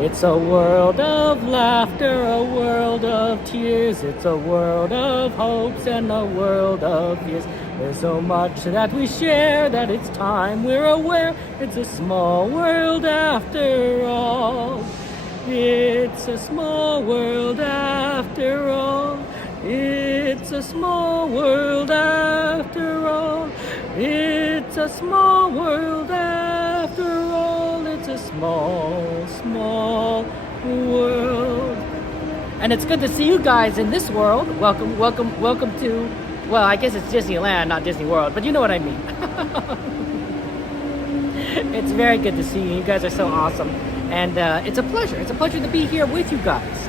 It's a world of laughter, a world of tears. It's a world of hopes and a world of fears. There's so much that we share that it's time we're aware. It's a small world after all. It's a small world after all. It's a small world after all. It's a small world after all. It's a small, small world. And it's good to see you guys in this world. Welcome, welcome, welcome to, well, I guess it's Disneyland, not Disney World, but you know what I mean. It's very good to see you. You guys are so awesome. And it's a pleasure. It's a pleasure to be here with you guys.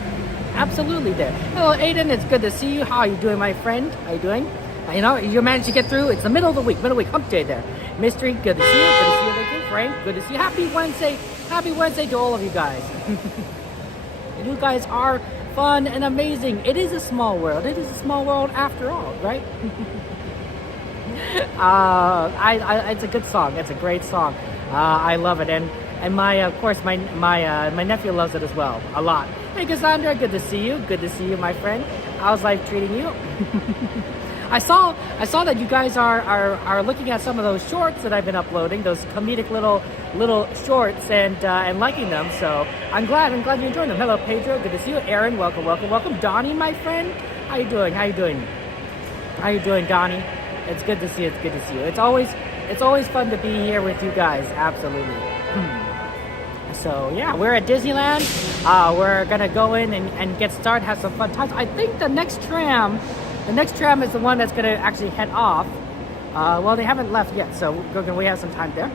Absolutely there. Hello, Aiden. It's good to see you. How are you doing, my friend? How are you doing? You know, you managed to get through. It's the middle of the week, hump day there. Mystery, good to see you. Good to see you again. Frank, good to see you. Happy Wednesday. Happy Wednesday to all of you guys. And you guys are fun and amazing. It is a small world. It is a small world after all, right? It's a good song. It's a great song. I love it. And my, of course, my nephew loves it as well, a lot. Hey, Cassandra, good to see you. Good to see you, my friend. How's life treating you? I saw that you guys are looking at some of those shorts that I've been uploading, those comedic little shorts, and liking them. So I'm glad you enjoyed them. Hello, Pedro. Good to see you. Aaron, welcome, welcome, welcome. Donnie, my friend, how you doing? How you doing? How you doing, Donnie? It's good to see you. It's good to see you. It's always fun to be here with you guys. Absolutely. So yeah, we're at Disneyland. We're gonna go in and get started, have some fun times. I think the next tram is the one that's gonna actually head off. Well, they haven't left yet, so we have some time there.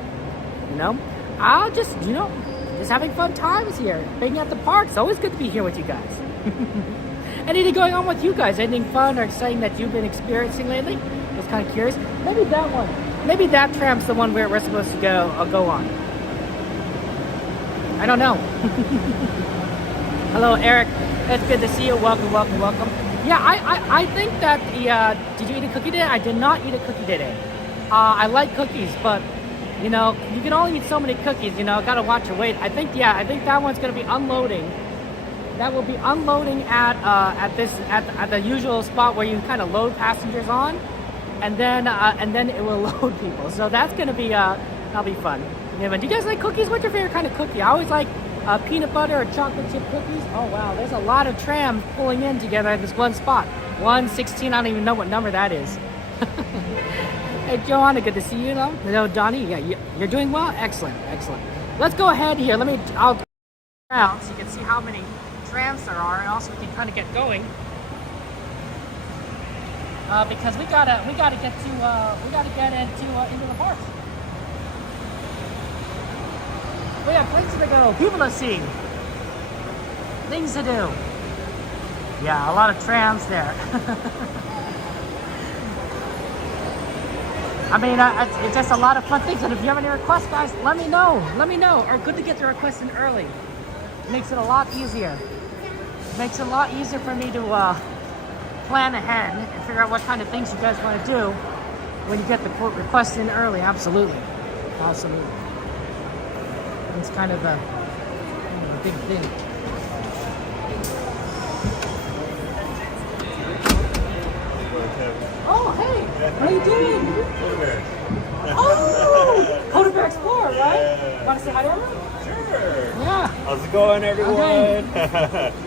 You know, I'll just having fun times here, being at the park. It's always good to be here with you guys. Anything going on with you guys? Anything fun or exciting that you've been experiencing lately? I was kind of curious. Maybe that one. Maybe that tram's the one we're supposed to go on. I don't know. Hello, Eric. It's good to see you. Welcome, welcome, welcome. Yeah, I think that did you eat a cookie today? I did not eat a cookie today. I like cookies, but you know, you can only eat so many cookies. You know, gotta watch your weight. I think that one's gonna be unloading. That will be unloading at the usual spot where you kind of load passengers on, and then it will load people. So that's gonna be that'll be fun. Yeah, but do you guys like cookies? What's your favorite kind of cookie? I always like peanut butter or chocolate chip cookies. Oh wow, there's a lot of trams pulling in together at this one spot. 116, I don't even know what number that is. Hey Joanna, good to see you. Hello Donnie, yeah, you're doing well? Excellent, excellent. Let's go ahead here. I'll turn around so you can see how many trams there are, and also we can kind of get going. Because we gotta get into the park. We have places to go, people to see, things to do. Yeah, a lot of trams there. I mean, it's just a lot of fun things. And if you have any requests, guys, let me know. Let me know. Or good to get the requests in early. Makes it a lot easier. Makes it a lot easier for me to plan ahead and figure out what kind of things you guys want to do when you get the requests in early. Absolutely. Absolutely. It's kind of a big thing. Oh, hey! How are you doing? Oh! Autopia Explorer, right? Yeah. Want to say hi to everyone? Sure. Yeah. How's it going, everyone? Okay.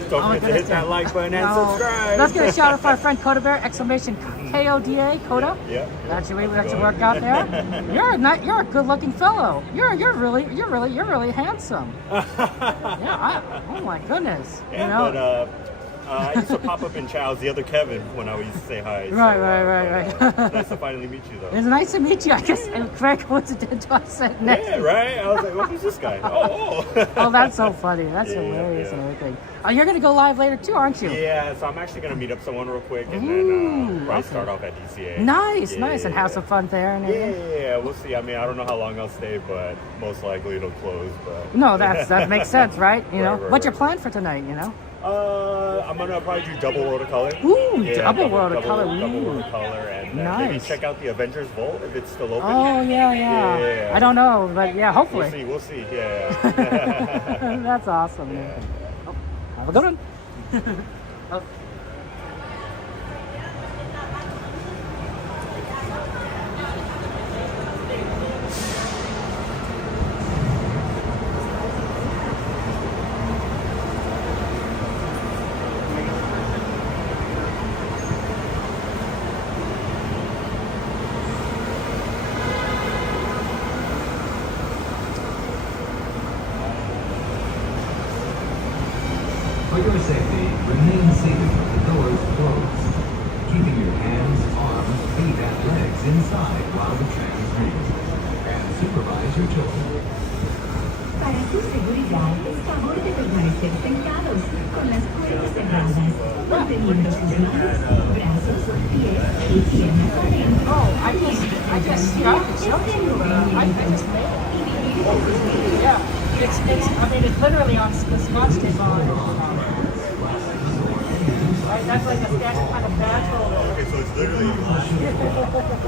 Don't forget to hit that like button and subscribe. Let's get a shout out for our friend Coda Bear! Exclamation Koda, Coda. Yeah. That's your way to work out there. You're a good-looking fellow. You're really handsome. Yeah. Oh my goodness. Yeah, you know? but I used to pop up in Chow's, the other Kevin, when I used to say hi. Right. Nice to finally meet you, though. It's nice to meet you. I guess it's very coincidental I sat next. Yeah, right? I was like, well, who's this guy? Oh. Oh, that's so funny. That's hilarious and everything. You're going to go live later too, aren't you? Yeah, so I'm actually going to meet up someone real quick and then probably start off at DCA. Nice, and have some fun there. And yeah, we'll see. I mean, I don't know how long I'll stay, but most likely it'll close. But no, that makes sense, right? You know, right, what's your plan for tonight? You know? I'm gonna probably do double world of color. Ooh, double world of color. Double Ooh. world of color, and maybe Nice. check out the Avengers Vault if it's still open. Oh yeah. I don't know, but yeah, hopefully. We'll see. Yeah. That's awesome, man. Oh, have a good one. Oh. For your safety, remain seated with the doors closed, keeping your hands, arms, feet, and legs inside while the train moves. And supervise your children. Para su seguridad, es favor de permanecer sentados con las puertas cerradas, manteniendo sus manos, brazos, pies y piernas adentro. Oh, I just got this. I just made it. Yeah. I mean, it's literally on the Scotch tape on. Right, that's like a standard kind of badge holder. Okay, so it's literally.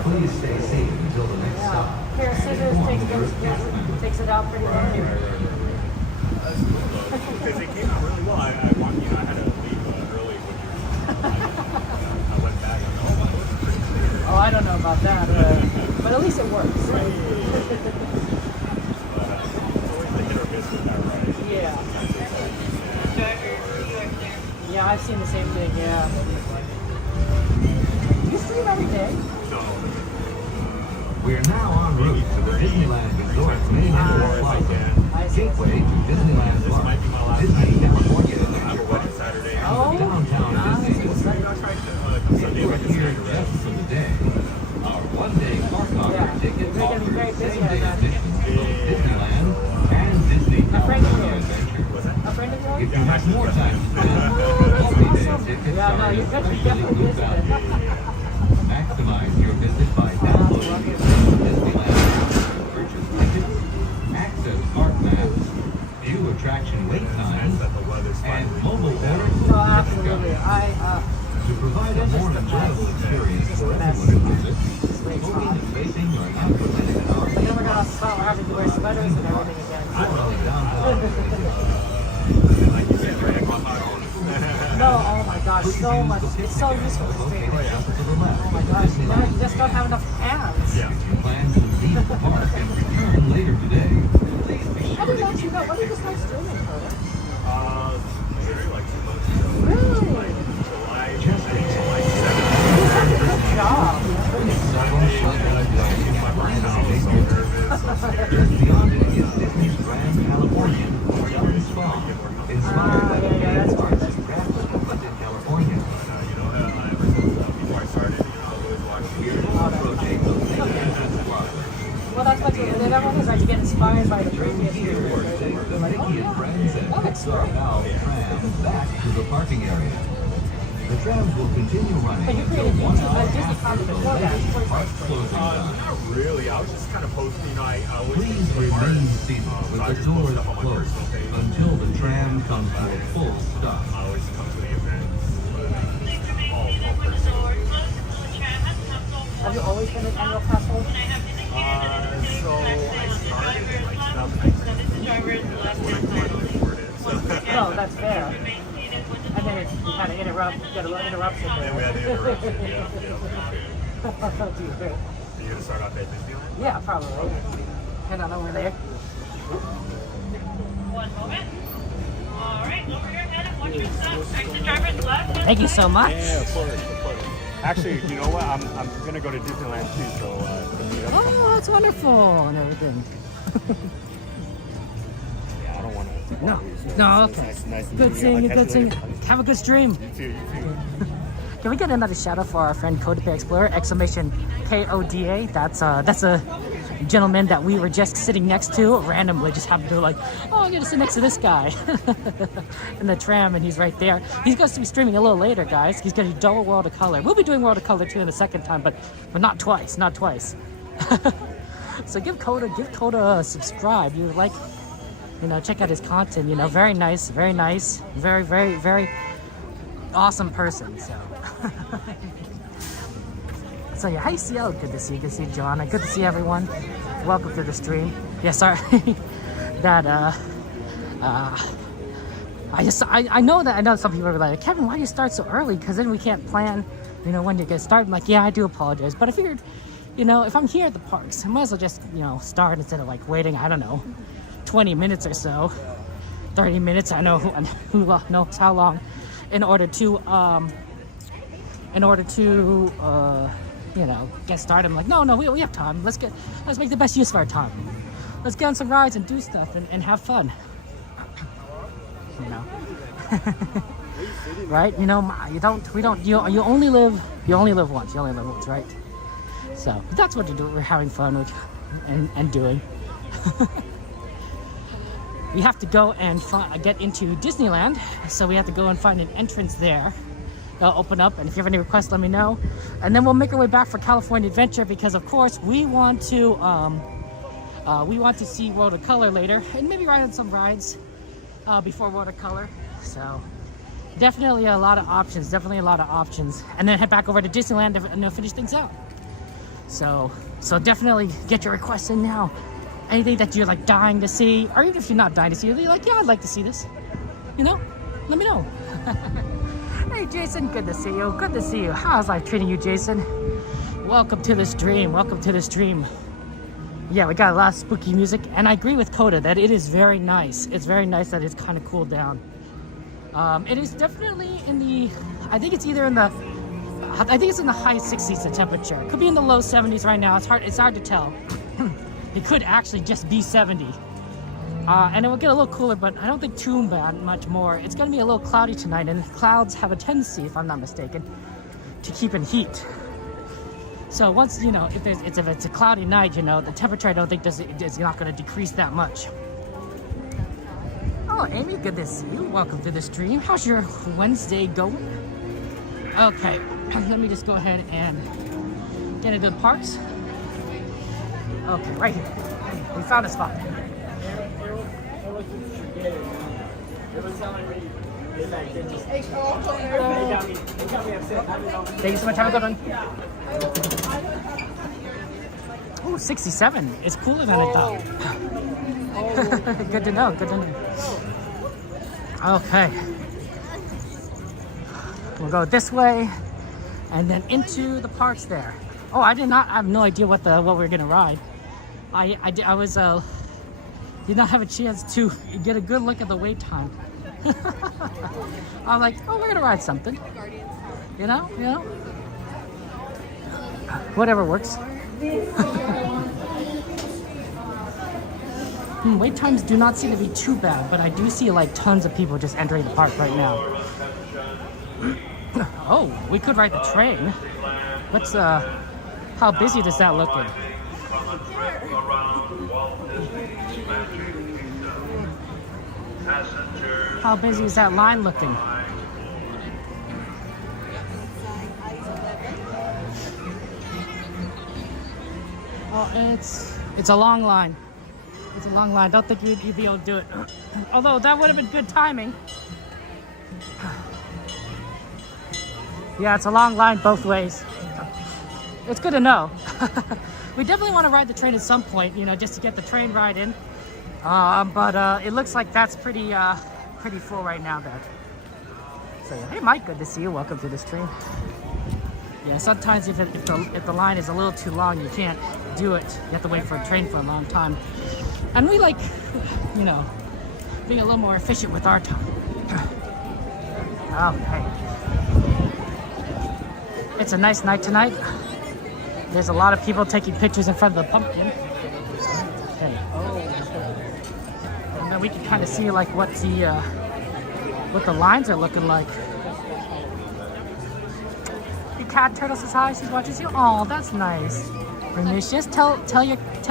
Please stay safe until the next stop. Pair of scissors takes it out pretty well. Because it came out really well. I had to leave early when I went back. Oh, I don't know about that, but at least it works. Yeah. Yeah, I've seen the same thing, yeah. You stream every day? We're now en route to the Disneyland Resort's main entrance plaza, gateway to Disneyland Park, Disney, California Adventure Saturday. downtown Disney. We're here just for the day. Our one-day park hopper ticket offers same-day admissions to both Disneyland and Disney California Adventure. A friend of yours? If you have more time to spend, multi-day tickets Yeah, no, are you could really definitely good visit it. value. Maximize your visit by downloading the Disneyland app to purchase tickets, access park maps, view attraction wait times, and mobile order. No, absolutely. To provide a more enjoyable experience for everyone who visits, smoking and vaping are not permitted in our But then we're gonna start having to wear sweaters and everything again. No, oh my gosh, so much. It's so useful to stream. Oh my gosh, you just don't have enough hands. Yeah. If you plan to leave the park and return later today, please be How sure did to that you keep know? When did you start streaming, Coda? Maybe like 2 months ago. Really? July 7th. You did a good job. Beyond it is Disney's Grand Californian Southern Spa, inspired by the theme parks and craft schools in California. Before I started, I was always watching. We're now approaching the main entrance plaza. Well, that's what that one is like. You get inspired by the previous Here, years. take the Mickey and Friends and Pixar Now tram back to the parking area. The trams will continue running But you until created 1 hour Disney after content the before that. latest park closing time. Not really. I was just kind of posting. I always Please post my remain art. seated with I the just post doors stuff on my closed personal page. until the tram comes to a full stop. I always come to the event. All personal. Have you always been an annual pass holder? So I started in like 2019 when I finally afforded it. So No, that's fair. And then you kind of interrupt. You got a little interruption then we had the there. interruption. Are you gonna start off at Disneyland? Yeah, probably. Head on over there. One moment. All right, over here, head watch your step. Exit driver's left. Thank you so much. Yeah, of course. Actually, you know what? I'm gonna go to Disneyland too. So meet up. Oh, that's wonderful and everything. Yeah, I don't want to. No, okay. Good seeing you. Good seeing you. Have a good stream. You too. Can we get another shout out for our friend Autopia Explorer? Exclamation KODA. That's a gentleman that we were just sitting next to randomly. Just happened to like, oh, I'm gonna sit next to this guy in the tram, and he's right there. He's going to be streaming a little later, guys. He's gonna do double World of Color. We'll be doing World of Color too in the second time, but not twice. Not twice. So give Coda a subscribe. You know, check out his content. You know, very nice, very very awesome person. So. So yeah, hi CL, good to see you. Good to see Joanna. Good to see everyone. Welcome to the stream. Yeah, sorry that I know some people are like, Kevin, why do you start so early? Because then we can't plan, you know, when to get started. I'm like, yeah, I do apologize, but I figured, you know, if I'm here at the parks, I might as well just, you know, start instead of like waiting, I don't know, 20 minutes or so, 30 minutes. I know who knows how long, in order to you know, get started. I'm like, no, we have time. Let's make the best use of our time. Let's get on some rides and do stuff and have fun. You know, right? You know, you only live once. You only live once, right? So that's what we're having fun with and doing. We have to go and get into Disneyland, so we have to go and find an entrance there. They'll open up, and if you have any requests, let me know. And then we'll make our way back for California Adventure, because of course we want to see World of Color later, and maybe ride on some rides before World of Color. So definitely a lot of options, and then head back over to Disneyland and finish things out. So definitely get your requests in now. Anything that you're like dying to see, or even if you're not dying to see, you're like, yeah, I'd like to see this, you know, let me know. Hey Jason, good to see you. Good to see you. How's life treating you, Jason? Welcome to the stream. Yeah, we got a lot of spooky music, and I agree with Coda that it is very nice. It's very nice that it's kind of cooled down. It is definitely in the, I think it's in the high 60s, the temperature. It could be in the low 70s right now. It's hard to tell. It could actually just be 70. And it will get a little cooler, but I don't think too bad much more. It's going to be a little cloudy tonight, and clouds have a tendency, if I'm not mistaken, to keep in heat. So once, you know, if it's a cloudy night, you know, the temperature I don't think is not going to decrease that much. Oh, Amy, good to see you. Welcome to the stream. How's your Wednesday going? Okay, let me just go ahead and get into the parks. Okay, right here. We found a spot. Thank you so much. Have a good one. Oh, 67. It's cooler than I thought. Good to know. Okay. We'll go this way and then into the parks there. Oh, I have no idea what we're gonna ride. I did not have a chance to get a good look at the wait time. I'm like, oh, we're gonna ride something. You know? Whatever works. Wait times do not seem to be too bad, but I do see like tons of people just entering the park right now. Oh, we could ride the train. How busy does that look? How busy is that line looking? Oh, it's a long line. It's a long line. Don't think you'd be able to do it. Although that would have been good timing. Yeah, it's a long line both ways. It's good to know. We definitely want to ride the train at some point, you know, just to get the train ride in. But it looks like that's pretty full right now, though. So yeah, hey Mike, good to see you. Welcome to the stream. Yeah, sometimes if the line is a little too long, you can't do it. You have to wait for a train for a long time. And we like, you know, being a little more efficient with our time. Okay. It's a nice night tonight. There's a lot of people taking pictures in front of the pumpkin. Okay. And then we can kind of see like what the lines are looking like. Your cat turtle says hi. She watches you. Oh, that's nice. Ramesh, just tell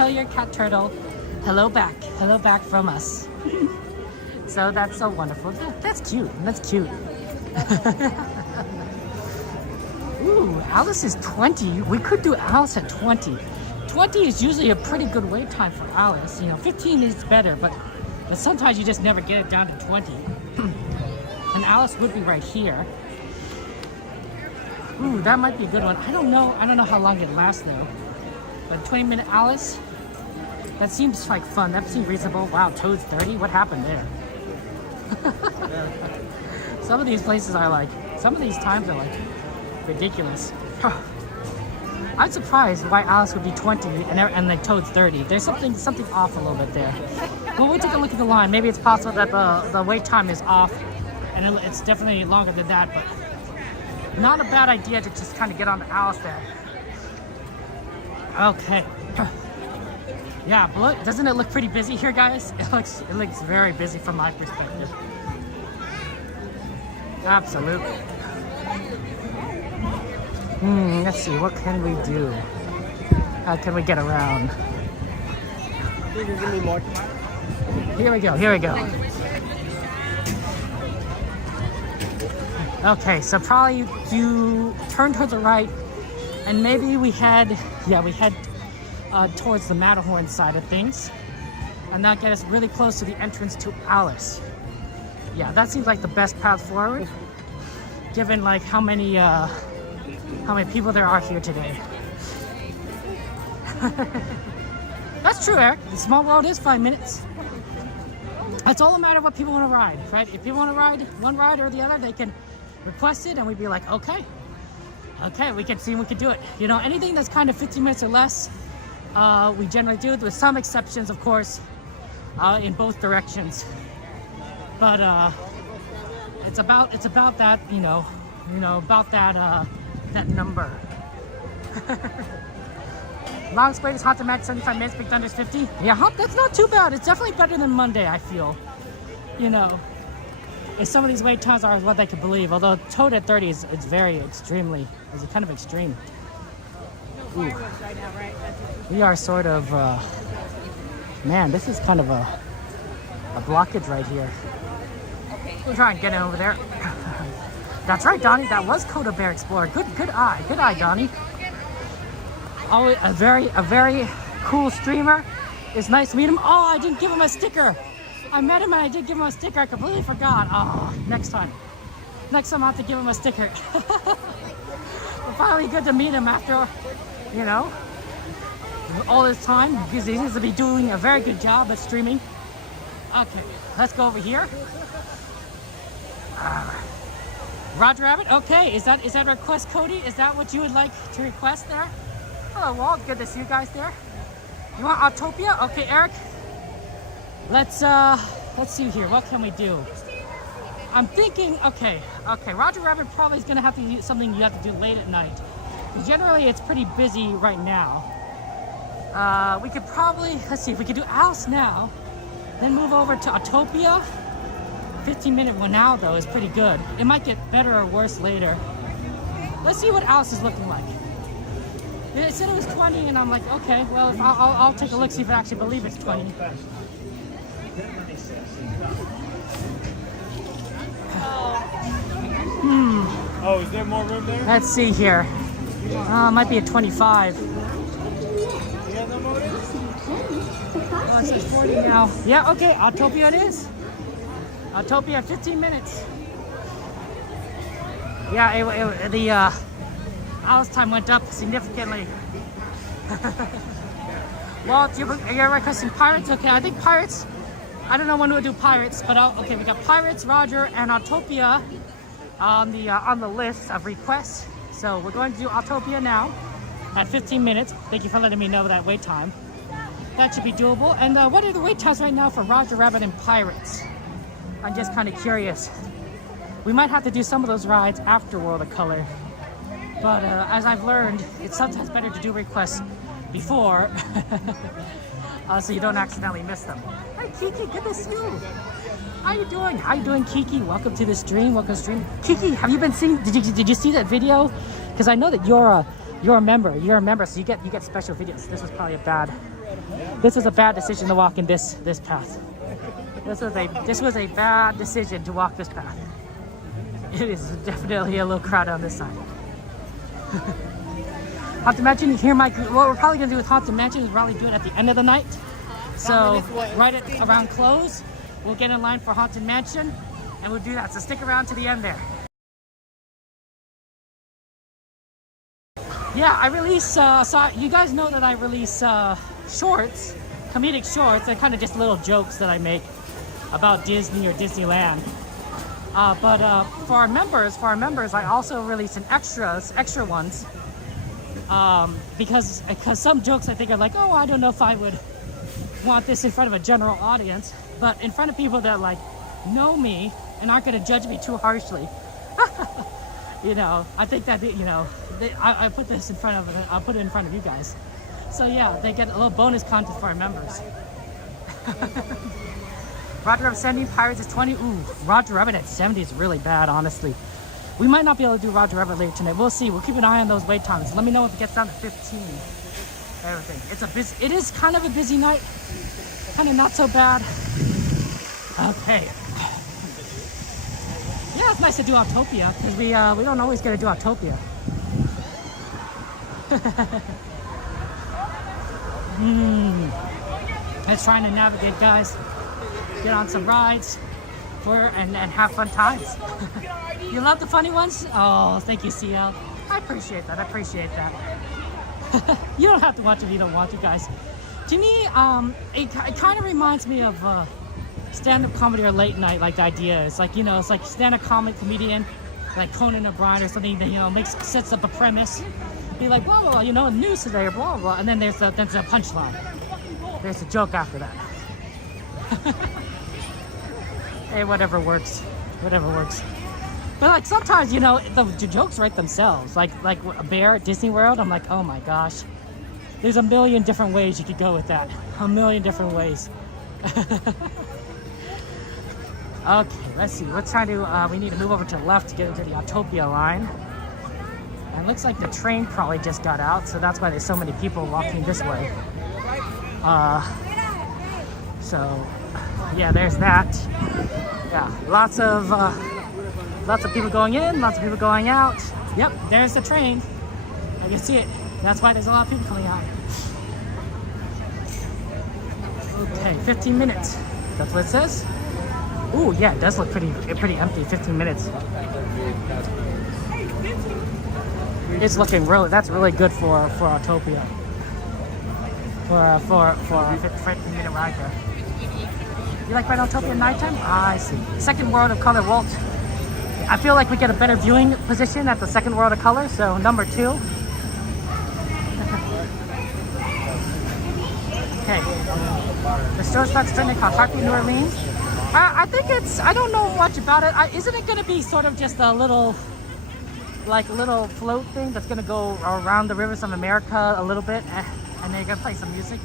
your cat turtle hello back from us. So that's so wonderful. That's cute. Ooh, Alice is 20. We could do Alice at 20. 20 is usually a pretty good wait time for Alice. You know, 15 is better, but But sometimes you just never get it down to 20. And Alice would be right here. Ooh, that might be a good one. I don't know how long it lasts though. But 20-minute Alice, that seems like fun. That seems reasonable. Wow, Toad's 30? What happened there? Some of these places are like, some of these times are like ridiculous. I'm surprised why Alice would be 20 and then Toad's 30. There's something off a little bit there. Well, we'll take a look at the line. Maybe it's possible that the wait time is off and it's definitely longer than that, but not a bad idea to just kind of get on the Alice there. Okay. Yeah, but look, doesn't it look pretty busy here, guys? It looks very busy from my perspective. Absolutely. Let's see, what can we do? How can we get around? Here we go. Okay, so probably you turn to the right, and maybe we head towards the Matterhorn side of things, and that gets us really close to the entrance to Alice. Yeah, that seems like the best path forward, given like how many people there are here today. That's true, Eric. The small world is 5 minutes. It's all a matter of what people want to ride, right? If people want to ride one ride or the other, they can request it, and we'd be like, okay, we can see if we can do it. You know, anything that's kind of 15 minutes or less, we generally do, with some exceptions, of course, in both directions. But it's about that, about that number. Longest wait is Haunted Mansion 75 minutes, Big Thunder's 50. Yeah, that's not too bad. It's definitely better than Monday, I feel. And some of these wait times are what they could believe. Although Toad at 30 is it's kind of extreme. Ooh. We are sort of, man, this is kind of a blockage right here. We'll try and get in over there. That's right, Donnie. That was Coda Bear Explorer. Good eye, Donnie. Always a very cool streamer. It's nice to meet him. Oh, I didn't give him a sticker. I met him and I did give him a sticker. I completely forgot. Oh, next time I have to give him a sticker. But finally good to meet him after, all this time, because he seems to be doing a very good job at streaming. Okay, let's go over here. Roger Rabbit. Okay, is that request, Cody? Is that what you would like to request there? Hello, Walt. Good to see you guys there. You want Autopia? Okay, Eric. Let's see here. What can we do? I'm thinking. Okay. Roger Rabbit probably is gonna have to do something you have to do late at night. Generally, it's pretty busy right now. We could probably let's see if we could do Alice now, then move over to Autopia. 15-minute one now though is pretty good. It might get better or worse later. Let's see what Alice is looking like. It said it was 20, and I'm like, okay, well, if I'll take a look, see if I actually believe it's 20. Oh, is there more room there? Let's see here. Might be a 25. Oh, it says 40 now. Yeah, okay, Autopia it is. Autopia, 15 minutes. Yeah, the Alice time went up significantly. Well, you're requesting Pirates? Okay, I think Pirates, I don't know when we'll do Pirates, but okay, we got Pirates, Roger, and Autopia on the list of requests. So we're going to do Autopia now at 15 minutes. Thank you for letting me know that wait time. That should be doable. And what are the wait times right now for Roger Rabbit and Pirates? I'm just kind of curious. We might have to do some of those rides after World of Color. But as I've learned, it's sometimes better to do requests before so you don't accidentally miss them. Hey Kiki, good to see you. How you doing? How you doing, Kiki? Welcome to the stream. Welcome to the stream. Kiki, have you been seeing? Did you see that video? Because I know that you're a member. You're a member, so you get special videos. This was probably a bad decision to walk in this path. This was a bad decision to walk this path. It is definitely a little crowded on this side. Haunted Mansion, what we're probably gonna do with Haunted Mansion is probably do it at the end of the night. So right at around close, we'll get in line for Haunted Mansion, and we'll do that. So stick around to the end there. Yeah, I release, so you guys know that I release shorts, comedic shorts, and kind of just little jokes that I make about Disney or Disneyland. But for our members, I also release some extra ones. Because some jokes I think are like, oh, I don't know if I would want this in front of a general audience, but in front of people that like know me and aren't going to judge me too harshly. You know, I think that, you know, I put this in front of, I'll put it in front of you guys. So yeah, they get a little bonus content for our members. Roger Rabbit 70, Pirates is 20. Ooh, Roger Rabbit at 70 is really bad, honestly. We might not be able to do Roger Rabbit later tonight. We'll see. We'll keep an eye on those wait times. Let me know if it gets down to 15. Everything. It is kind of a busy night. Kind of not so bad. Okay. Yeah, it's nice to do Autopia because we don't always get to do Autopia. It's trying to navigate, guys. Get on some rides and have fun times. You love the funny ones? Oh, thank you, CL. I appreciate that. You don't have to watch if you don't want to, guys. To me, it kind of reminds me of stand-up comedy or late night, like the idea. It's like, you know, it's like stand-up comedian, like Conan O'Brien or something that, you know, sets up a premise. Be like, blah, blah, blah, you know, news today, or blah, blah, and then there's a punchline. There's a joke after that. Hey, whatever works. But like sometimes, you know, the jokes write themselves. Like a bear at Disney World, I'm like, oh my gosh. There's a million different ways you could go with that. A million different ways. Okay, let's see. Let's try to, we need to move over to the left to get into the Autopia line. And it looks like the train probably just got out, so that's why there's so many people walking this way. So, yeah, there's that. Yeah, lots of people going in, lots of people going out. Yep, there's the train. I can see it. That's why there's a lot of people coming out. Okay, 15 minutes. That's what it says. Ooh, yeah, it does look pretty empty. 15 minutes. It's looking really. That's really good for Autopia. For a 15-minute ride there. You like riding Autopia at nighttime? I see. Second World of Color Walt. I feel like we get a better viewing position at the Second World of Color, so number 2. Okay. The show's about to trending called Harpy New Orleans. I think I don't know much about it. Isn't it going to be sort of just a little float thing that's going to go around the rivers of America a little bit, and then you're going to play some music?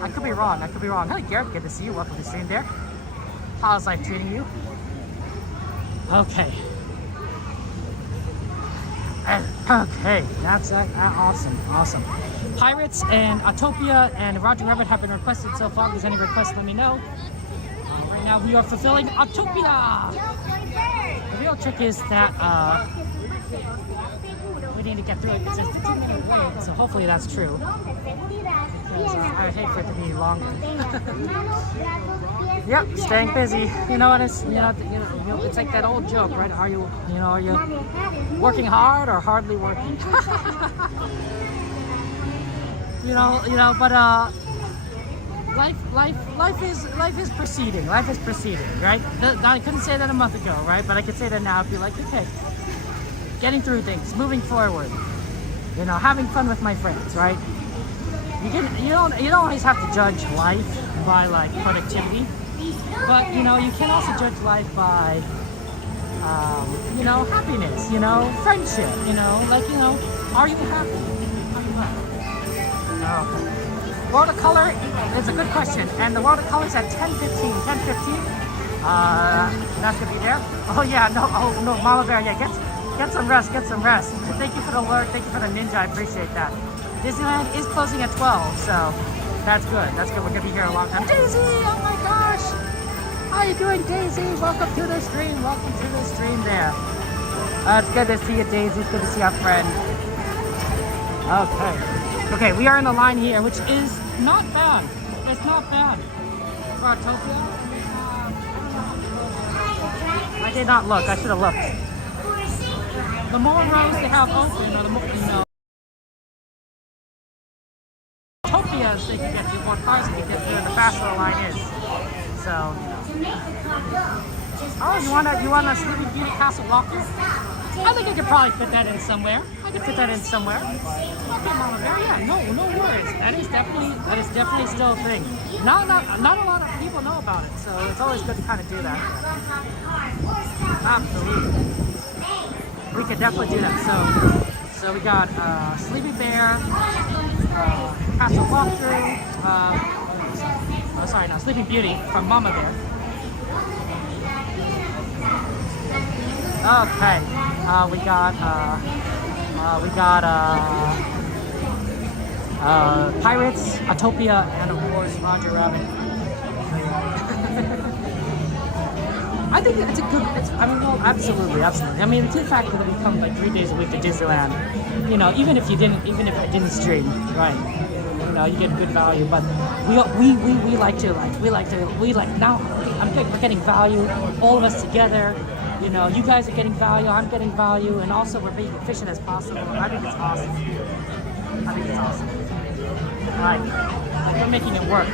I could be wrong. Hi, Garrett. Good to see you. Welcome to the stream there. How's life treating you? Okay. Okay, that's awesome. Pirates and Autopia and Roger Rabbit have been requested so far. If there's any requests, let me know. Right now we are fulfilling Autopia. The real trick is that we need to get through it. It's a 15-minute wait, so hopefully that's true. Because I hate for it to be longer. Yep, staying busy. You know what it's it's like that old joke, right? Are you working hard or hardly working? But life is proceeding. Life is proceeding, right? I couldn't say that a month ago, right? But I could say that now. I'd be like, okay, getting through things, moving forward. Having fun with my friends, right? You don't always have to judge life by like productivity, but you can also judge life by happiness, friendship, are you happy? Are you happy? World of Color is a good question, and the World of Color is at 10:15. That's gonna be there. Oh yeah, no, Mama Bear, yeah, get some rest. Thank you for the alert. Thank you for the ninja. I appreciate that. Disneyland is closing at 12, so that's good. We're gonna be here a long time. Daisy, oh my gosh, how you doing, Daisy? Welcome to the stream. There. It's good to see you, Daisy. It's good to see our friend. Okay, we are in the line here, which is not bad. It's not bad for Autopia. I did not look. I should have looked. The more rows they have open, or the more, Autopias they can get to, more cars they can get to, the faster the line is. So, oh, you want a Sleeping Beauty Castle walkthrough? I think I could probably fit that in somewhere. I could fit that in somewhere. Okay, Mama Bear, yeah, no worries. That is definitely still a thing. Not a lot of people know about it, so it's always good to kind of do that. Absolutely. We could definitely do that. So we got Sleeping Bear, Castle Walkthrough, Sleeping Beauty from Mama Bear. Okay, we got Pirates, Autopia, and of course Roger Rabbit. I think it's a good. Absolutely. I mean, the fact that we come like 3 days a week to Disneyland, even if it didn't stream, right? You get good value. But we like now. We're getting value, all of us together. You guys are getting value, I'm getting value, and also we're being efficient as possible. I think it's awesome. Right. We're making it work.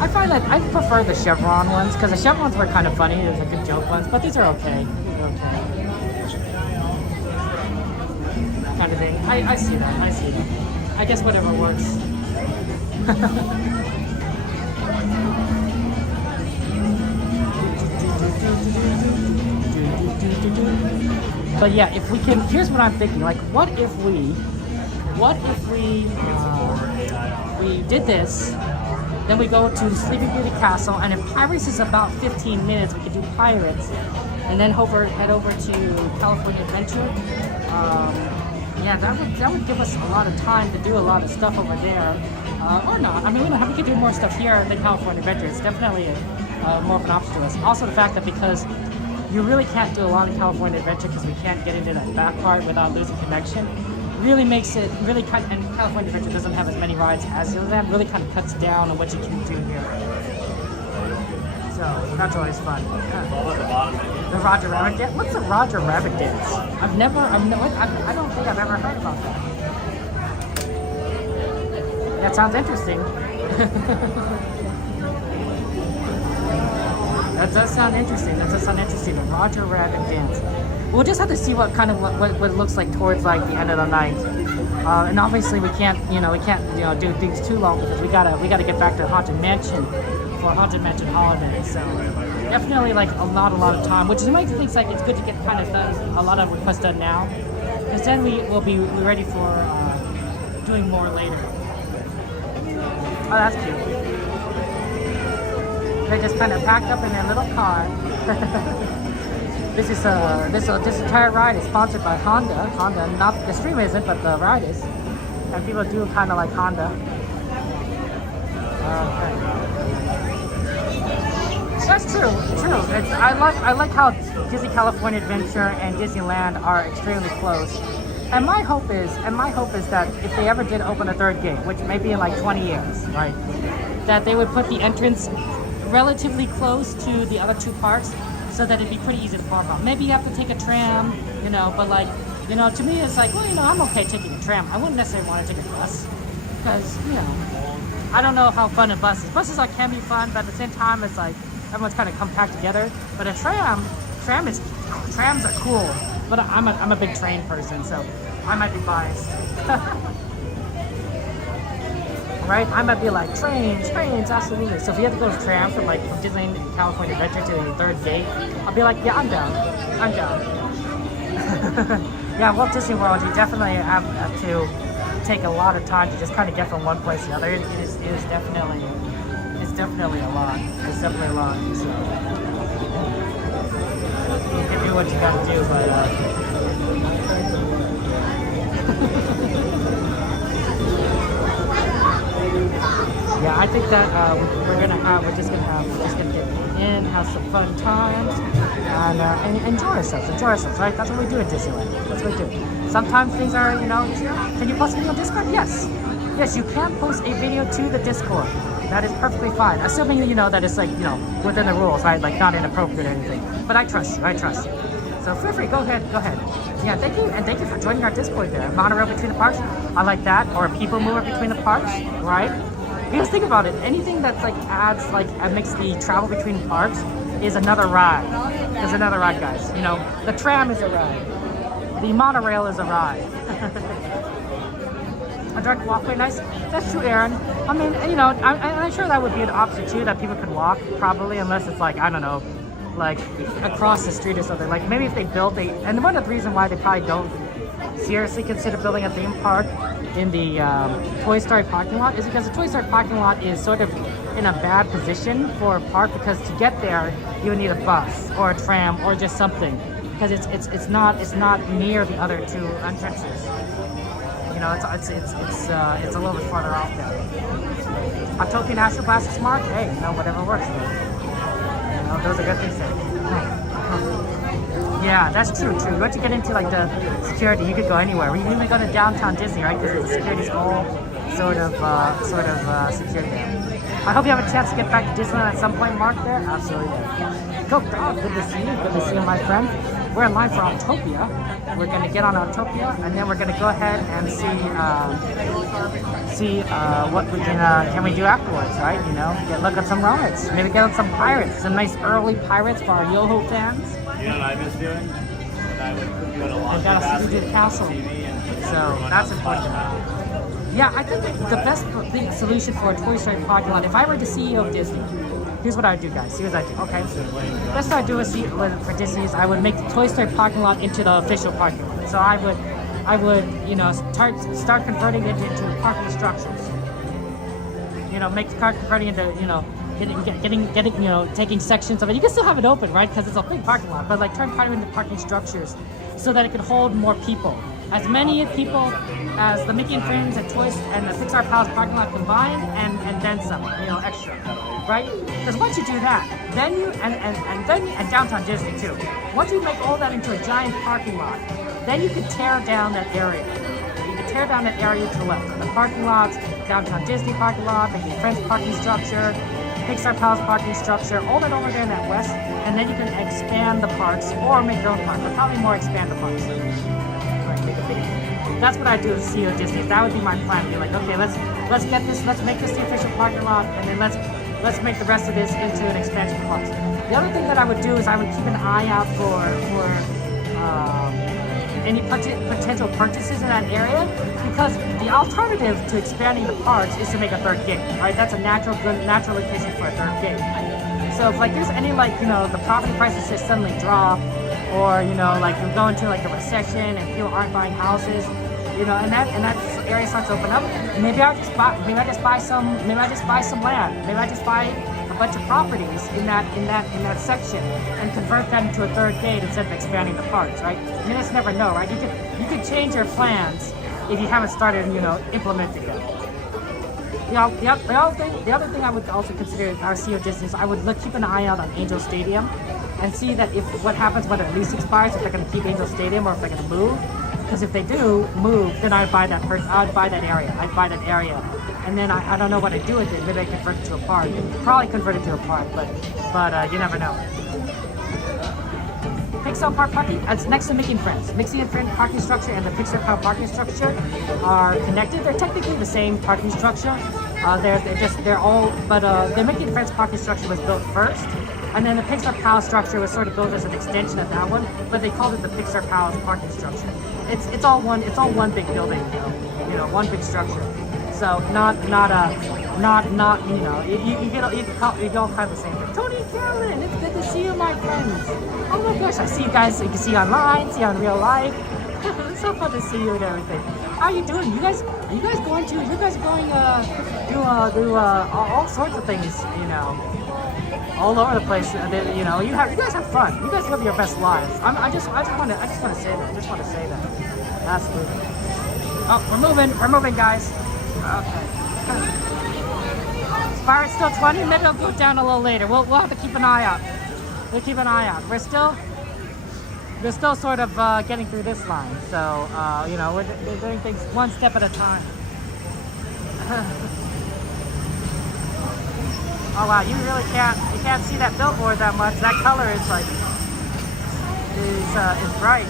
I find that I prefer the chevron ones because the chevrons were kind of funny. There's a good joke ones, but these are okay. Kind of thing. I see that. I guess whatever works. But yeah, if we can, here's what I'm thinking. Like, what if we did this, then we go to Sleeping Beauty Castle, and if Pirates is about 15 minutes, we could do Pirates, and then head over to California Adventure. Yeah, that would give us a lot of time to do a lot of stuff over there, or not. I mean, we could do more stuff here than California Adventure. It's definitely more of an option to us. Also, the fact that because you really can't do a lot of California Adventure because we can't get into that back part without losing connection, really makes it and California Adventure doesn't have as many rides as Disneyland. Really kind of cuts down on what you can do here. So that's always fun. The Roger Rabbit dance. What's the Roger Rabbit dance? I don't think I've ever heard about that. That sounds interesting. That does sound interesting. The Roger Rabbit dance. We'll just have to see what it looks like towards like the end of the night. And obviously we can't do things too long because we gotta get back to Haunted Mansion for Haunted Mansion Holiday. So definitely like not a lot of time, which makes things like it's good to get kind of done a lot of requests done now, because then we will be ready for doing more later. Oh, that's cute. They just kind of packed up in their little car. This entire ride is sponsored by Honda. Not the stream isn't, but the ride is. And people do kind of like Honda. Okay. That's true. I like how Disney California Adventure and Disneyland are extremely close. And my hope is that if they ever did open a third gate, which may be in like 20 years, right, that they would put the entrance relatively close to the other two parks, so that it'd be pretty easy to park on. Maybe you have to take a tram, but like, to me it's like, well, I'm okay taking a tram. I wouldn't necessarily want to take a bus, because, I don't know how fun a bus is. Buses can be fun, but at the same time, it's like everyone's kind of compact together. But a trams are cool. But I'm a big train person, so I might be biased. Right? I might be like, trains, absolutely. So if you have to go to tram from Disneyland California Adventure to the third gate, I'll be like, yeah, I'm down. Yeah, Walt Disney World, you definitely have to take a lot of time to just kind of get from one place to the other. It's definitely a lot. It's definitely a lot. So you can do what you gotta do, but yeah, I think that we're just gonna get in, have some fun times, and enjoy ourselves, right? That's what we do at Disneyland. That's what we do. Sometimes things are, can you post me on Discord? Yes, yes, you can post a video to the Discord. That is perfectly fine, assuming you know that it's like, you know, within the rules, right? Like not inappropriate or anything. But I trust you. I trust you. So feel free. Go ahead. Go ahead. Yeah, thank you, and thank you for joining our Discord there. Monorail between the parks. I like that. Or a people mover between the parks, right? Because think about it. Anything that's like adds like makes the travel between parks is another ride. Is another ride, guys. You know, the tram is a ride. The monorail is a ride. A dark walkway, nice. That's true, Aaron. I mean, you know, I'm sure that would be an option too, that people could walk probably, unless it's like, I don't know, like across the street or something. Like maybe if they built and one of the reasons why they probably don't seriously consider building a theme park in the Toy Story parking lot is because the Toy Story parking lot is sort of in a bad position for a park, because to get there you would need a bus or a tram or just something, because it's not near the other two entrances. You know, it's a little bit farther off there. Autopia National Blast is smart. Hey, you know, whatever works. You know, those are good things there. Yeah, that's true. Once you get into like the security, you could go anywhere. We even go to downtown Disney, right? Because the security's all sort of security there. I hope you have a chance to get back to Disneyland at some point, Mark. There, absolutely. Go, dog. Good to see you. Good to see you, my friend. We're in line for Autopia. We're going to get on Autopia, and then we're going to go ahead and see what we can we do afterwards, right? You know, look at some rides. Maybe get on some pirates, some nice early pirates for our Yoho fans. You know what I miss doing? When I would put you in a laundry got a basket CG castle. on TV and So that's important. Yeah, I think the best solution for a Toy Story parking lot, if I were the CEO of Disney, here's what I would do, guys. Here's what I do. Okay. Best thing I do for Disney is I would make the Toy Story parking lot into the official parking lot. So I would, you know, start converting it into parking structures. You know, converting into, you know, getting, you know, taking sections of it. You can still have it open, right? Because it's a big parking lot, but like turn part of it into parking structures so that it can hold more people. As many people as the Mickey and Friends and Toys and the Pixar Palace parking lot combined, and then some, you know, extra, right? Because once you do that, then you and downtown Disney too. Once you make all that into a giant parking lot, then you can tear down that area. You can tear down that area to the left. The parking lots, downtown Disney parking lot, Mickey and Friends parking structure, Pixar Palace parking structure, all that over there in that west, and then you can expand the parks or make your own park, but probably more expand the parks. That's what I do as CEO of Disney. That would be my plan. Be like, okay, let's make this the official parking lot, and then let's make the rest of this into an expansion of parks. The other thing that I would do is I would keep an eye out for any potential purchases in that area, because the alternative to expanding the parks is to make a third gate, right? That's a natural location for a third gate. So if like there's any like, you know, the property prices just suddenly drop, or you know, like you're going to like a recession and people aren't buying houses, you know, and that area starts to open up, maybe I just buy some land, maybe I just buy a bunch of properties in that section and convert them into a third gate instead of expanding the parks, right? You just never know, right? You could change your plans if you haven't started, you know, implementing them. The other thing I would also consider our CEO Disney is I would keep an eye out on Angel Stadium and see that if what happens when their lease expires, if they're going to keep Angel Stadium or if they're going to move. Because if they do move, then I'd buy that area. And then I don't know what I'd do with it. Maybe I convert it to a park. Probably convert it to a park, but you never know. Pixar Park parking, it's next to Mickey and Friends. Mickey and Friends parking structure and the Pixar Park parking structure are connected. They're technically the same parking structure. The Mickey and Friends parking structure was built first, and then the Pixar Palace structure was sort of built as an extension of that one, but they called it the Pixar Palace parking structure. It's all one big building, you know, one big structure. So not you know, you all kind of the same thing. Tony and Carolyn, it's good to see you, my friends. Oh my gosh, I see you guys. You can see online, see you in real life. It's so fun to see you and everything. How are you doing? Are you guys going do all sorts of things, you know, all over the place. You know, you guys have fun. You guys live your best lives. I just want to say that. Absolutely. Oh, we're moving, guys. Okay. Spirit's still 20. Maybe I'll go down a little later. We'll have to keep an eye out. We'll keep an eye out. We're still sort of getting through this line. So you know, we're doing things one step at a time. Oh wow, you really can't see that billboard that much. That color is like is bright.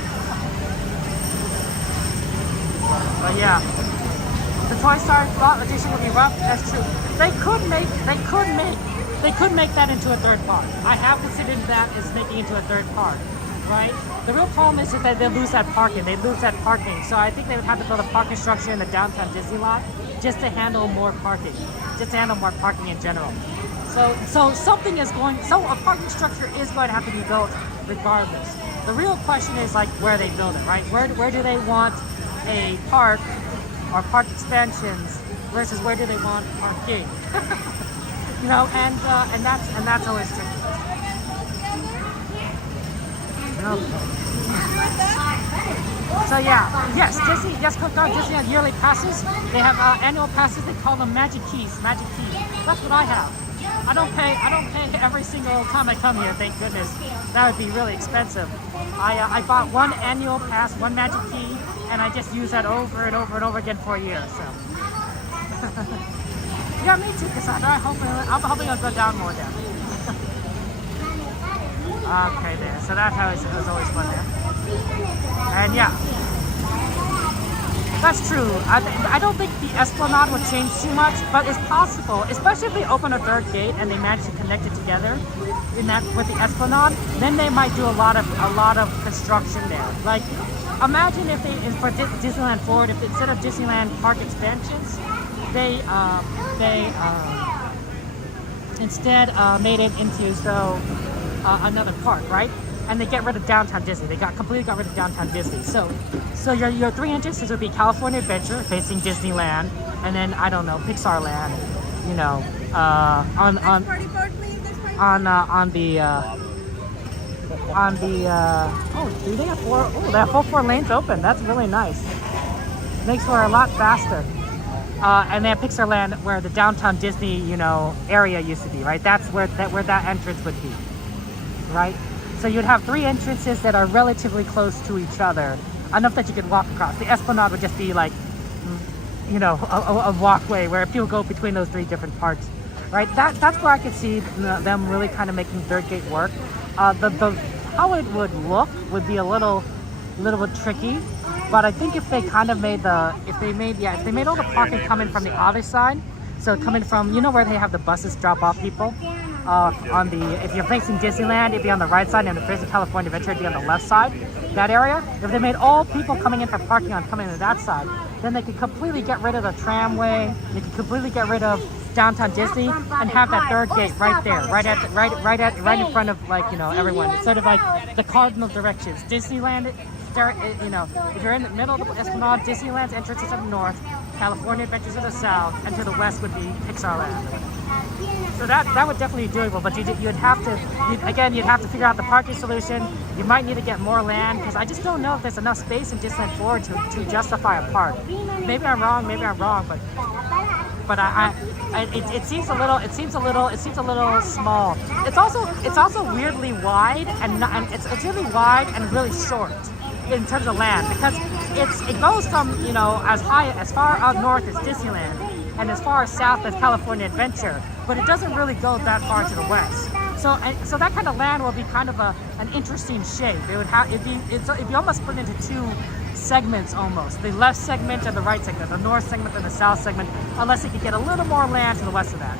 But yeah, the Toy Story Loft edition would be rough. That's true. They could make that into a third part. I have considered that as making into a third part, right? The real problem is that they lose that parking. They lose that parking. So I think they would have to build a parking structure in the downtown Disney lot just to handle more parking, just to handle more parking in general. So a parking structure is going to have to be built regardless. The real question is like where they build it, right? Where do they want a park or park expansions versus where do they want parking? You know, and that's always tricky. So yeah, Cook Disney has yearly passes. They have annual passes. They call them Magic Keys. Magic Keys. That's what I have. I don't pay every single time I come here. Thank goodness. That would be really expensive. I bought one annual pass, one Magic Key, and I just use that over and over and over again for a year. So. Yeah, me too, Cassandra. I'm hoping I'll go down more there. Okay, there. So that's how it was always fun there. And yeah, that's true. I don't think the Esplanade would change too much, but it's possible, especially if they open a third gate and they manage to connect it together with the Esplanade. Then they might do a lot of construction there. Like, imagine if for Disneyland Forward, if instead of Disneyland park expansions, they instead made it into another park, right? And they get rid of downtown Disney. They completely got rid of downtown Disney. So your three entrances would be California Adventure facing Disneyland, and then I don't know, Pixar Land. You know, on the oh, do they have four? Oh, they have four lanes open. That's really nice. Makes for a lot faster. And then Pixar Land, where the downtown Disney, you know, area used to be, right? That's where that entrance would be, right? So you'd have three entrances that are relatively close to each other, enough that you could walk across. The Esplanade would just be like, you know, a walkway where people go between those three different parts, right? That's where I could see them really kind of making third gate work. How it would look would be a little bit tricky. But I think if they kind of made all the parking coming from the other side, so coming from, you know, where they have the buses drop off people, if you're facing Disneyland, it'd be on the right side, and if you're facing California Adventure, it'd be on the left side, that area. If they made all people coming in for parking coming to that side, then they could completely get rid of the tramway, they could completely get rid of downtown Disney, and have that third gate right there, right in front of, like, you know, everyone. It's sort of like the cardinal directions. Disneyland, you know, if you're in the middle of the Esplanade, Disneyland's entrance is to the north, California Adventures to the south, and to the west would be Pixar Land. So that would definitely be doable, but you'd have to figure out the parking solution. You might need to get more land, because I just don't know if there's enough space in Disneyland Forward to justify a park. Maybe I'm wrong, but it seems a little small. It's also weirdly wide, and it's really wide and really short in terms of land, because it goes from, you know, as far up north as Disneyland and as far south as California Adventure, but it doesn't really go that far to the west. So that kind of land will be kind of an interesting shape. It'd be almost split into two segments almost. The left segment and the right segment, the north segment and the south segment, unless you could get a little more land to the west of that.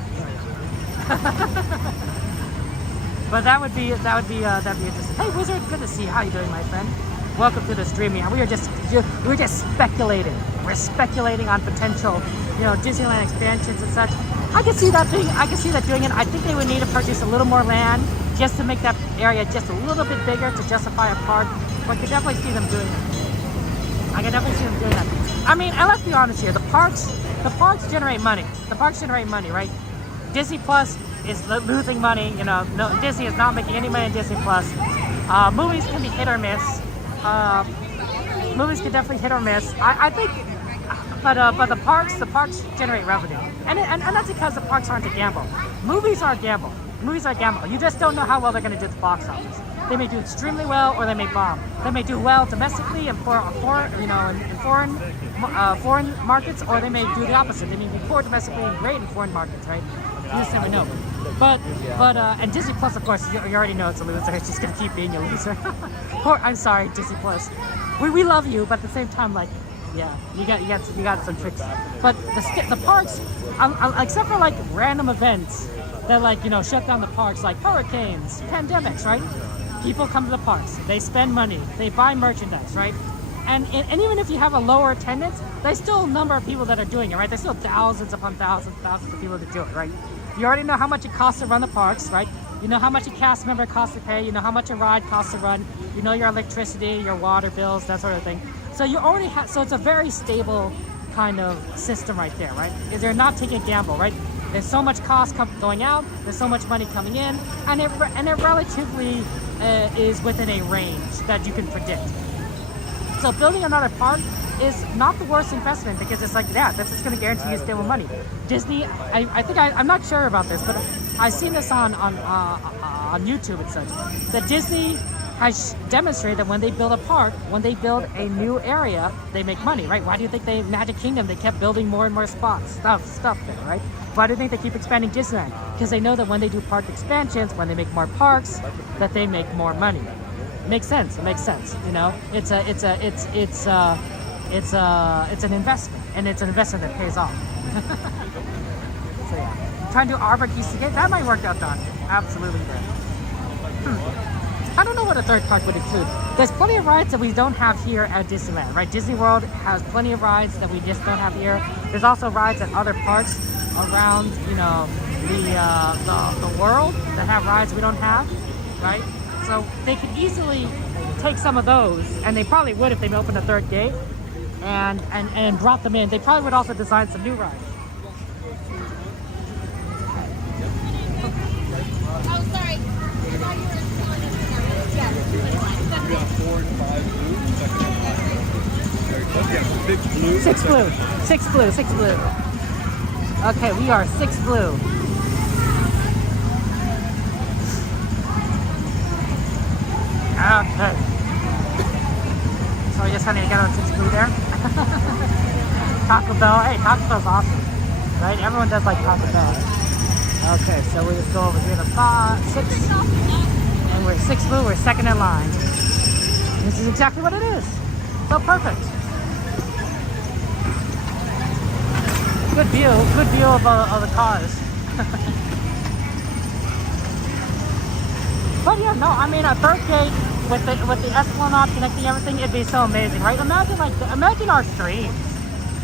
But that'd be interesting. Hey Wizard, good to see you. How you doing, my friend? Welcome to the stream. We're just speculating. We're speculating on potential, you know, Disneyland expansions and such. I can see that doing it. I think they would need to purchase a little more land just to make that area just a little bit bigger to justify a park. But I can definitely see them doing it. I mean, and let's be honest here. The parks generate money. Right? Disney Plus is losing money. You know, Disney is not making any money in Disney Plus. Movies can be hit or miss. Movies can definitely hit or miss. I think, but the parks generate revenue, and that's because the parks aren't a gamble. Movies are a gamble. You just don't know how well they're going to do at the box office. They may do extremely well, or they may bomb. They may do well domestically and in foreign markets, or they may do the opposite. They may be poor domestically and great in foreign markets, right? You just never know. But and Disney Plus, of course, you already know it's a loser. It's just gonna keep being a loser. I'm sorry, Disney Plus. We love you, but at the same time, like, yeah, you got some tricks. But the parks, except for like random events that like shut down the parks, like hurricanes, pandemics, right? People come to the parks, they spend money, they buy merchandise, right? And even if you have a lower attendance, there's still a number of people that are doing it, right? There's still thousands upon thousands of people that do it, right? You already know how much it costs to run the parks, right? You know how much a cast member costs to pay. You know how much a ride costs to run. You know your electricity, your water bills, that sort of thing. So you already have. So it's a very stable kind of system right there, right? Is they're not taking a gamble, right? There's so much cost going out. There's so much money coming in, and it relatively is within a range that you can predict. So building another park is not the worst investment because it's like, yeah, that's just going to guarantee you stable money. Disney, I'm not sure about this, but I've seen this on YouTube and such, that Disney has demonstrated that when they build a park, when they build a new area, they make money, right? Why do you think Magic Kingdom, they kept building more and more spots, stuff there, right? Why do you think they keep expanding Disneyland? Because they know that when they do park expansions, when they make more parks, that they make more money. It makes sense. It makes sense. It's an investment, and it's an investment that pays off. So yeah, trying to do Arbor Keys again, that might work out, Don. Absolutely good. I don't know what a third park would include. There's plenty of rides that we don't have here at Disneyland, right? Disney World has plenty of rides that we just don't have here. There's also rides at other parks around, the world that have rides we don't have, right? So they could easily take some of those, and they probably would if they opened a third gate and brought them in. They probably would also design some new rides. Oh, sorry. We got 4 and 5 blue, second and last. Yeah, 6 blue. 6 blue. 6 blue. 6 blue. Okay, we are 6 blue. Okay. So we're just trying to get on 6 blue there. Taco Bell. Hey, Taco Bell's awesome. Right? Everyone does like Taco Bell. Okay, so we just go over here to 6. And we're 6 blue, we're second in line. This is exactly what it is. So perfect. Good view of the cars. But yeah, no, I mean a third gate with the Esplanade connecting everything, it'd be so amazing, right? Imagine our streams,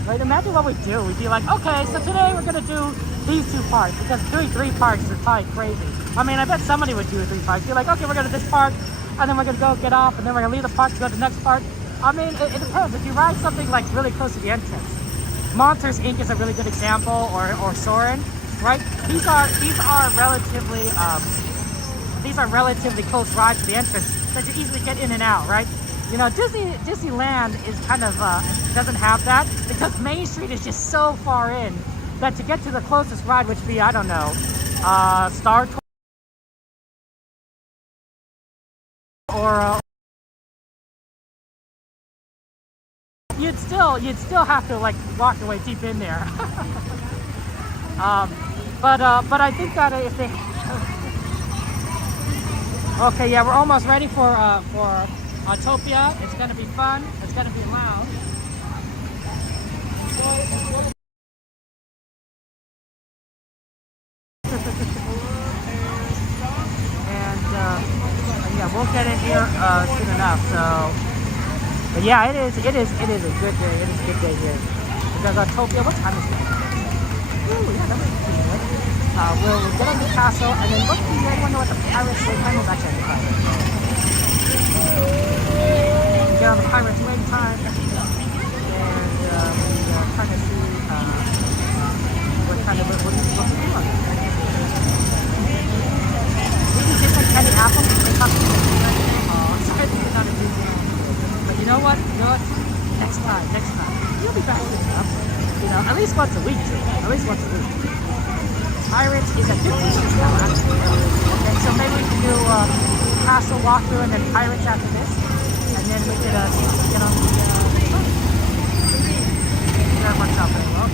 right? Imagine what we do. We'd be like, okay, so today we're gonna do these 2 parks, because doing 3 parks is probably crazy. I mean, I bet somebody would do 3 parks. Be like, okay, we're gonna do this park, and then we're gonna go get off, and then we're gonna leave the park to go to the next park. I mean, it depends. If you ride something like really close to the entrance, Monsters Inc. is a really good example, or Soarin', right? These are relatively close rides to the entrance that you easily get in and out, right? Disneyland is kind of doesn't have that because Main Street is just so far in that to get to the closest ride, which would be, I don't know, Star Tours or you'd still have to like walk your way deep in there. But I think that if they okay, yeah, we're almost ready for Autopia. It's gonna be fun. It's gonna be loud. And yeah, we'll get in here soon enough. So, but yeah, it is a good day. It is a good day here because Autopia. What time is it? Ooh, yeah, that was interesting, right? We'll get on the castle and then look. You guys wonder what the Pirates Wing time is actually. We get on the Pirates Wing time, and we kind of see what we do on it. Maybe just like Kenny Apple. Sorry, this is not a Disneyland. But you know what? Next time. You'll be back soon enough. At least once a week. Pirates is a good thing now, actually. Okay, so maybe we can do castle walkthrough and then pirates after this. And then we could see if we can get on the that works out very well.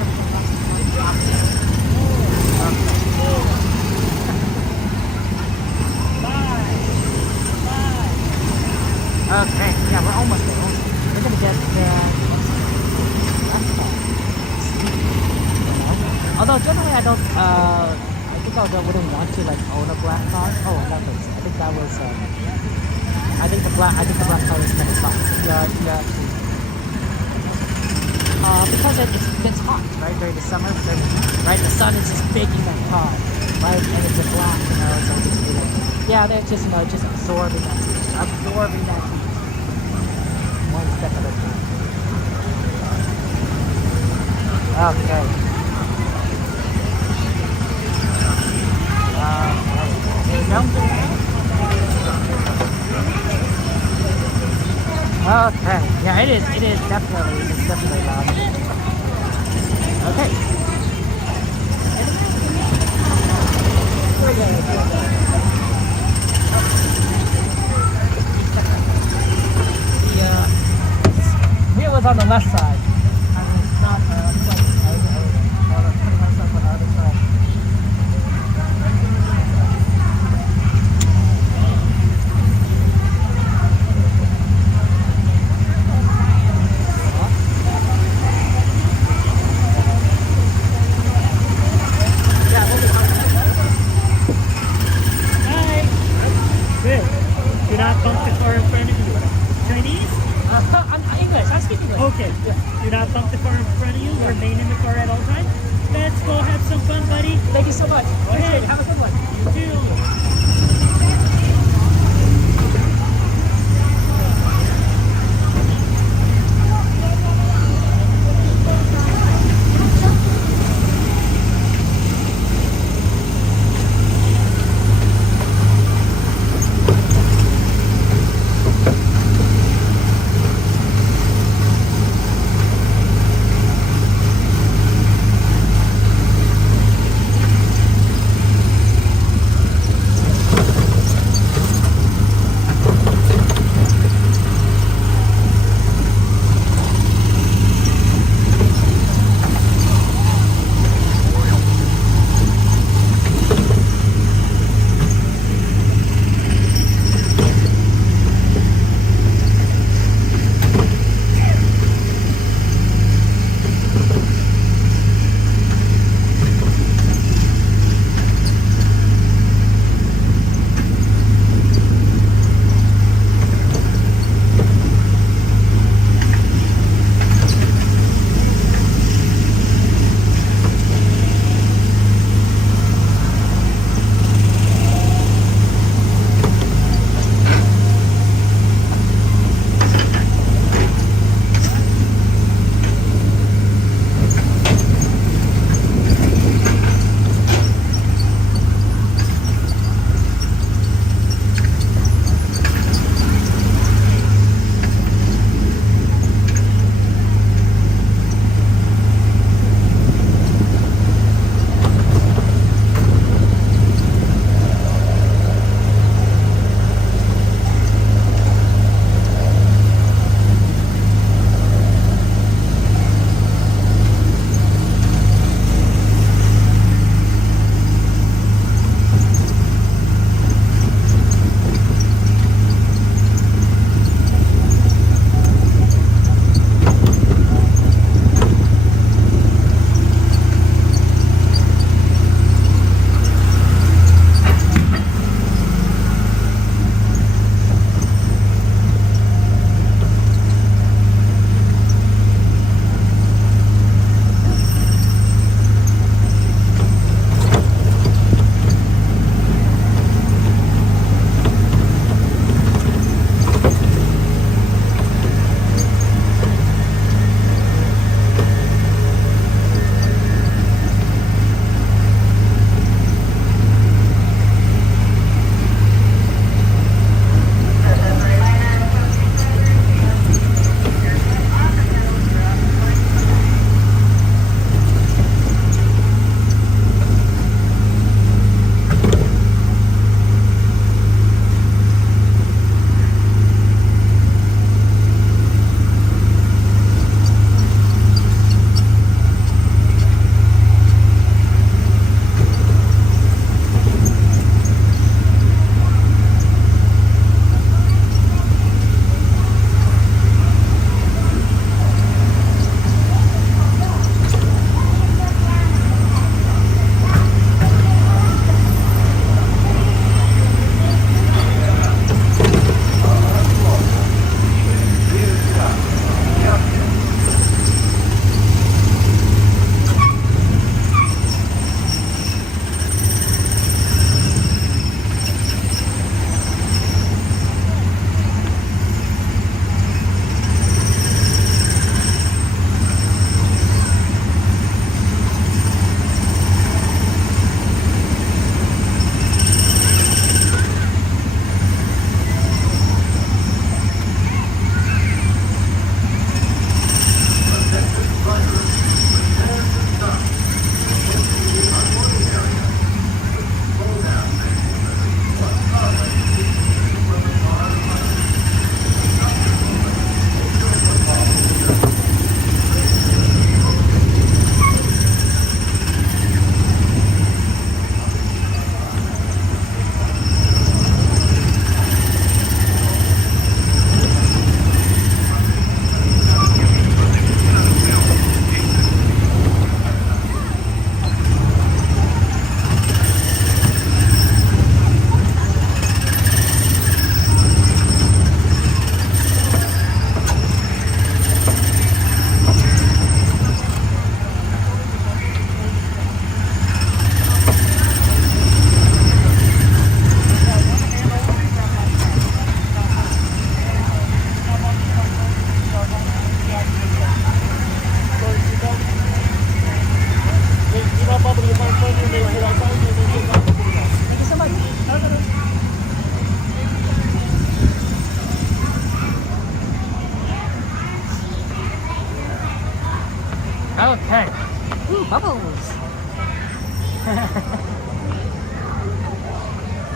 Okay, yeah, we're almost there. We're gonna get there. Although generally I don't, I think I wouldn't want to like own a black car. Oh, that was, I think that was, I think the black car is kind of fun. Yeah. Because it's hot, right? During the summer, right? The sun is just baking that car, right? And it's a black, you know, so just yeah, they're just, you know, just absorbing that heat. One step at a time. Okay. There you go. Okay. Yeah, it is definitely loud. Okay. The wheel was on the left side. I mean, it's not I put myself on the other side. Do not bump the car in front of you. Chinese? English. I speak English. Okay. Do not bump the car in front of you. Remain in the car at all times. Let's go have some fun, buddy. Thank you so much. Go ahead. Have a good one. You too.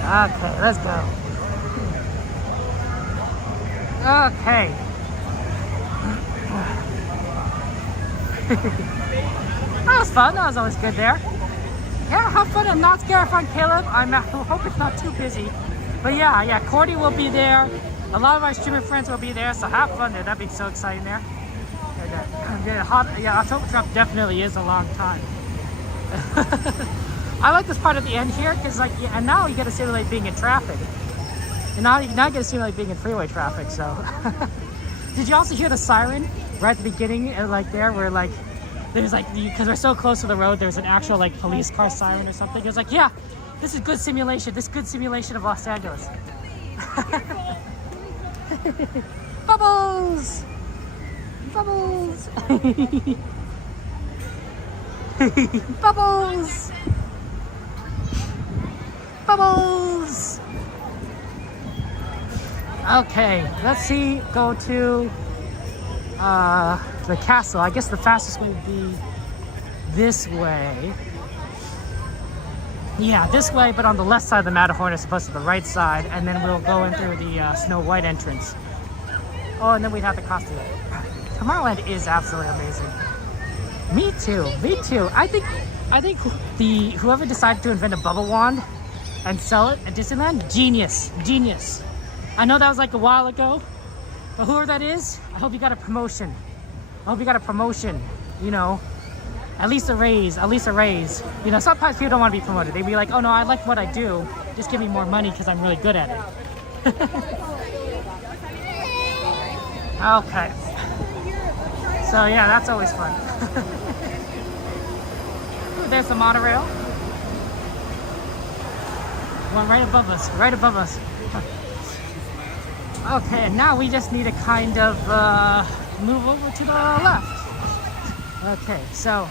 Okay, let's go. Okay. That was fun. That was always good there. Yeah, have fun. I'm not scared from Caleb. I hope it's not too busy. But yeah, Cordy will be there. A lot of our streamer friends will be there, so have fun there. That'd be so exciting there. Yeah, October Trump definitely is a long time. I like this part at the end here because, like, and now you get to simulate being in traffic. And now you get to simulate being in freeway traffic. So, did you also hear the siren right at the beginning? Like there, where like there's like because we're so close to the road, there's an actual like police car siren or something. It was like, yeah, this is good simulation. This is good simulation of Los Angeles. Bubbles! Bubbles! Bubbles! Bubbles! Okay, let's see, go to the castle. I guess the fastest way would be this way. Yeah, this way, but on the left side of the Matterhorn as opposed to the right side, and then we'll go in through the Snow White entrance. Oh, and then we'd have to cross the Tomorrowland is absolutely amazing. Me too, me too. I think whoever decided to invent a bubble wand and sell it at Disneyland, genius. I know that was like a while ago, but whoever that is, I hope you got a promotion. You know, at least a raise. You know, sometimes people don't want to be promoted. They'd be like, oh no, I like what I do. Just give me more money because I'm really good at it. Okay. So yeah, that's always fun. Ooh, there's the monorail. One right above us. Okay, and now we just need to kind of move over to the left. Okay, so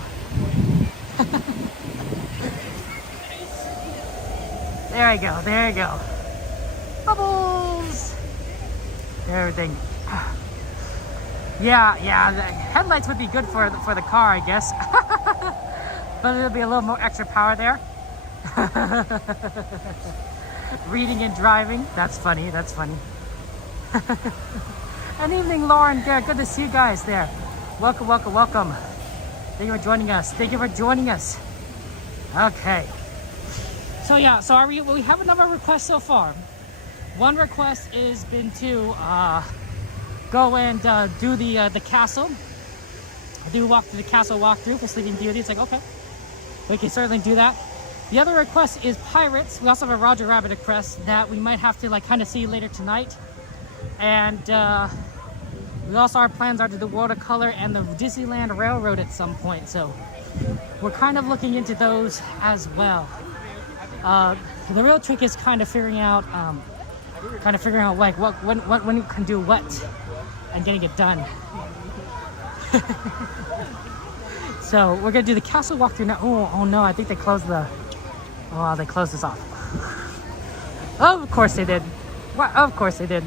there you go. Bubbles. Everything. Yeah, the headlights would be good for the car, I guess. But it'll be a little more extra power there. Reading and driving. That's funny. Good evening, Lauren. Good to see you guys there. Welcome. Thank you for joining us. Okay. So yeah, we have a number of requests so far. One request has been to go and do the castle. Walk through the castle walkthrough for Sleeping Beauty. It's like, okay, we can certainly do that. The other request is Pirates. We also have a Roger Rabbit request that we might have to like kind of see later tonight. And we also, our plans are to do Watercolor and the Disneyland Railroad at some point. So we're kind of looking into those as well. The real trick is kind of figuring out like when you can do what and getting it done. So we're gonna do the castle walkthrough now. Oh no, I think they closed this off. Oh, of course they did. What? Of course they did.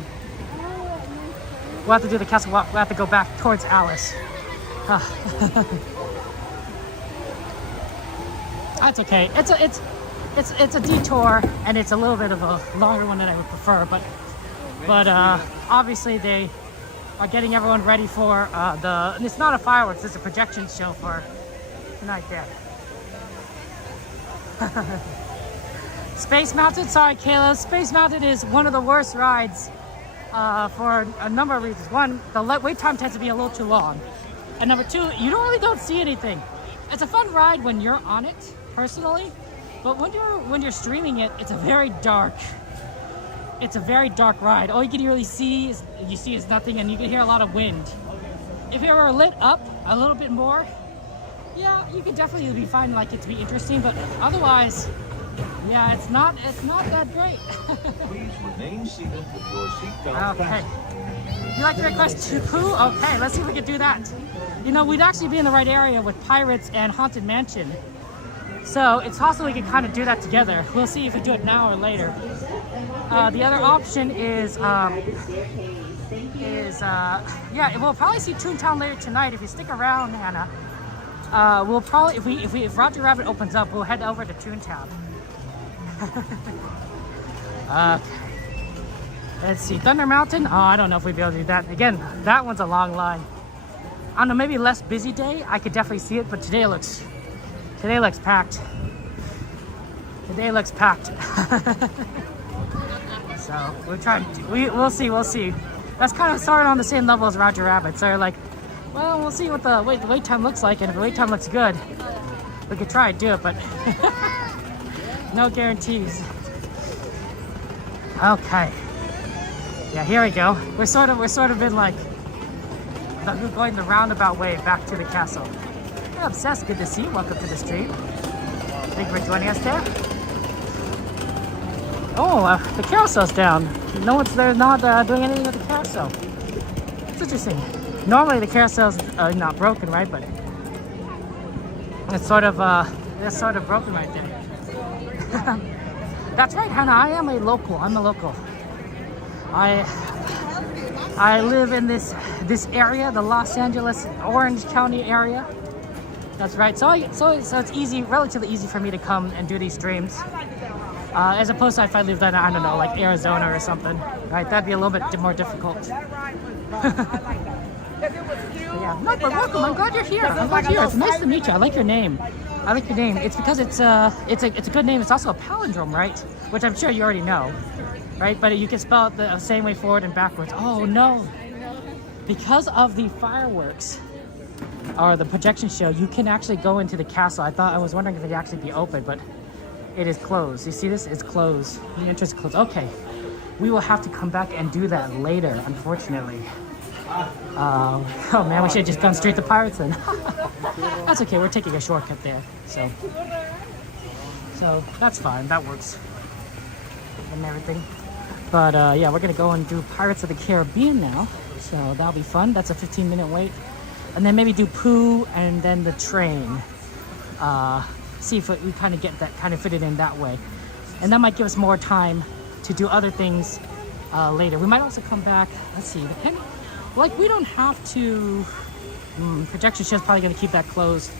We'll have to do the castle walk. We'll have to go back towards Alice. That's okay. It's a detour, and it's a little bit of a longer one than I would prefer. But obviously they are getting everyone ready for and it's not a fireworks. It's a projection show for tonight there. Space Mountain. Sorry, Kayla. Space Mountain is one of the worst rides. For a number of reasons. One, the wait time tends to be a little too long. And number two, you don't see anything. It's a fun ride when you're on it, personally. But when you're streaming it, it's a very dark ride. All you can really see is nothing, and you can hear a lot of wind. If it were lit up a little bit more, yeah, you could definitely find like it to be interesting. But otherwise, yeah, it's not that great. Please remain seated with your seatbelt Okay. You like to request to Pooh? Okay, let's see if we can do that. You know, we'd actually be in the right area with Pirates and Haunted Mansion. So it's possible we can kind of do that together. We'll see if we do it now or later. The other option is we'll probably see Toontown later tonight. If you stick around, Hannah, we'll probably, if Roger Rabbit opens up, we'll head over to Toontown. Okay. Let's see, Thunder Mountain. Oh, I don't know if we'd be able to do that. Again, that one's a long line. I don't know, maybe a less busy day, I could definitely see it, but today looks packed. Today looks packed. So we're trying. We'll see. That's kind of started on the same level as Roger Rabbit. So like, well, we'll see what the wait time looks like, and if the wait time looks good, we could try to do it, but no guarantees. Okay. Yeah, here we go. We're sort of been like going the roundabout way back to the castle. Hey, Obsessed, good to see you. Welcome to the stream. Thank you for joining us there. Oh, the carousel's down. No one's there, not doing anything with the carousel. It's interesting. Normally the carousel's not broken, right? But it's sort of broken right there. That's right, Hannah. I am a local. I'm a local. I live in this area, the Los Angeles, Orange County area. That's right. So it's easy, relatively easy for me to come and do these streams. As opposed to if I lived in, I don't know, like Arizona or something, right? That'd be a little bit more difficult. Yeah, no, but welcome. I'm glad you're here. It's nice to meet you. I like your name. It's because it's a good name. It's also a palindrome, right? Which I'm sure you already know, right? But you can spell it the same way forward and backwards. Oh no! Because of the fireworks or the projection show, you can actually go into the castle. I was wondering if it'd actually be open, but it is closed. You see this? It's closed. The entrance is closed. Okay, we will have to come back and do that later, unfortunately. Oh man, we should have just gone straight to Pirates then. That's okay, we're taking a shortcut there. So that's fine, that works. And everything. But yeah, we're gonna go and do Pirates of the Caribbean now. So that'll be fun. That's a 15-minute wait. And then maybe do Pooh and then the train. See if we kind of get that, kind of fit it in that way. And that might give us more time to do other things later. We might also come back, let's see, like we don't have to, projection show's probably gonna keep that closed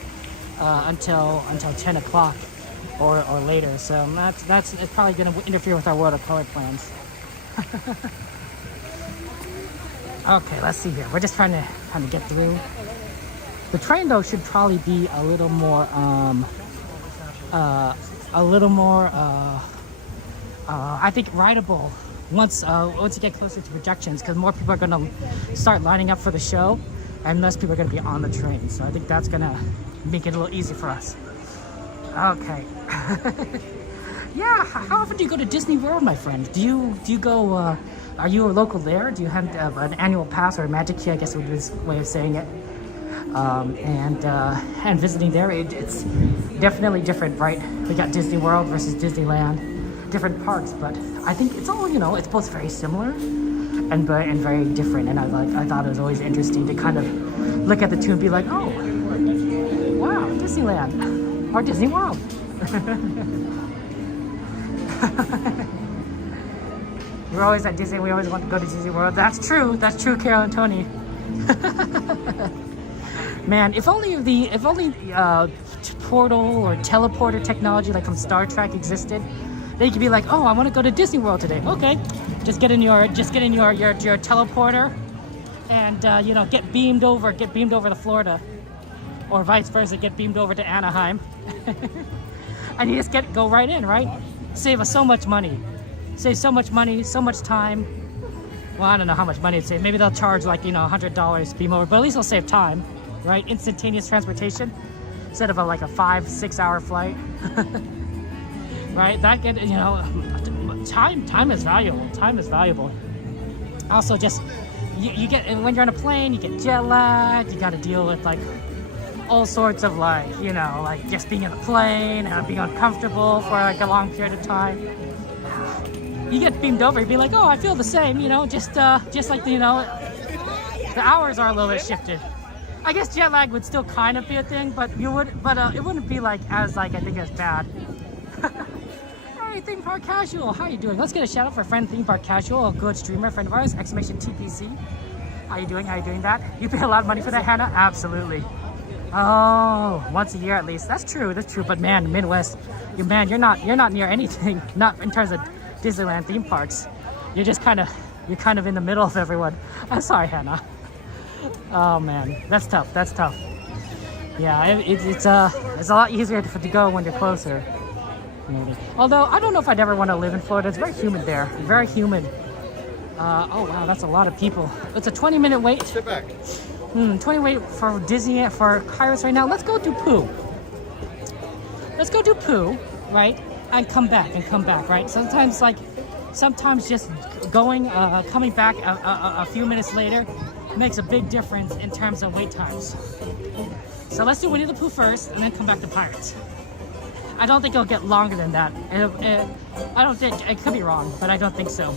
until 10 o'clock or later. So it's probably gonna interfere with our World of Color plans. Okay, let's see here. We're just trying to kind of get through. The train though should probably be a little more, I think rideable once you get closer to projections, because more people are going to start lining up for the show and less people are going to be on the train. So I think that's going to make it a little easy for us. Okay. Yeah, how often do you go to Disney World, my friend? Do you go, are you a local there? Do you have an annual pass or a magic key, I guess would be this way of saying it? And visiting there, it's definitely different, right? We got Disney World versus Disneyland, different parks, but I think it's all, it's both very similar and very different. And I thought it was always interesting to kind of look at the two and be like, oh, wow, Disneyland or Disney World. We're always at Disney. We always want to go to Disney World. That's true, Carol and Tony. Man, if only portal or teleporter technology like from Star Trek existed, they could be like, oh, I want to go to Disney World today. Okay, just get in your teleporter, and get beamed over to Florida, or vice versa, get beamed over to Anaheim, and you just go right in, right? Save us so much money, so much time. Well, I don't know how much money it'd save. Maybe they'll charge like $100 beam over, but at least they'll save time. Right, instantaneous transportation instead of a 5-6 hour flight. Right, that time is valuable. Also, just you get, when you're on a plane, you get jet lag. You got to deal with all sorts of just being in a plane and being uncomfortable for a long period of time. You get beamed over, you'd be like, oh, I feel the same. Just like the hours are a little bit shifted. I guess jet lag would still kind of be a thing, but it wouldn't be as bad. Hey, Theme Park Casual, how you doing? Let's get a shout out for friend Theme Park Casual, a good streamer, friend of ours, !TPC. How you doing that? You pay a lot of money for that, Hannah? Absolutely. Oh, once a year at least. That's true. But man, Midwest, you're not near anything. Not in terms of Disneyland theme parks, you're kind of in the middle of everyone. I'm sorry, Hannah. Oh man, that's tough. That's tough. Yeah, it's a lot easier to go when you're closer. Maybe. Although I don't know if I'd ever want to live in Florida. It's very humid there. Very humid. Oh wow, that's a lot of people. It's a 20-minute wait. Sit back. 20 wait for Disney for Pirates right now. Let's go do Pooh. Let's go do Pooh, right? And come back, right? Sometimes just going, coming back a few minutes later makes a big difference in terms of wait times. So let's do Winnie the Pooh first, and then come back to Pirates. I don't think it'll get longer than that. I don't think, it could be wrong, but I don't think so.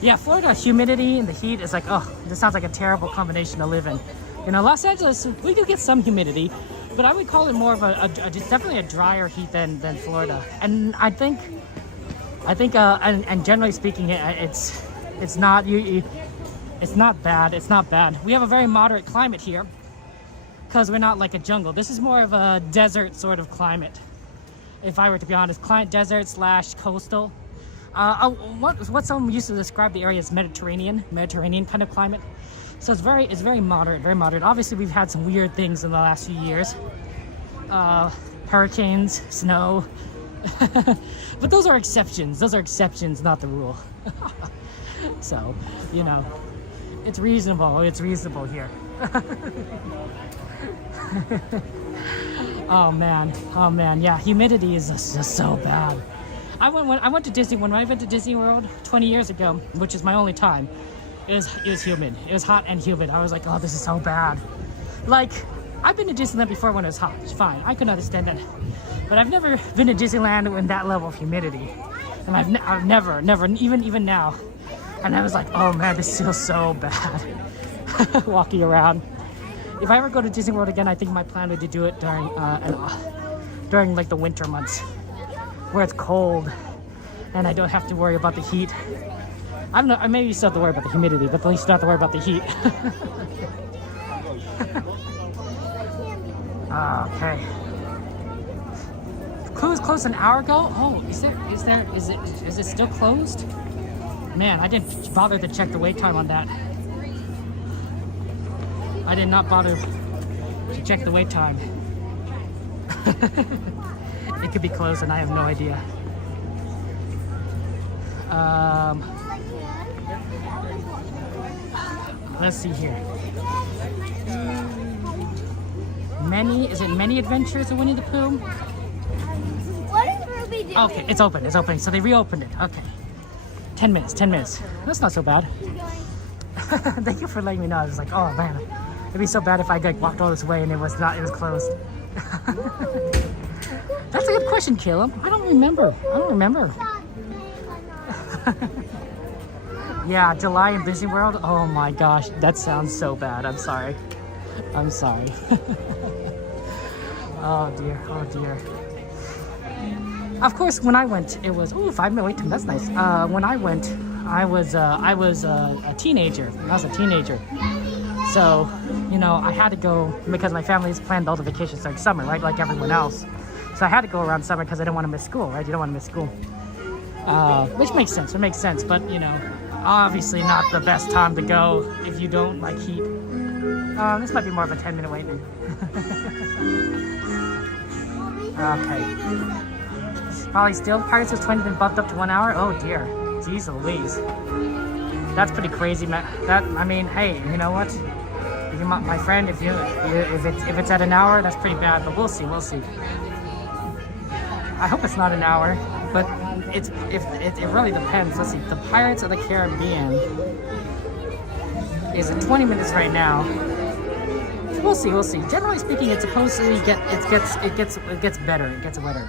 Yeah, Florida humidity and the heat is like, oh, this sounds like a terrible combination to live in. You know, Los Angeles, we do get some humidity, but I would call it more of definitely a drier heat than Florida. And I think, and generally speaking, it's not bad. It's not bad. We have a very moderate climate here because we're not like a jungle. This is more of a desert sort of climate, if I were to be honest. Desert / coastal. What some used to describe the area as Mediterranean kind of climate. So it's very moderate, very moderate. Obviously, we've had some weird things in the last few years. Hurricanes, snow. But those are exceptions. Those are exceptions, not the rule. So, you know, it's reasonable. It's reasonable here. Oh man, yeah, humidity is just so bad. I went to Disney when I went to Disney World 20 years ago, which is my only time. It was humid. It was hot and humid. I was like, oh, this is so bad. Like, I've been to Disneyland before when it was hot. It's fine. I can understand that. But I've never been to Disneyland in that level of humidity. And I've never, even now. And I was like, oh man, this feels so bad. Walking around. If I ever go to Disney World again, I think my plan would be to do it during like the winter months, where it's cold and I don't have to worry about the heat. I don't know, maybe you still have to worry about the humidity, but at least you don't have to worry about the heat. Okay. Cruise closed an hour ago? Oh, is it still closed? Man, I didn't bother to check the wait time on that. I did not bother to check the wait time. It could be closed and I have no idea. Let's see here. Is it many adventures of Winnie the Pooh? What is Ruby doing? Okay, it's open. So they reopened it. Okay. 10 minutes. That's not so bad. Thank you for letting me know. I was like, oh man, it'd be so bad if I like walked all this way and it was closed. That's a good question, Caleb. I don't remember. Yeah, July in Disney World. Oh my gosh, that sounds so bad. I'm sorry. Oh dear. Of course, when I went, it was 5-minute wait time. That's nice. When I went, I was a teenager. So, you know, I had to go because my family's planned all the vacations during summer, right? Like everyone else. So I had to go around summer because I didn't want to miss school, right? You don't want to miss school. Which makes sense. It makes sense. But, you know, obviously not the best time to go if you don't like heat. This might be more of a 10-minute wait. Okay. Probably still. Pirates of 20 been bumped up to 1 hour. Oh dear. Jeez Louise. That's pretty crazy, man. I mean, hey, you know what? My friend, if it's at an hour, that's pretty bad. But we'll see. I hope it's not an hour, but it really depends. Let's see. The Pirates of the Caribbean is at 20 minutes right now. We'll see. Generally speaking, it supposedly it gets better. It gets wetter.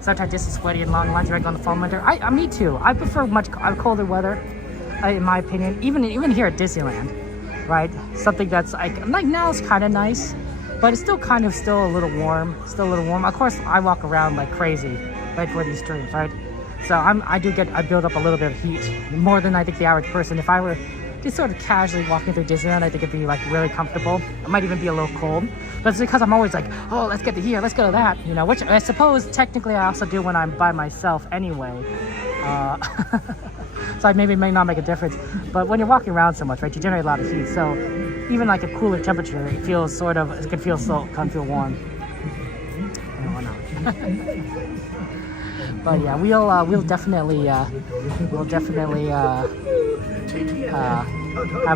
Sometimes just sweaty and long lines right on the fall winter. Me too. I prefer much colder weather, in my opinion. Even here at Disneyland, right? Something that's like now it's kind of nice, but it's still a little warm. Of course, I walk around like crazy right for these streams, right? So I build up a little bit of heat, more than I think the average person. If I were just sort of casually walking through Disneyland, I think it'd be like really comfortable. It might even be a little cold, but it's because I'm always like, oh, let's get to here, let's go to that, you know, which I suppose technically I also do when I'm by myself anyway. So maybe it may not make a difference, but when you're walking around so much, right, you generate a lot of heat. So even like a cooler temperature, it feels sort of, it can feel warm. But yeah, we'll definitely have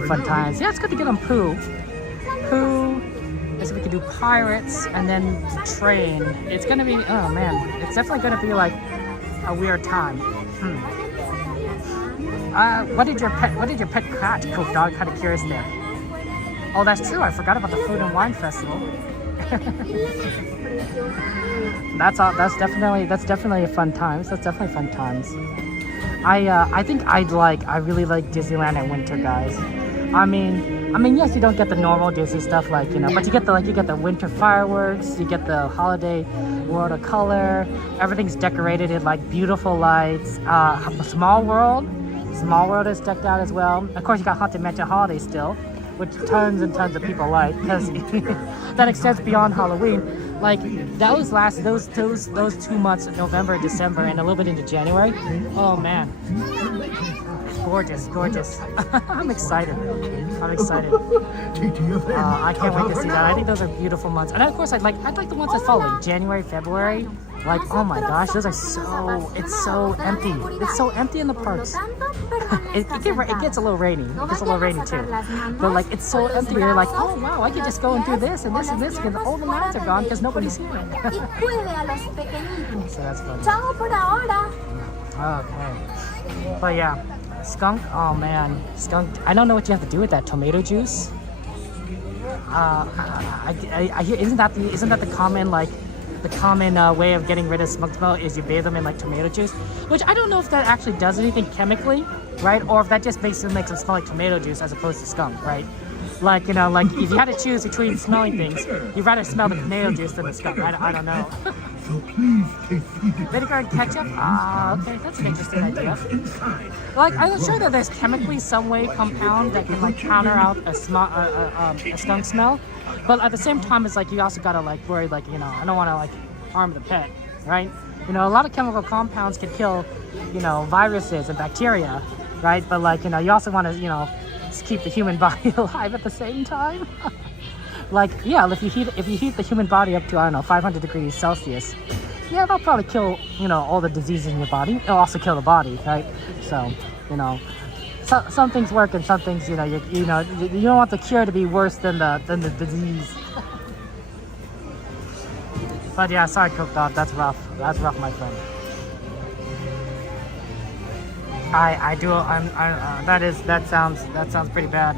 fun times. Yeah, it's good to get on Pooh. So we can do pirates and then the train. It's gonna be, oh man, it's definitely gonna be like a weird time. What did your pet catch, Coke Dog? Kind of curious there. Oh, that's true. I forgot about the Food and Wine Festival. That's definitely fun times. That's definitely fun times. I think I really like Disneyland in winter, guys. I mean, yes, you don't get the normal Disney stuff, like, you know, but you get the winter fireworks, you get the holiday world of color. Everything's decorated in like beautiful lights. Small World is decked out as well. Of course, you got Haunted Mansion Holiday still, which tons and tons of people like, because that extends beyond Halloween. Like those 2 months, November, December, and a little bit into January. Oh man, gorgeous. I'm excited. I can't wait to see that. I think those are beautiful months. And of course, I'd like the ones that follow, like January, February. Like, oh my gosh, those are it's so empty. It's so empty in the parks. It gets a little rainy. It gets a little rainy too. But like, it's so empty. You're like, oh wow, I could just go and do this and this and this because all the lines are gone because nobody's here. So that's funny. Okay. But yeah, skunk. Oh man, skunk. I don't know what you have to do with that tomato juice. I hear, isn't that the common way of getting rid of skunk smell is you bathe them in like tomato juice, which I don't know if that actually does anything chemically, right? Or if that just makes them smell like tomato juice as opposed to skunk, right? Like, you know, like if you had to choose between smelling things, you'd rather smell the tomato juice than the skunk. I don't know. Vinegar and ketchup? Okay, that's an interesting idea. Like, I'm sure that there's chemically some way compound that can like counter out a skunk smell. But at the same time, it's like you also gotta like worry, like, you know, I don't want to like harm the pet, right? You know, a lot of chemical compounds can kill, you know, viruses and bacteria, right? But like, you know, you also want to, you know, keep the human body alive at the same time. Like, yeah, if you heat the human body up to, I don't know, 500 degrees Celsius, yeah, that'll probably kill, you know, all the diseases in your body. It'll also kill the body, right? So, you know, some things work and some things, you know, you don't want the cure to be worse than the disease. But yeah, sorry, Cook Dog, that's rough. That's rough, my friend. That sounds pretty bad.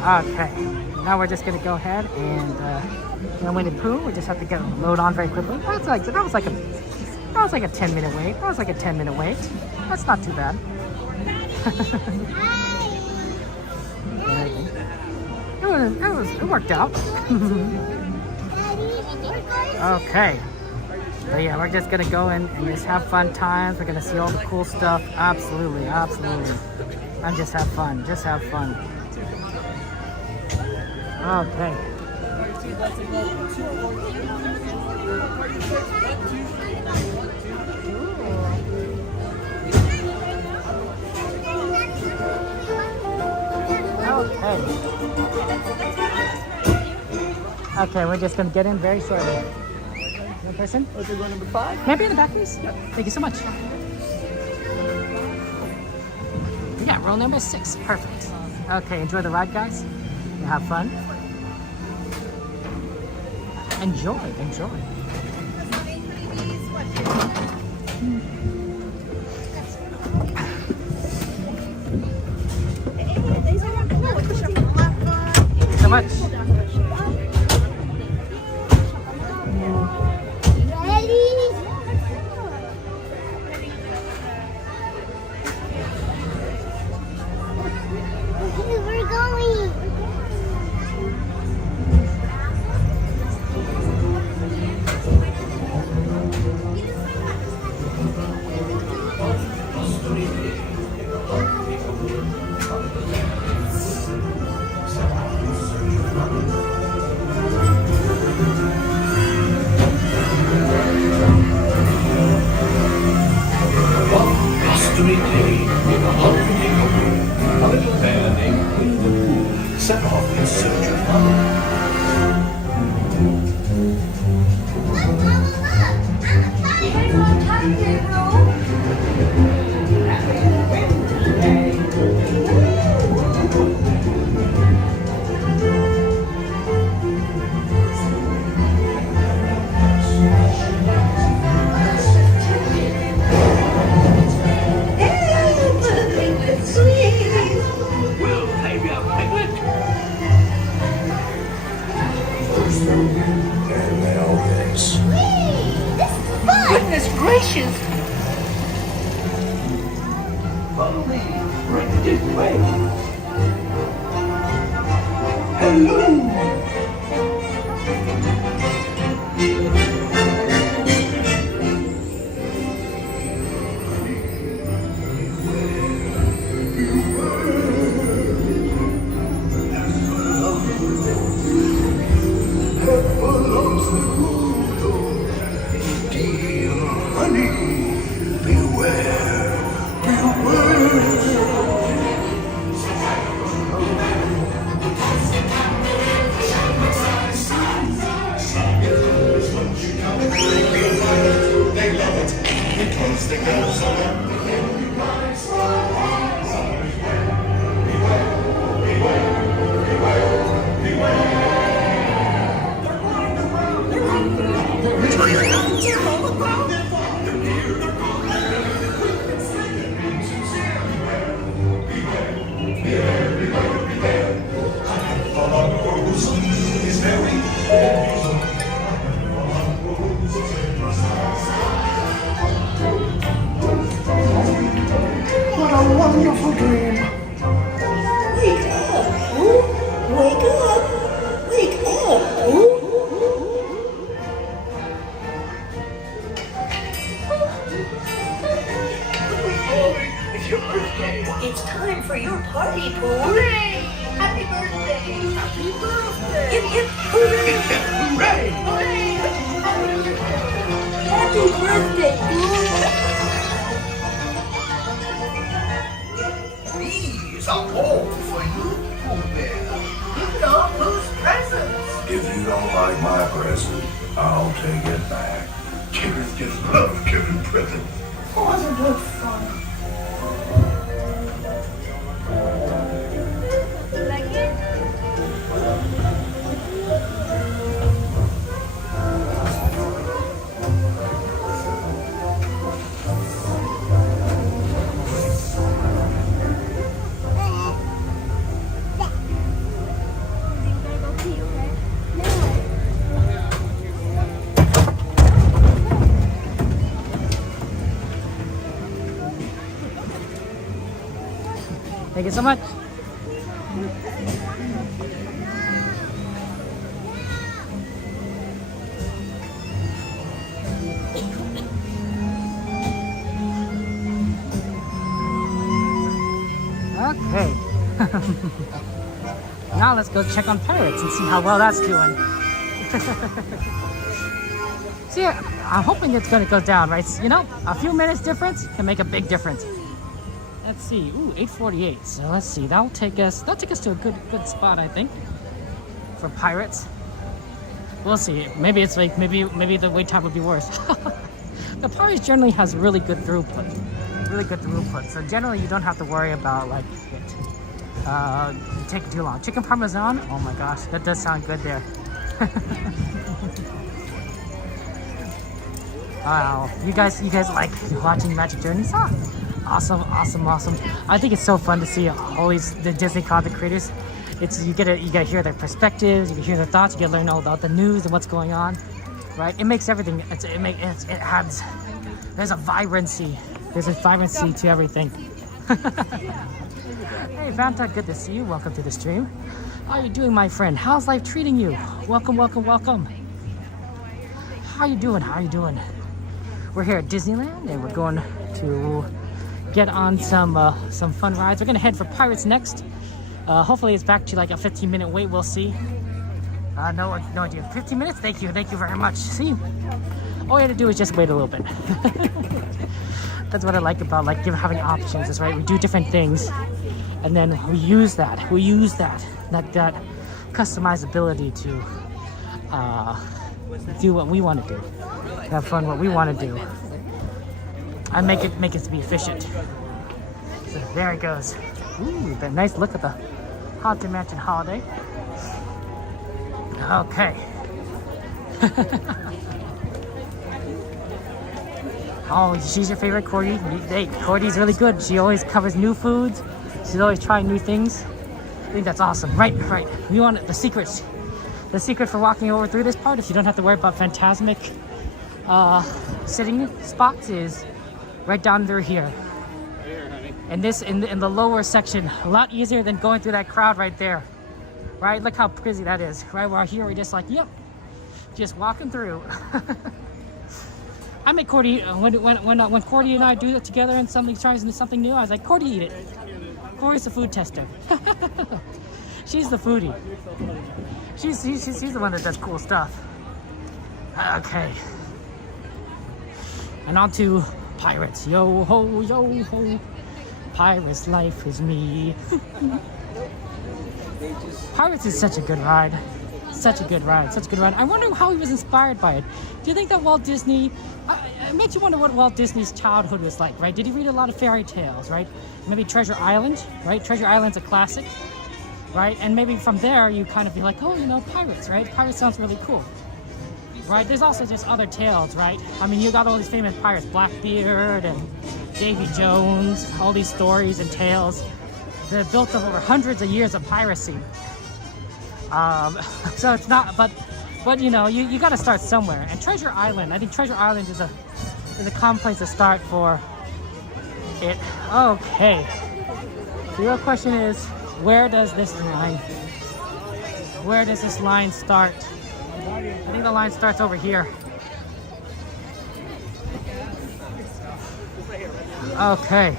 Okay, now we're just gonna go ahead and Winnie the Pooh. We just have to load on very quickly. That was like a 10-minute wait. That was like a 10-minute wait. That's not too bad. It worked out. Okay. But yeah, we're just gonna go in and just have fun times. We're gonna see all the cool stuff. Absolutely. And just have fun. Okay. Okay, we're just gonna get in very shortly. One person? Okay, go number 5. Maybe in the back, please? Yep. Thank you so much. We got row number 6. Perfect. Okay, enjoy the ride, guys. You have fun. Enjoy. Thank you so much. What a wonderful dream. Wake up, Pooh. Wake up. Wake up, Pooh. It's time for your party, Pooh. Hooray! Happy birthday! Happy birthday! Hip, hip, hooray! Hooray! Happy birthday, Pooh. These are all for you, Pooh Bear. Look at those presents. If you don't like my present, I'll take it back. Kids just love giving presents. Wasn't it fun? Like it? Thank you so much. Okay. Now let's go check on Pirates and see how well that's doing. See, I'm hoping it's gonna go down, right? You know, a few minutes difference can make a big difference. Let's see. Ooh, 8:48. So let's see. That'll take us to a good spot, I think, for Pirates. We'll see. Maybe it's like maybe the wait time would be worse. The Pirates generally has really good throughput. So generally you don't have to worry about like it taking too long. Chicken parmesan. Oh my gosh, that does sound good there. Wow, you guys like watching Magic Journeys? Huh? Awesome. I think it's so fun to see all the Disney content creators. You get to hear their perspectives, you can hear their thoughts, you get to learn all about the news and what's going on, right? It makes everything. It adds. There's a vibrancy to everything. Hey Vanta, good to see you. Welcome to the stream. How are you doing, my friend? How's life treating you? Welcome. How you doing? We're here at Disneyland and we're going to get on some fun rides. We're gonna head for Pirates next. Hopefully it's back to like a 15-minute wait. We'll see. No idea. 15 minutes? Thank you very much. See, all you have to do is just wait a little bit. That's what I like about having options. Is right. We do different things, and then we use that customizability to do what we want to do, have fun what we want to do, and make it to be efficient. So there it goes. Ooh, that nice look at the Haunted Mansion Holiday. Okay. Oh, she's your favorite, Cordy? Hey, Cordy's really good. She always covers new foods. She's always trying new things. I think that's awesome. Right. We want the secrets. The secret for walking over through this part, if you don't have to worry about phantasmic sitting spots, is right down through here. And this in the lower section, a lot easier than going through that crowd right there. Right? Look how crazy that is. Right? While here we're just like, yep, just walking through. I make Cordy when Cordy and I do it together and something tries something new. I was like, Cordy, eat it. Cordy's the food tester. She's the foodie. She's the one that does cool stuff. Okay. And on to Pirates. Yo ho, yo ho. Pirates life is me. Pirates is such a good ride. Such a good ride. Such a good ride. I wonder how he was inspired by it. Do you think that Walt Disney... it makes you wonder what Walt Disney's childhood was like, right? Did he read a lot of fairy tales, right? Maybe Treasure Island, right? Treasure Island's a classic, right? And maybe from there you kind of be like, oh, you know, pirates, right? Pirates sounds really cool, right? There's also just other tales, right? I mean, you got all these famous pirates, Blackbeard and Davy Jones, all these stories and tales. They're built over hundreds of years of piracy. So it's not, but you know, you got to start somewhere. And Treasure Island, I think Treasure Island is a common place to start for it. Okay. The real question is, where does this line start? I think the line starts over here. Okay.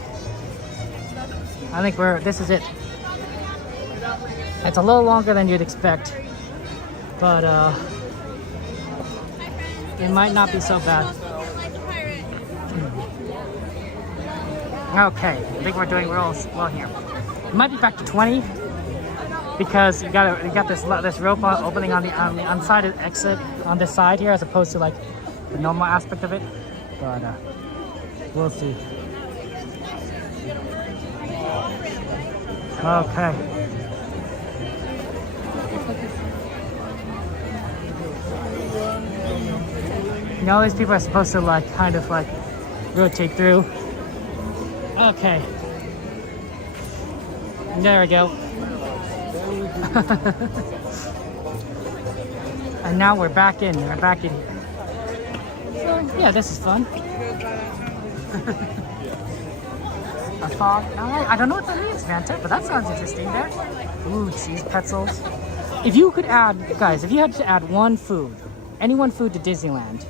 I think this is it. It's a little longer than you'd expect, but it might not be so bad. Okay, I think we're doing real well here. It might be back to 20 because you got this rope opening on the side of the exit on this side here, as opposed to like the normal aspect of it. But we'll see. Okay. You know, these people are supposed to like kind of like rotate through. Okay. There we go. And now we're back in. We're back in here. So, yeah, this is fun. A fog. I don't know what that means, Fanta, but that sounds interesting there. Ooh, cheese pretzels. If you could add, guys, if you had to add one food, any one food to Disneyland,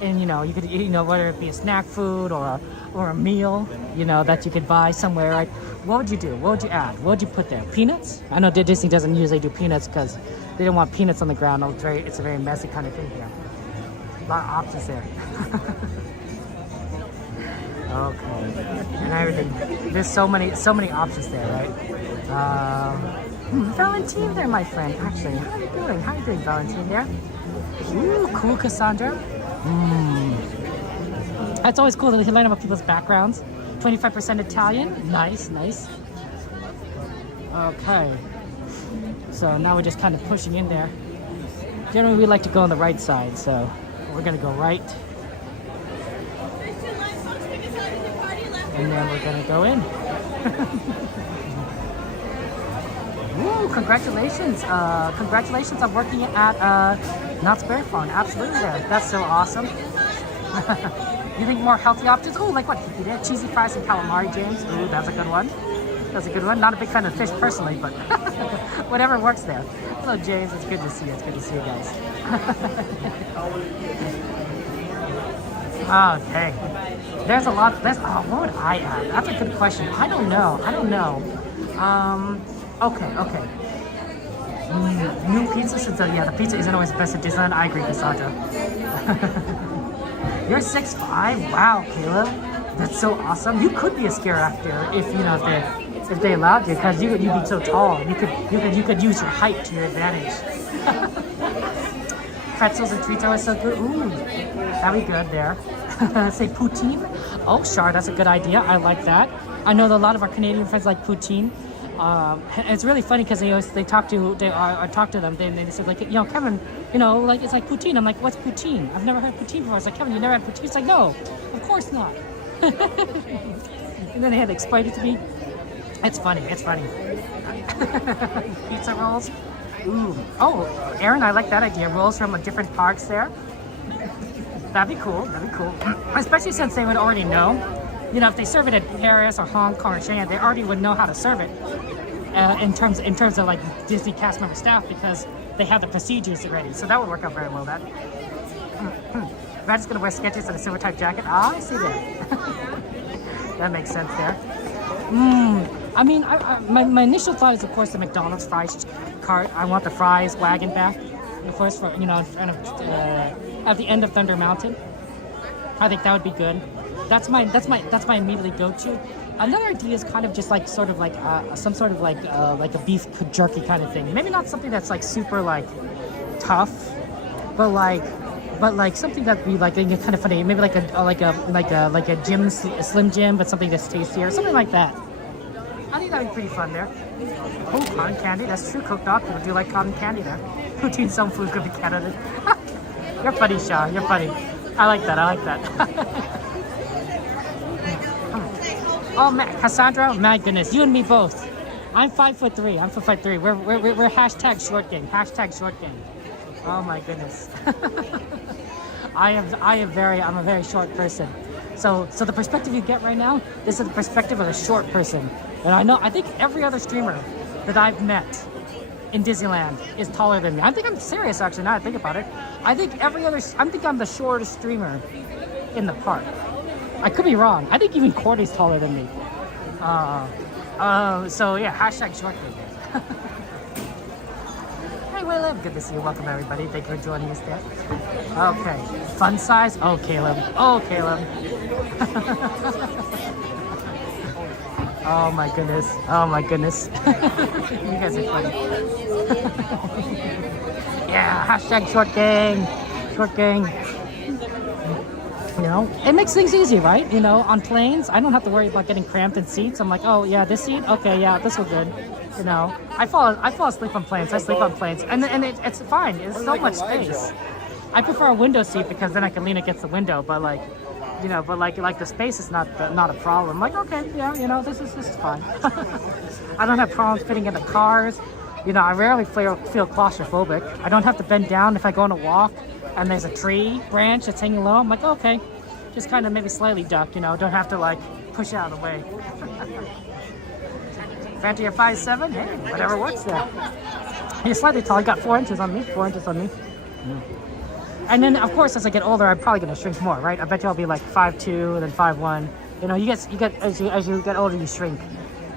and you know, you could, you know, whether it be a snack food or a meal, you know, that you could buy somewhere, right? What would you do? What would you add? What would you put there? Peanuts? I know Disney doesn't usually do peanuts because they don't want peanuts on the ground. It's a very messy kind of thing here. A lot of options there. Okay, and everything. There's so many options there, right? Valentine there, my friend. Actually, how are you doing? How are you doing, Valentine there? Ooh, cool, Cassandra. That's always cool to learn about people's backgrounds. 25% Italian. Nice, nice. Okay. So now we're just kind of pushing in there. Generally, we like to go on the right side, so we're gonna go right. And then we're gonna go in. Woo, congratulations. Congratulations on working at Knott's Berry Farm. Absolutely there. That's so awesome. You think more healthy options? Oh, like what? You did cheesy fries and calamari, James. Ooh, that's a good one. That's a good one. Not a big fan of fish personally, but whatever works there. Hello, James. It's good to see you. It's good to see you guys. Okay. There's a lot. What would I add? That's a good question. I don't know. Okay. New pizza since the pizza isn't always the best at Disneyland. I agree, Cassandra. You're 6'5". Wow, Caleb. That's so awesome. You could be a scare actor if they allowed you, because you'd be so tall. You could use your height to your advantage. Pretzels and treats are so good. Ooh, that'd be good there. Say poutine. Oh, sure, that's a good idea. I like that. I know that a lot of our Canadian friends like poutine. It's really funny because I talk to them. They said like, Kevin, like it's like poutine. I'm like, what's poutine? I've never heard poutine before. I was like, Kevin, you never had poutine? It's like, no, of course not. And then they had to explain it to me. It's funny. Pizza rolls. Ooh. Oh, Aaron, I like that idea. Rolls from different parks there. That'd be cool. Especially since they would already know you know, if they serve it in Paris or Hong Kong or Shanghai, they already would know how to serve it in terms of like Disney cast member staff because they have the procedures already. So that would work out very well. That. Matt's gonna wear Skechers and a silver type jacket. Ah, I see that. That makes sense there. I mean, my initial thought is, of course, the McDonald's fries cart. I want the fries wagon back, of course, for, you know, in front of at the end of Thunder Mountain. I think that would be good. That's my immediately go-to. Another idea is kind of just like sort of like some sort of like a beef jerky kind of thing. Maybe not something that's like super like tough, but like something that we like kind of funny. Maybe like a Slim Jim, but something that's tastier, something like that. I think that'd be pretty fun there. Oh, cotton candy. That's true. Cooked up. People do like cotton candy there. Poutine some food could be candidate. You're funny, Shaw. You're funny. I like that. I like that. Oh, Cassandra, my goodness, you and me both. I'm 5'3". I'm 5'3". We're hashtag short gang. Hashtag short gang. Oh my goodness. I'm a very short person. So the perspective you get right now, this is the perspective of a short person. And I think every other streamer that I've met in Disneyland is taller than me. I think I'm serious actually, now I think about it. I think I'm the shortest streamer in the park. I could be wrong. I think even Cordy's taller than me. So yeah, hashtag short gang. Hey Willem, good to see you. Welcome everybody. Thank you for joining us there. Okay, fun size. Oh Caleb. Oh Caleb. Oh my goodness. Oh my goodness. You guys are funny. Yeah, hashtag short gang. Short gang. You know, it makes things easy, right? You know, on planes, I don't have to worry about getting cramped in seats. I'm like, oh yeah, this seat, okay, yeah, this was good. You know, I fall asleep on planes. I sleep on planes, and it's fine. It's so much space. I prefer a window seat because then I can lean against the window. But like, you know, like the space is not a problem. I'm like, okay, yeah, you know, this is fine. I don't have problems fitting in the cars. You know, I rarely feel claustrophobic. I don't have to bend down if I go on a walk and there's a tree branch that's hanging low. I'm like, okay, just kind of maybe slightly duck. You know, don't have to like push out of the way. Fancy you're 5'7"? Hey, whatever works there. You're slightly tall. You got 4 inches on me. 4 inches on me. And then, of course, as I get older, I'm probably going to shrink more, right? I bet you I'll be like 5'2", then 5'1". You know, you get as you get older, you shrink.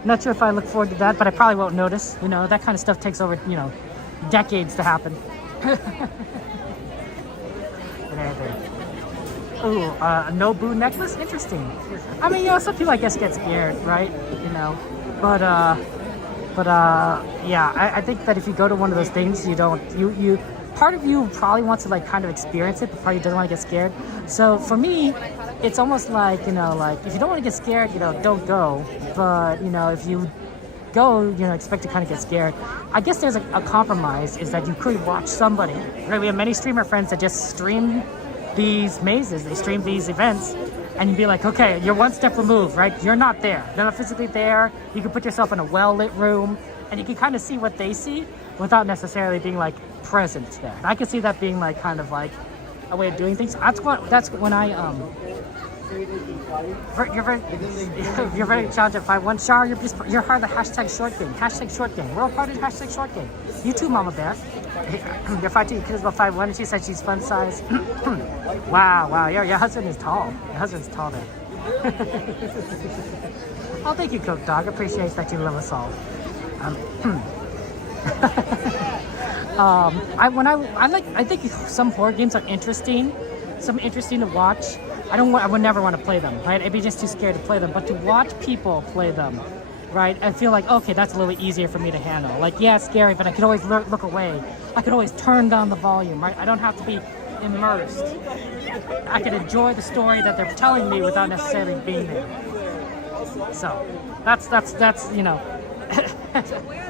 Not sure if I look forward to that, but I probably won't notice. You know, that kind of stuff takes over, you know, decades to happen. Ooh, a no-boo necklace? Interesting. I mean, you know, some people, I guess, get scared, right? You know, but yeah, I think that if you go to one of those things, you part of you probably wants to like kind of experience it, but part of you doesn't want to get scared. So for me, it's almost like, you know, like if you don't want to get scared, you know, don't go. But, you know, if you go, you know, expect to kind of get scared. I guess there's a compromise is that you could watch somebody. Right? We have many streamer friends that just stream these mazes, they stream these events, and you'd be like, okay, you're one step removed, right? You're not there. They're not physically there. You can put yourself in a well-lit room, and you can kind of see what they see without necessarily being like present there. I can see that being like kind of like a way of doing things. That's when I you're very challenged at 5'1". Char, you're part of the hashtag short game. Hashtag short game. We're all part of the hashtag short game. You too, Mama Bear. You're 5'2", your kid is about 5'1", and she said she's fun size. Wow. Your husband is tall. Your husband's tall there. Oh, thank you, Coke Dog. Appreciate that you love us all. I think some horror games are interesting. Some interesting to watch. I would never want to play them, right? I'd be just too scared to play them. But to watch people play them, right? I feel like, okay, that's a little bit easier for me to handle. Like, yeah, it's scary, but I could always look away. I could always turn down the volume, right? I don't have to be immersed. I can enjoy the story that they're telling me without necessarily being there. So, that's you know.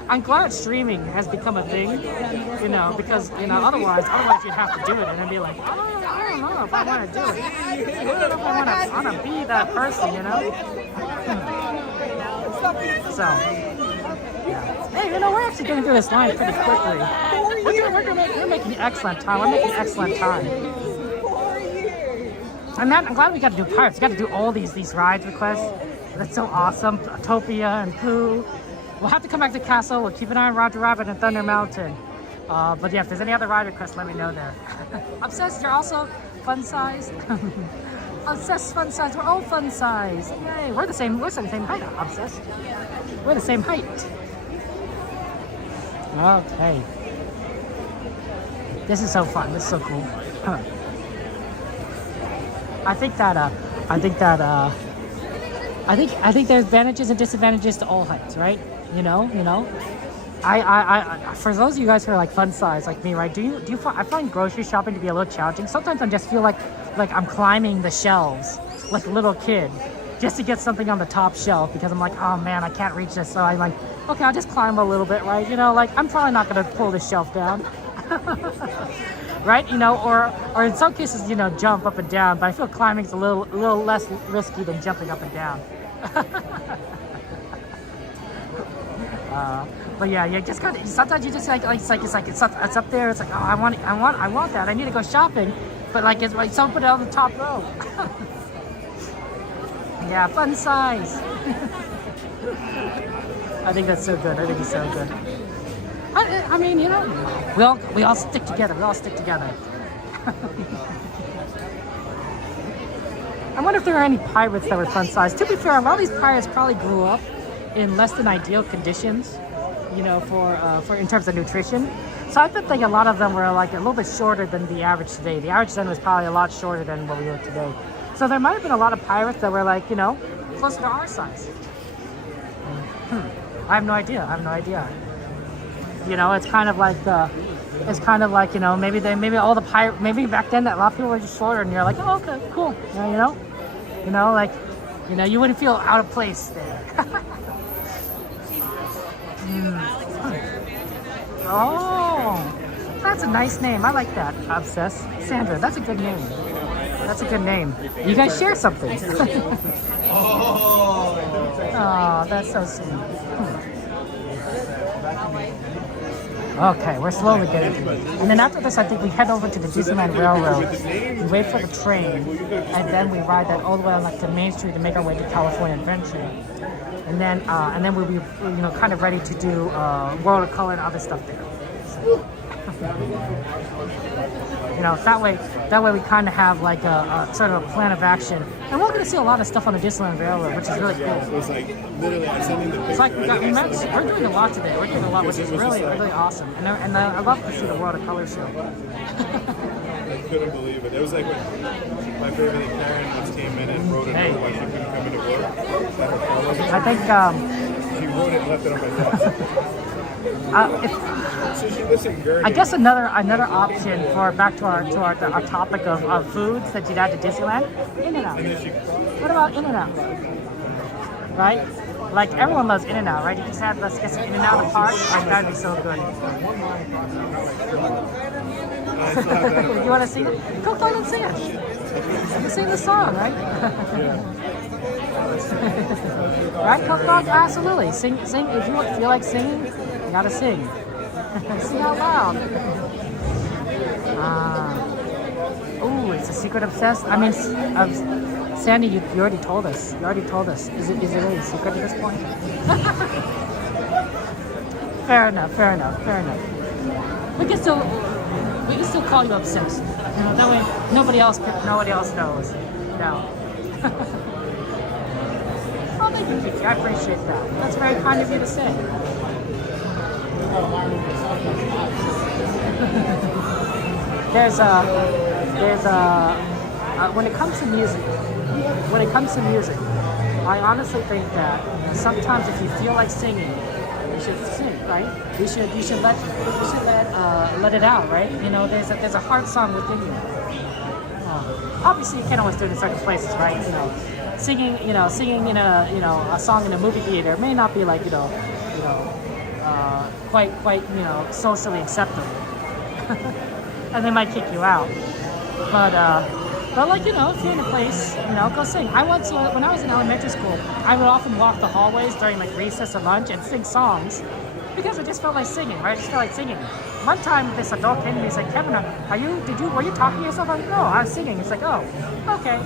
I'm glad streaming has become a thing, you know, because, you know, otherwise you'd have to do it and then be like, I don't know if I want to do it. I don't know if I want to be that person, you know? So, yeah. Hey, you know, we're actually getting through this line pretty quickly. We're making excellent time. We're making excellent time. I'm glad we got to do Pirates. We got to do all these rides requests. That's so awesome. Autopia and Pooh. We'll have to come back to Castle. We'll keep an eye on Roger Rabbit and Thunder Mountain. But yeah, if there's any other ride requests, let me know there. Obsessed, you're also fun size. Obsessed, fun size. We're all fun size. Yay! We're the same height. Obsessed. We're the same height. Okay. This is so fun. This is so cool. I think there's advantages and disadvantages to all heights, right? You know. I for those of you guys who are like fun size like me, right? I find grocery shopping to be a little challenging. Sometimes I just feel like I'm climbing the shelves like a little kid just to get something on the top shelf because I'm like, oh man, I can't reach this. So I'm like, okay, I'll just climb a little bit, right? You know, like I'm probably not gonna pull this shelf down. Right, you know, or in some cases, you know, jump up and down. But I feel climbing's a little less risky than jumping up and down. But yeah, you just gotta. Sometimes you just it's up there. It's like, oh, I want that. I need to go shopping, but like it's like someone put it on the top row. Yeah, fun size. I think that's so good. I think it's so good. I mean, you know, we all stick together. We all stick together. I wonder if there are any pirates that were fun size. To be fair, a lot of these pirates probably grew up in less than ideal conditions, you know, for in terms of nutrition. So I think a lot of them were like a little bit shorter than the average today. The average then was probably a lot shorter than what we are today. So there might have been a lot of pirates that were like, you know, closer to our size. I have no idea. You know, it's kind of like you know, maybe back then that a lot of people were just shorter, and you're like, oh, okay, cool. You know, you wouldn't feel out of place there. Oh, that's a nice name. I like that. Obsessed, Sandra. That's a good name. You guys share something. Oh, that's so sweet. Okay, we're slowly getting to it. And then after this, I think we head over to the Disneyland Railroad. We wait for the train, and then we ride that all the way on like to Main Street to make our way to California Adventure. And then we'll be, you know, kind of ready to do World of Color and other stuff there. So, you know, that way we kind of have like a sort of a plan of action. And we're going to see a lot of stuff on the Disneyland Railroad, which is really cool. It was like literally sending the picture. It's like we're doing a lot today. We're doing a lot, which is really awesome. And I love to see the World of Color show. I couldn't believe it. It was like when my favorite thing, Karen once came in and wrote a note why she couldn't come into work. I think she wrote it and left it on my desk. So she listened very. I guess another option for back to our topic of foods that you'd add to Disneyland, In-N-Out. What about In-N-Out? Right? Like everyone loves In-N-Out, right? You just have let's get some In-N-Out in the park. Like that'd be so good. You want to sing it? Go play and sing it. You sing the song, right? Right, Coke Dog? Absolutely. Sing. If you feel like singing, you gotta sing. Sing out loud. Oh, it's a secret obsessed. I mean, Sandy, you already told us. Is it really a secret at this point? Fair enough. We can still call you obsessed. You know, that way nobody else knows. No. Oh, thank you, Kiki. I appreciate that. That's very kind of you to say. When it comes to music, I honestly think that, you know, sometimes if you feel like singing, you should sing, right? You should let it out, right? You know, there's a heart song within you. Obviously, you can't always do it in certain places, right? You know, singing in a song in a movie theater may not be like quite socially acceptable, and they might kick you out. But like, you know, if you're in a place, you know, go sing. When I was in elementary school, I would often walk the hallways during like recess or lunch and sing songs because I just felt like singing, right? I just felt like singing. one time this adult came to me and said, Kevin, were you talking to yourself? I'm like, no, I was singing. It's like, oh, okay.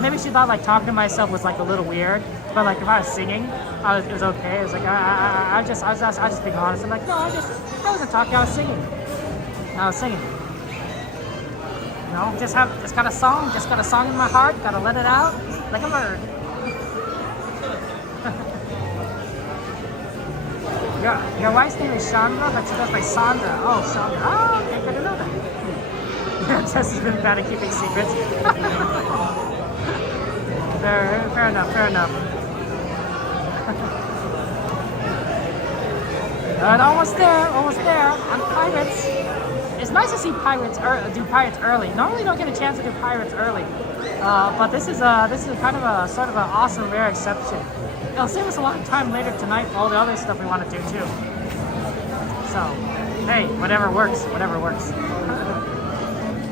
Maybe she thought like talking to myself was like a little weird, but like if I was singing, it was okay. It was like, I was just being honest. I'm like, no, I wasn't talking, I was singing. You know, just got a song in my heart, gotta let it out like a bird. Your wife's name is Chandra, but she goes by Sandra. Oh, Sandra. Oh, okay, good to know that. Jess has been bad at keeping secrets. fair enough. And almost there. On Pirates. It's nice to see Pirates do Pirates early. Normally, you don't get a chance to do Pirates early, but this is kind of a sort of an awesome, rare exception. It'll save us a lot of time later tonight for all the other stuff we want to do too. So, hey, whatever works.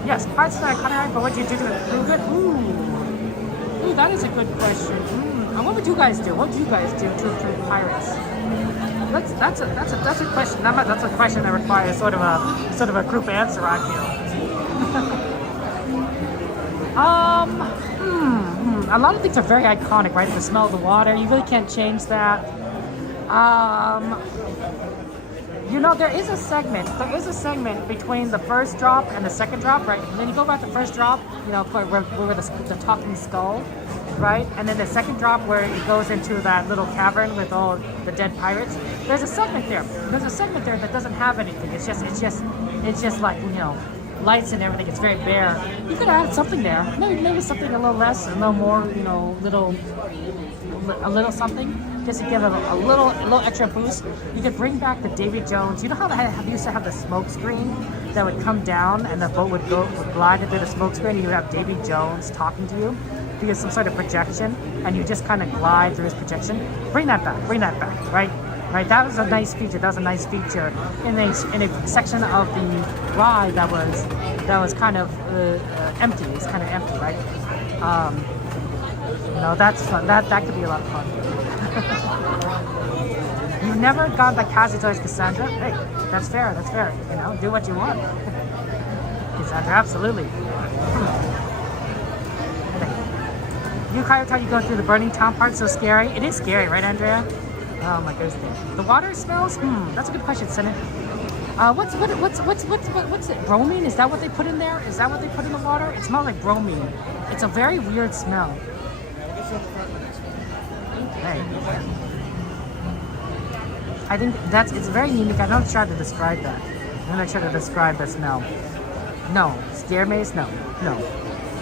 Yes, Pirates are iconic, but what do you do to improve it? Ooh, that is a good question. And what would you guys do? What would you guys do to improve Pirates? That's a question. That's a question that requires sort of a group answer, I feel. A lot of things are very iconic, right? The smell of the water, you really can't change that. You know, there is a segment between the first drop and the second drop, right? When you go back to the first drop, you know, where the talking skull, right? And then the second drop where it goes into that little cavern with all the dead pirates. There's a segment there that doesn't have anything. It's just like, you know, lights and everything. It's very bare. You could add something there. Maybe something a little less, a little more, you know, a little something, just to give it a little extra boost. You could bring back the Davy Jones. You know how they used to have the smoke screen that would come down and the boat would glide into the smoke screen, and you would have Davy Jones talking to you via some sort of projection, and you just kind of glide through his projection. Bring that back, right? Right, that was a nice feature. In a section of the ride that was kind of empty. It's kind of empty, right? You know, that's fun. That could be a lot of fun. You've never gone by Kazuto's Cassandra? Hey, that's fair. You know, do what you want. Cassandra, absolutely. You go through the burning town part. So scary. It is scary, right, Andrea? Oh my goodness. The water smells? That's a good question, Senate. What's it? Bromine? Is that what they put in there? Is that what they put in the water? It smells like bromine. It's a very weird smell. Hey. I think it's very unique. I'm not trying to describe that. I'm not trying to describe the smell. No. Scare maze? No.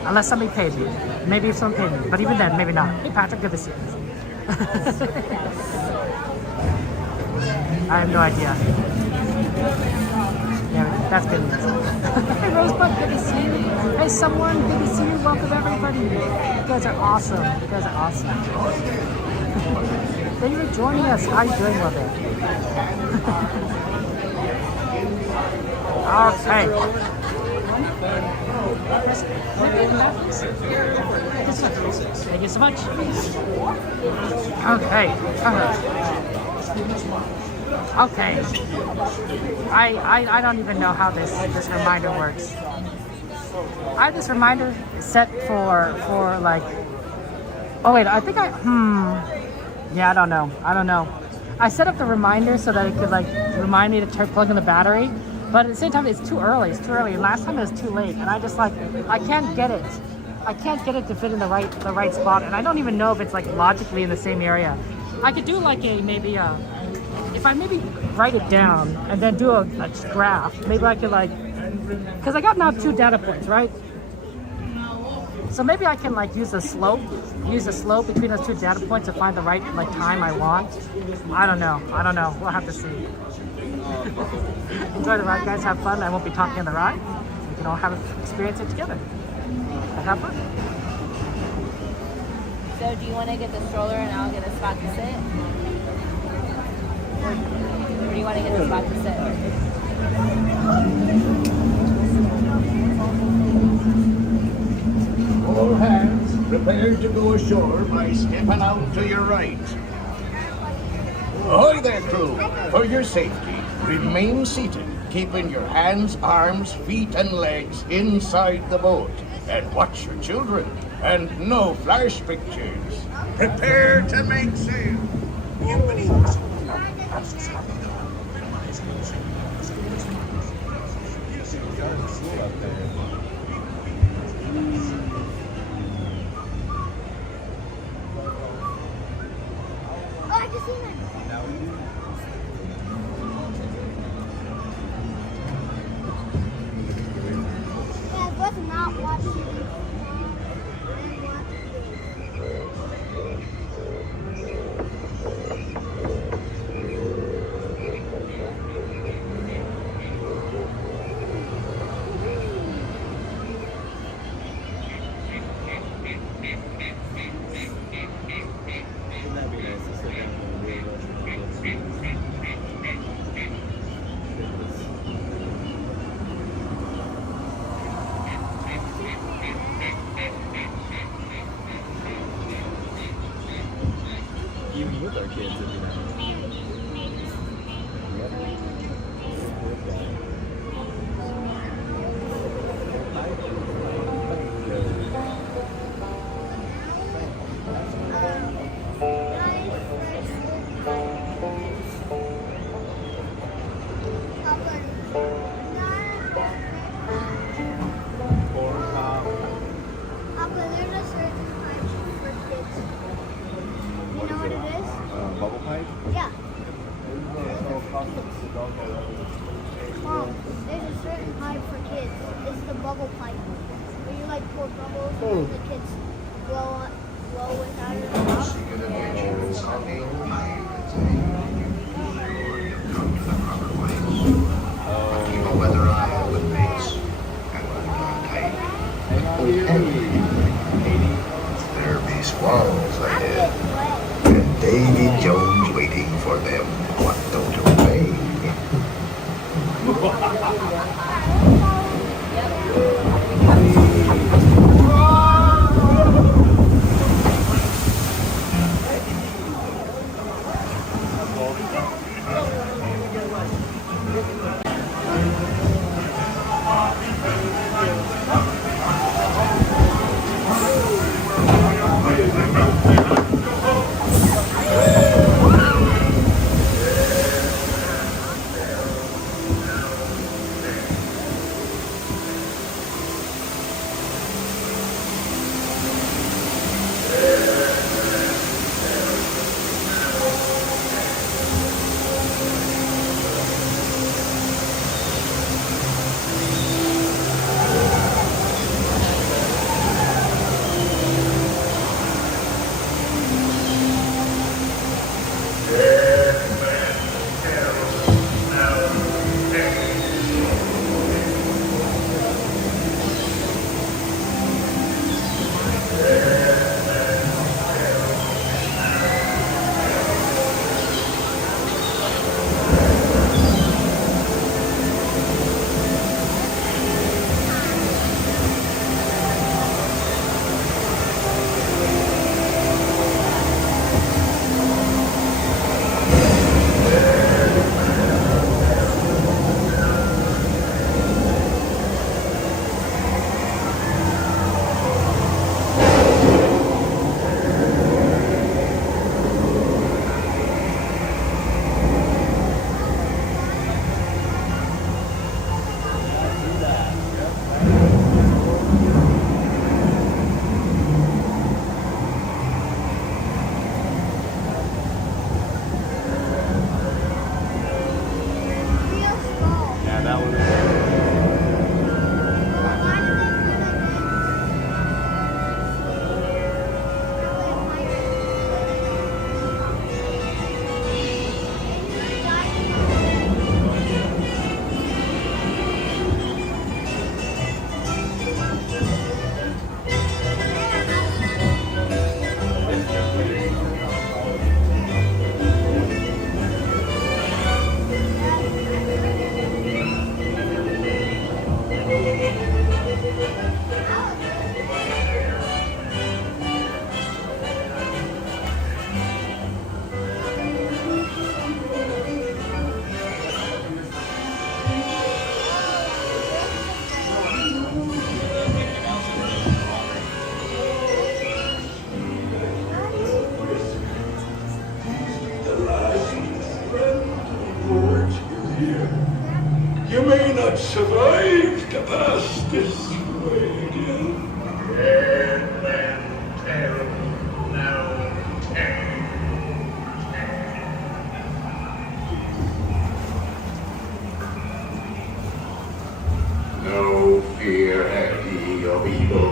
Unless somebody paid me. Maybe if someone paid me. But even then, maybe not. Hey Patrick, good to see you. I have no idea. Yeah, that's good. Hey Rosebud, good to see you. Hey someone, good to see you. Welcome everybody. You guys are awesome. Thank you for joining us. How are you doing, Love it? Okay. Thank you so much. Okay. Okay. I don't even know how this reminder works. I have this reminder set for like. Oh wait, I think yeah, I don't know. I set up the reminder so that it could like remind me to plug in the battery, but at the same time it's too early. Last time it was too late, and I can't get it. I can't get it to fit in the right spot, and I don't even know if it's like logically in the same area. I could do like if I maybe write it down and then do a graph, maybe I could like, because I got now 2 data points, right? So maybe I can like use the slope between those 2 data points to find the right like time I want. I don't know. We'll have to see. Enjoy the ride, guys. Have fun. I won't be talking on the ride. We can all experience it together. Have fun. So do you want to get the stroller and I'll get a spot to sit? Or do you want to get the spot to sit? All hands prepared to go ashore by stepping out to your right. Ahoy there, crew. For your safety, remain seated keeping your hands, arms, feet, and legs inside the boat. And watch your children. And no flash pictures. Prepare to make sail. Oh, I just seen it. Yeah, I was not watching. Even with our kids, it'd be nice. Bubble pipe? Yeah. Mom, there's a certain pipe for kids. It's the bubble pipe. Where you like pour bubbles and the kids blow it out of the mouth. Keep a weather eye with mates and there be squalls ahead. And Davy Jones waiting for them. What don't you obey?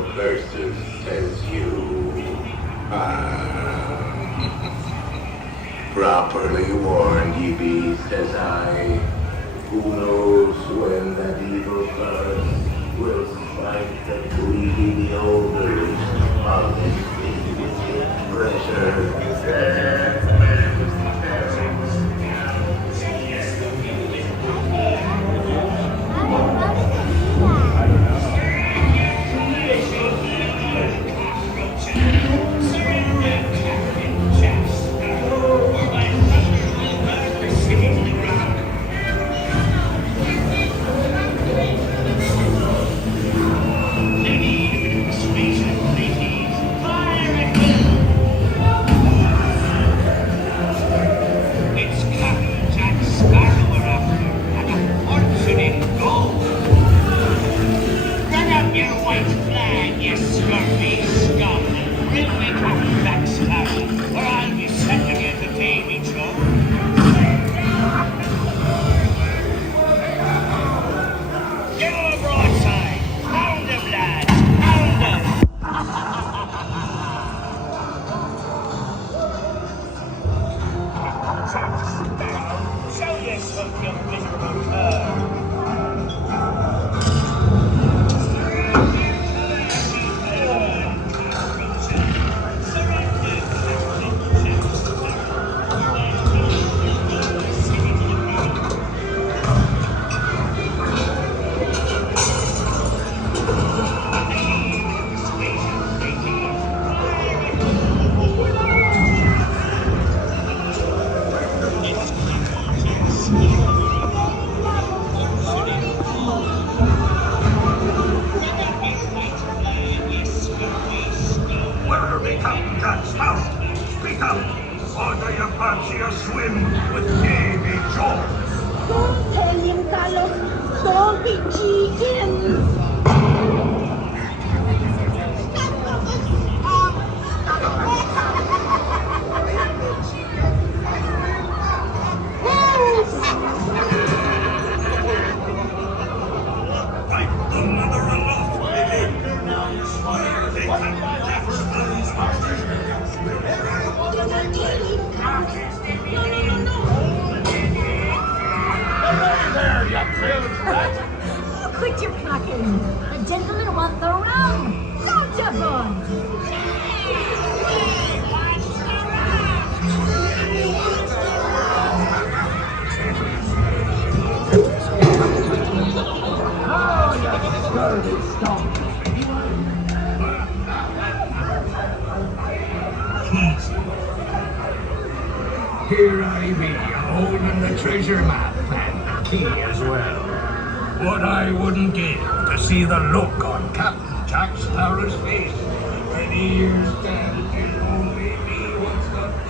your curses tells you. Properly warned ye be, says I. Who knows when that evil curse will smite the greedy owners of this infinite treasure. Quit your clacking! The gentlemen want the rum! Don't you, boys? Here I be, holding the treasure map and the key as well. What I wouldn't give to see the look on Captain Jack Sparrow's face when he hears that it only me what's got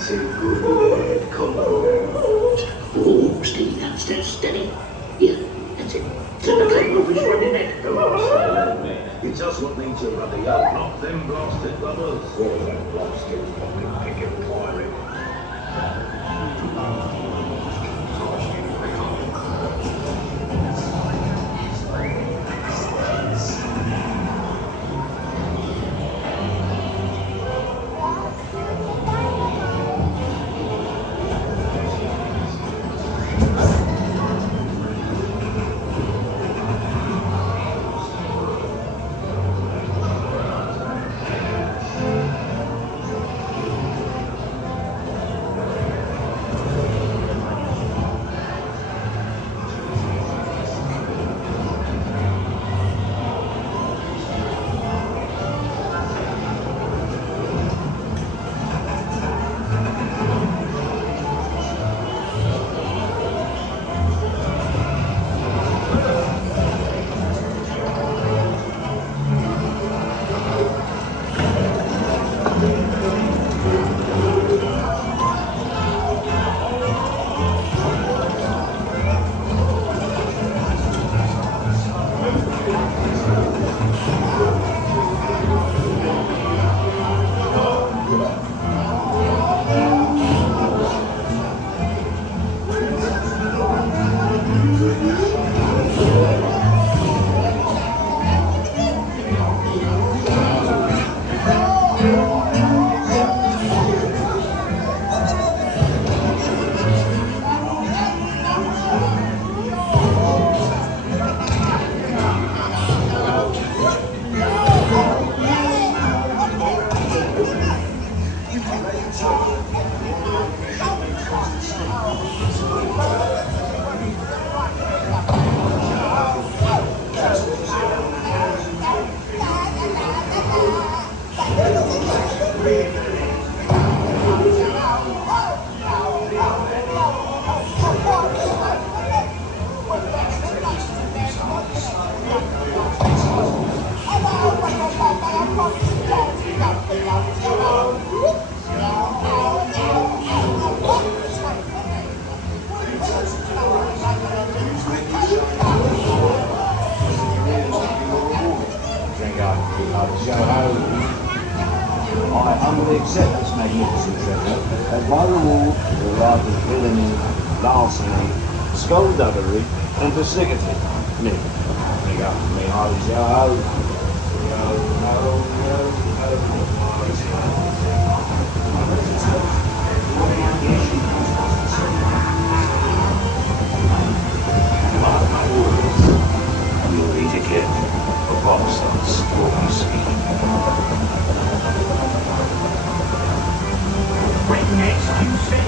It's a good Steady. Yeah, that's it. To the cable, he's running it. Come on, stay with me. You just want me to run the yoke off them blasted rubbers. All that blasted fucking picking pirate. I humbly accept this magnificent treasure as my reward for a life of villainy, larceny, skullduggery, and persnickety. Me. Bring up me eyes, yo. You'll eat again. A bastard's stormy scheme. Right next, you say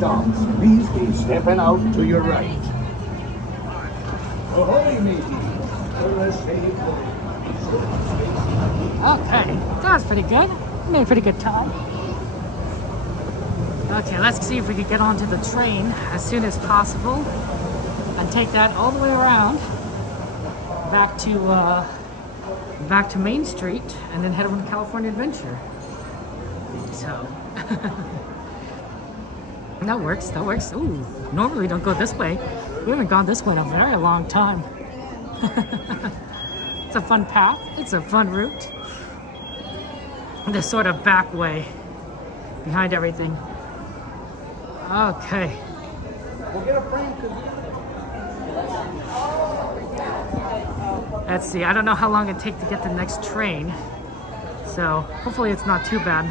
starts, please be stepping out to your right. Ahoy, mateys. Okay, that was pretty good. Made a pretty good time. Okay, let's see if we can get onto the train as soon as possible and take that all the way around back to Main Street and then head over to California Adventure. So that works. Ooh, normally we don't go this way. We haven't gone this way in a very long time. It's a fun path. It's a fun route. This sort of back way behind everything. Okay. We'll get a frame. Let's see. I don't know how long it takes to get to the next train. So hopefully it's not too bad.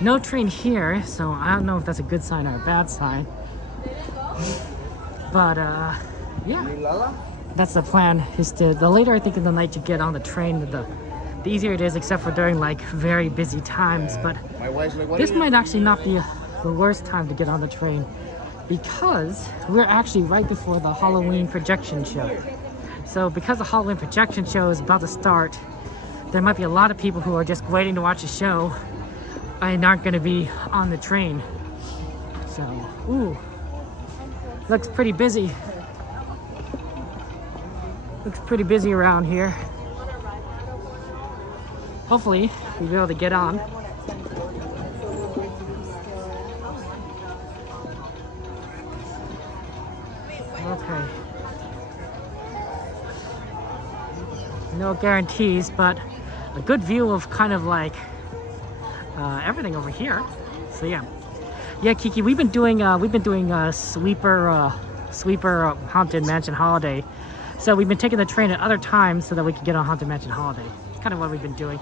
No train here, so I don't know if that's a good sign or a bad sign. But yeah. That's the plan, is the later I think in the night you get on the train, the easier it is, except for during like very busy times. But this might actually not be the worst time to get on the train, because we're actually right before the Halloween projection show. So because the Halloween projection show is about to start, there might be a lot of people who are just waiting to watch the show and aren't going to be on the train. So, ooh, looks pretty busy. Looks pretty busy around here. Hopefully, we'll be able to get on. Okay. No guarantees, but a good view of kind of like everything over here. So yeah, Kiki, we've been doing sweeper Haunted Mansion Holiday. So we've been taking the train at other times so that we can get on Haunted Mansion Holiday. It's kind of what we've been doing.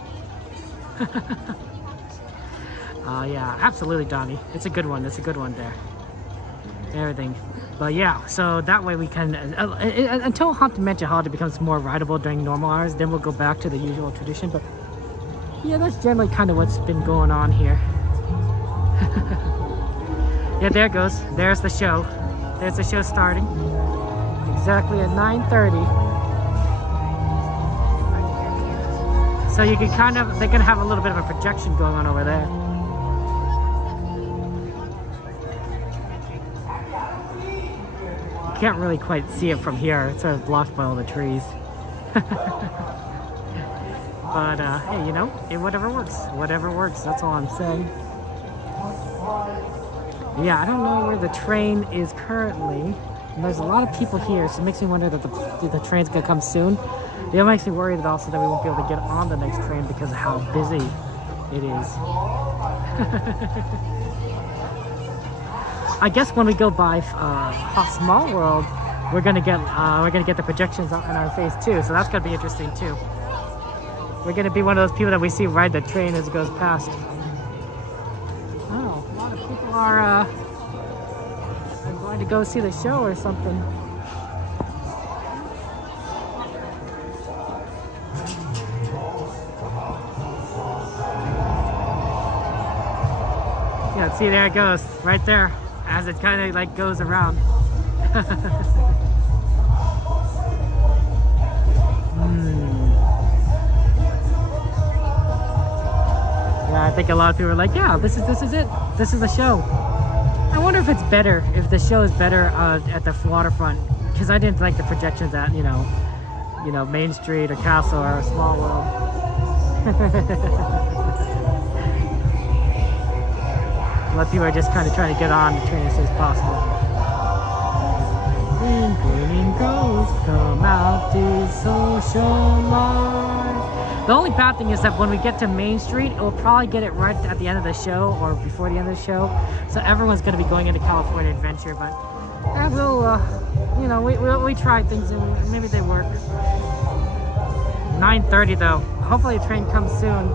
Yeah, absolutely, Donnie. It's a good one. It's a good one there. Everything. But yeah, so that way we can, until Haunted Mansion Holiday becomes more rideable during normal hours, then we'll go back to the usual tradition. But yeah, that's generally kind of what's been going on here. Yeah, there it goes. There's the show. There's the show starting. Exactly at 9:30. So you can kind of, they're gonna have a little bit of a projection going on over there. You can't really quite see it from here. It's sort of blocked by all the trees. But hey, you know, whatever works. Whatever works, that's all I'm saying. Yeah, I don't know where the train is currently. And there's a lot of people here, so it makes me wonder that the train's gonna come soon. It makes me worried also that we won't be able to get on the next train because of how busy it is. I guess when we go by Small World, we're gonna get the projections out in our face too, so that's gonna be interesting too. We're gonna be one of those people that we see ride the train as it goes past. Oh, a lot of people are going to go see the show or something. Yeah, see, there it goes, right there, as it kind of like goes around. Yeah, I think a lot of people are like, yeah, this is it. This is the show. I wonder if it's better, if the show is better at the waterfront, because I didn't like the projections at, you know, Main Street or Castle or Small World. A lot of people are just kind of trying to get on the train as soon as possible. Green ghosts come out to socialize. The only bad thing is that when we get to Main Street, it will probably get it right at the end of the show or before the end of the show. So everyone's going to be going into California Adventure, but we'll, you know, we tried things and maybe they work. 9:30 though. Hopefully the train comes soon,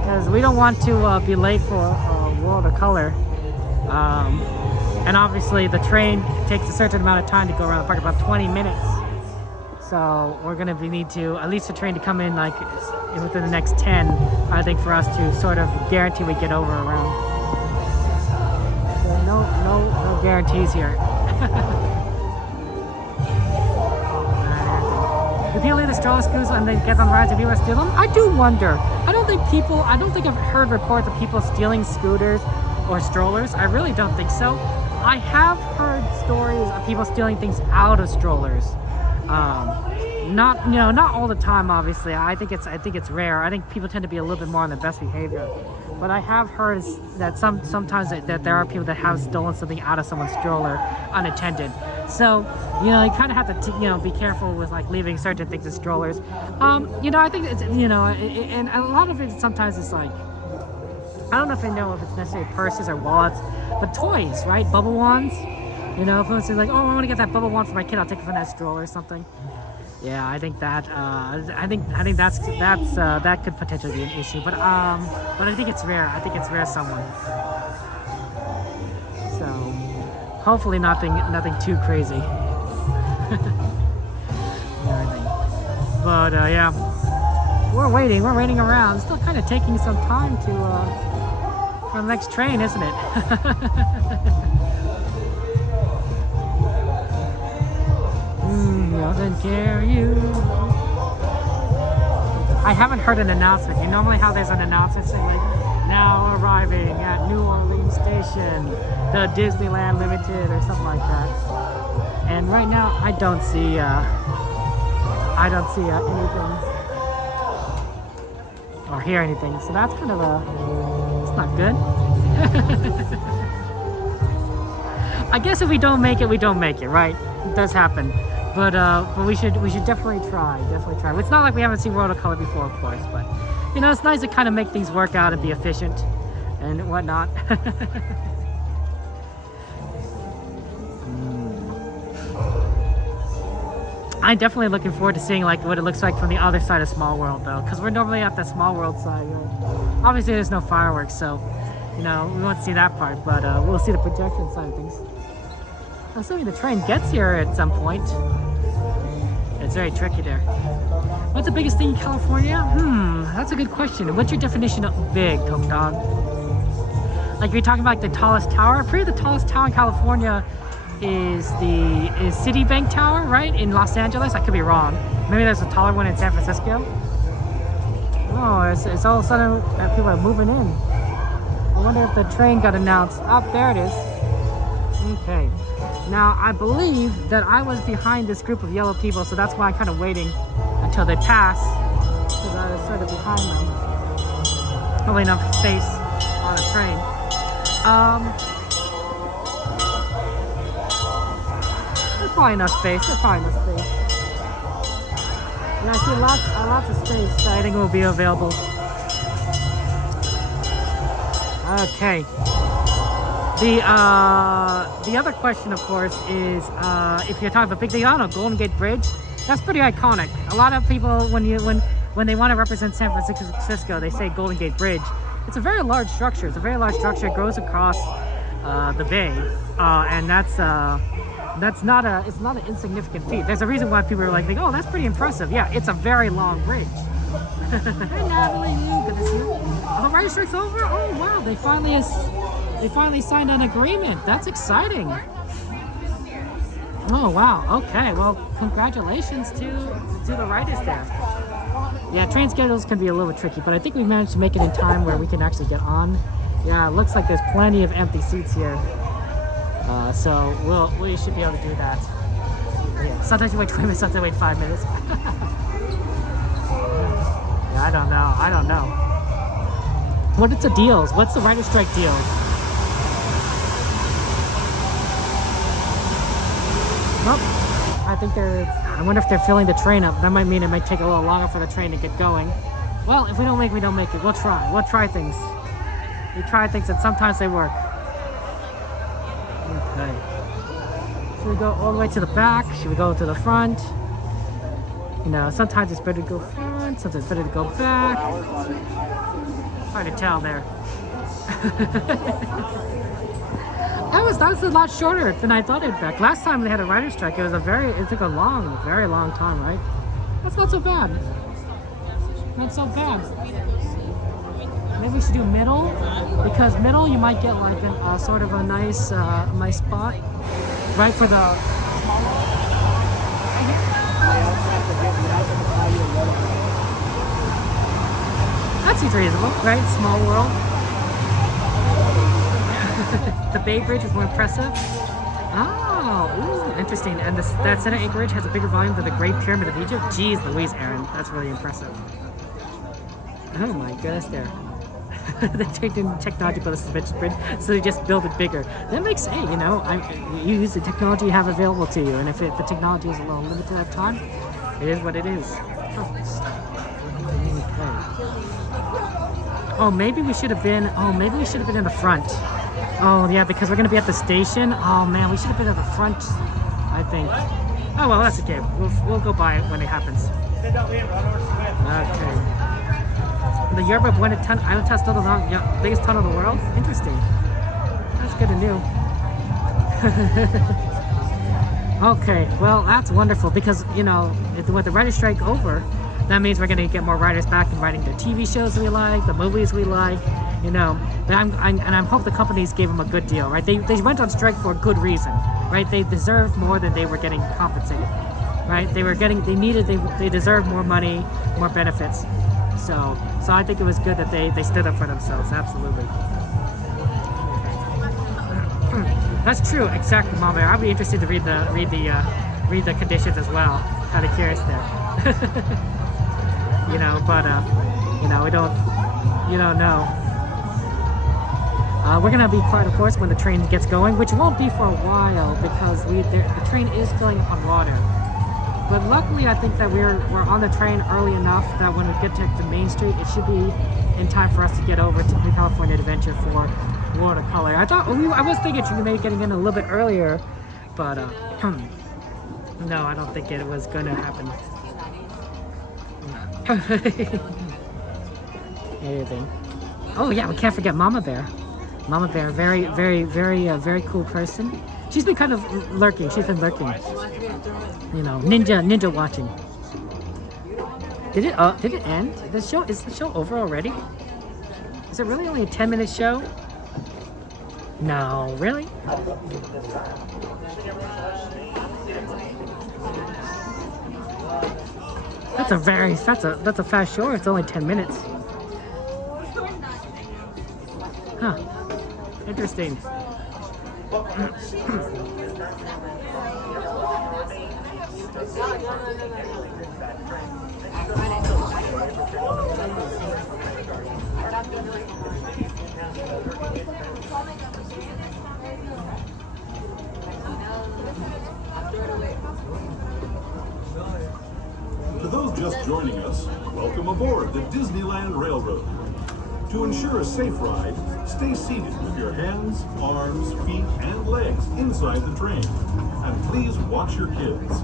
because we don't want to be late for World of Color. And obviously the train takes a certain amount of time to go around the park, about 20 minutes. So we're gonna need to, at least the train to come in like within the next 10, I think, for us to sort of guarantee we get over around. So no guarantees here. If you leave the stroller scooters and they get on rides and people steal them, I do wonder. I don't think I've heard reports of people stealing scooters or strollers. I really don't think so. I have heard stories of people stealing things out of strollers. Not all the time, obviously. I think it's rare. I think people tend to be a little bit more on their best behavior. But I have heard that sometimes that there are people that have stolen something out of someone's stroller unattended. So, you kind of have to, be careful with like leaving certain things in strollers. I think it's, and a lot of it sometimes is like, I don't know if if it's necessarily purses or wallets, but toys, right? Bubble wands. If someone's like, oh, I want to get that bubble wand for my kid, I'll take it from that stroller or something. Yeah, I think that that could potentially be an issue, but I think it's rare. I think it's rare somewhere. So hopefully nothing too crazy. But yeah, we're waiting around. Still kind of taking some time for the next train, isn't it? Doesn't care you. I haven't heard an announcement. You normally how there's an announcement saying like, now arriving at New Orleans Station, the Disneyland Limited or something like that. And right now I don't see anything or hear anything. So that's kind of it's not good. I guess if we don't make it, we don't make it, right? It does happen. But we should definitely try. It's not like we haven't seen World of Color before, of course, but it's nice to kind of make things work out and be efficient and whatnot. I'm definitely looking forward to seeing like what it looks like from the other side of Small World, though, because we're normally at the Small World side, right? Obviously there's no fireworks, so we won't see that part, but we'll see the projection side of things. Assuming the train gets here at some point. It's very tricky there. What's the biggest thing in California? That's a good question. What's your definition of big, Coke Dog? Like, you're talking about like the tallest tower? I'm pretty sure the tallest tower in California is Citibank Tower, right? In Los Angeles? I could be wrong. Maybe there's a taller one in San Francisco. Oh, it's all of a sudden people are moving in. I wonder if the train got announced. Oh, there it is. Okay. Now, I believe that I was behind this group of yellow people, so that's why I'm kind of waiting until they pass, because I was sort of behind them. Probably enough space on a train. There's probably enough space. And I see lots of space that I think will be available. Okay. The other question, of course, is if you're talking about big thing, I don't know, Golden Gate Bridge. That's pretty iconic. A lot of people, when they want to represent San Francisco, they say Golden Gate Bridge. It's a very large structure. It goes across the bay, and it's not an insignificant feat. There's a reason why people are like, oh, that's pretty impressive. Yeah, it's a very long bridge. Hey, Natalie, good to see you. Oh, the race strike's over. Oh wow, they finally signed an agreement. That's exciting. Oh wow. Okay. Well, congratulations to the riders there. Yeah, train schedules can be a little bit tricky, but I think we managed to make it in time where we can actually get on. Yeah, it looks like there's plenty of empty seats here. So we should be able to do that. Yeah, sometimes you wait 20 minutes, sometimes you wait 5 minutes. Yeah, I don't know. What is the deals? What's the rider strike deal? Nope. I wonder if they're filling the train up. That might mean it might take a little longer for the train to get going. Well, if we don't make it, we don't make it. We'll try. We'll try things. We try things and sometimes they work. Okay. Should we go all the way to the back? Should we go to the front? Sometimes it's better to go front, sometimes it's better to go back. Hard to tell there. That was a lot shorter than I thought it'd be. Last time they had a rider strike, it took a very long time, right? That's not so bad. Not so bad. maybe we should do middle, because middle you might get like a sort of a nice nice spot, right for the. That seems reasonable, right? Small world. The Bay Bridge is more impressive. Oh, ooh, interesting. And that center anchorage has a bigger volume than the Great Pyramid of Egypt. Jeez Louise, Aaron, that's really impressive. Oh my goodness, there. They changed in technology for the suspension bridge, so they just build it bigger. That makes, hey, you know, you use the technology you have available to you, and if the technology is a little limited at time, it is what it is. Okay. Oh, maybe we should have been. Oh, maybe we should have been in the front. Oh yeah, because we're gonna be at the station. Oh man, we should have been at the front, I think. Oh well, that's okay. We'll go by it when it happens. Okay. The Yoruba Buena Island Tunnel is still the biggest tunnel in the world. Interesting. That's good to know. Okay, well that's wonderful because you know with the writer's strike over, that means we're gonna get more writers back and writing the TV shows we like, the movies we like. You know, but I hope the companies gave them a good deal, right? They went on strike for a good reason, right? They deserved more than they were getting compensated, right? They deserved more money, more benefits. So I think it was good that they stood up for themselves. Absolutely. That's true, exactly, Mama. I'd be interested to read the conditions as well. Kind of curious there. You know, but you know, you don't know. We're gonna be quiet, of course, when the train gets going, which won't be for a while because the train is going up on water. But luckily, I think that we're on the train early enough that when we get to Main Street, it should be in time for us to get over to the California Adventure for watercolor. I was thinking maybe getting in a little bit earlier, but no, I don't think it was gonna happen. Anything. Oh yeah, we can't forget Mama Bear. Mama Bear, very cool person. She's been kind of lurking. She's been lurking. You know, ninja watching. Did it end? Is the show over already? Is it really only a 10-minute show? No, really? That's a fast show. It's only 10 minutes. Huh. Interesting. To those just joining us, welcome aboard the Disneyland Railroad. To ensure a safe ride, stay seated with your hands, arms, feet, and legs inside the train. And please watch your kids.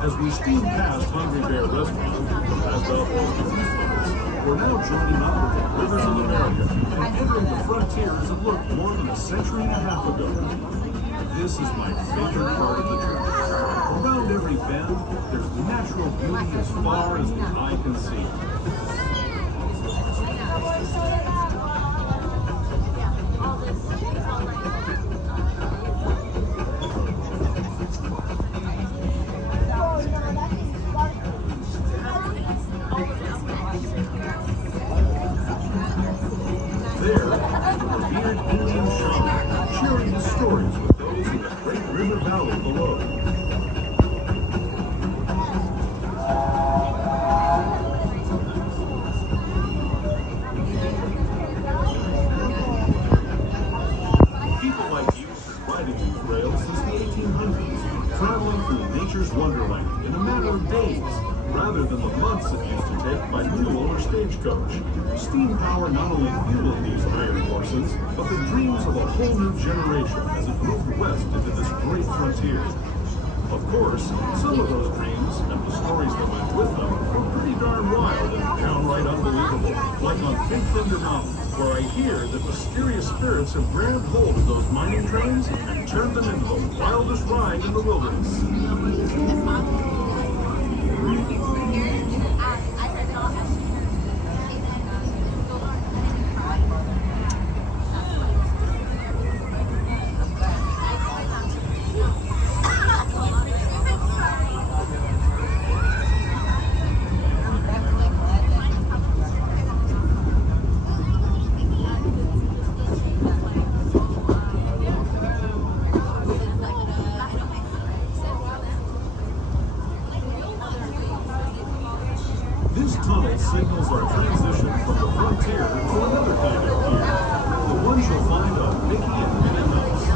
As we steam past Hungry Bear Restaurant, past Outlaws to Food Lovers, we're now joining up with the Rivers of America and entering the frontiers that looked more than a century and a half ago. This is my favorite part of the trip. Around every bend, there's natural beauty as far as the eye can see. There, revered Indian shaman, sharing his stories with those in the great river valley below. People like you have been riding these rails since the 1800s, traveling through nature's wonderland in a matter of days, rather than the months it used to take by mule or stagecoach. Steam power not only fueled these iron horses, but the dreams of a whole new generation as it moved west into this great frontier. Of course, some of those dreams and the stories that went with them were pretty darn wild and downright unbelievable, like on Big Thunder Mountain, where I hear that mysterious spirits have grabbed hold of those mining trains and turned them into the wildest ride in the wilderness. This tunnel signals our transition from the frontier to another kind of gear, the ones you'll find on Mickey and Minnie Mouse.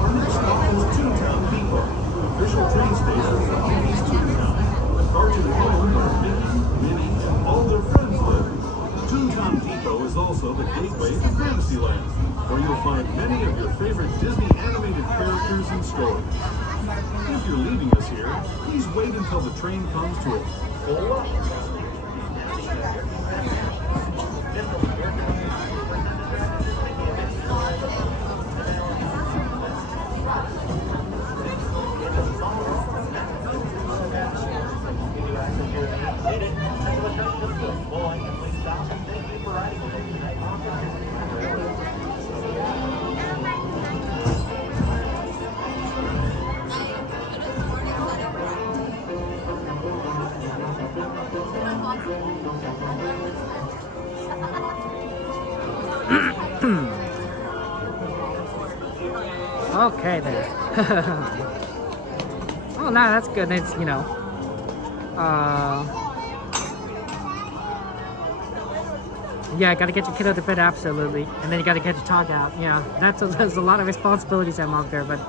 Our next stop is Toontown Depot, official train station for Mickey's Toontown, the cartoon home where Mickey, Minnie, and all their friends live. Toontown Depot is also the gateway to Fantasyland, where you'll find many of your favorite Disney animated characters and stories. If you're leaving us here, please wait until the train comes to a full stop. Okay there. Oh, no, that's good. It's, you know, yeah, gotta get your kiddo to bed, absolutely, and then you gotta get your dog out. Yeah, that's a lot of responsibilities I'm out there, but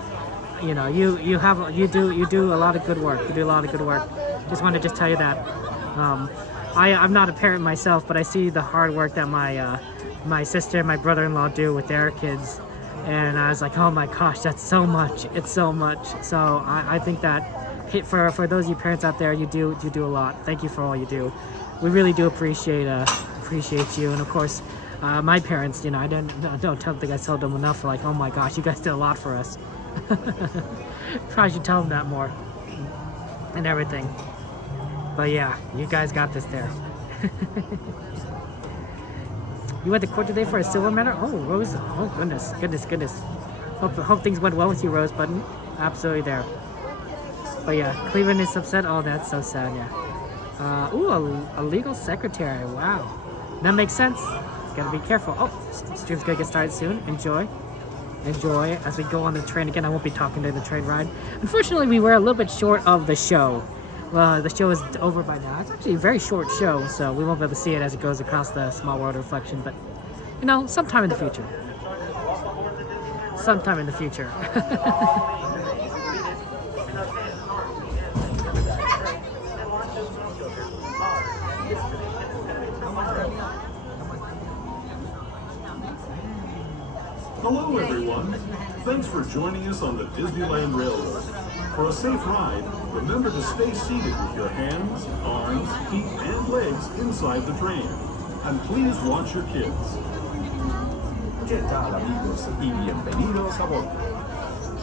you know, you do a lot of good work. You do a lot of good work. Just want to tell you that. I'm not a parent myself, but I see the hard work that my sister and my brother-in-law do with their kids. And I was like, oh my gosh, that's so much. It's so much. So I think that for those of you parents out there, you do a lot. Thank you for all you do. We really do appreciate you. And of course, my parents, you know, I don't think I told them enough. Like, oh my gosh, you guys did a lot for us. Probably should tell them that more and everything. But yeah, you guys got this there. You went to court today for a silver medal? Oh, Rose. Oh, goodness. Hope things went well with you, Rose Button. Absolutely there. But yeah, Cleveland is upset. Oh, that's so sad, yeah. Ooh, a legal secretary. Wow. That makes sense. Gotta be careful. Oh, stream's gonna get started soon. Enjoy as we go on the train. Again, I won't be talking during the train ride. Unfortunately, we were a little bit short of the show. Well, the show is over by now. It's actually a very short show, so we won't be able to see it as it goes across the small world reflection, but you know, sometime in the future. Sometime in the future. Hello, everyone. Thanks for joining us on the Disneyland Railroad. For a safe ride, remember to stay seated with your hands, arms, feet, and legs inside the train. And please watch your kids. ¿Qué tal, amigos? Y bienvenidos a bordo.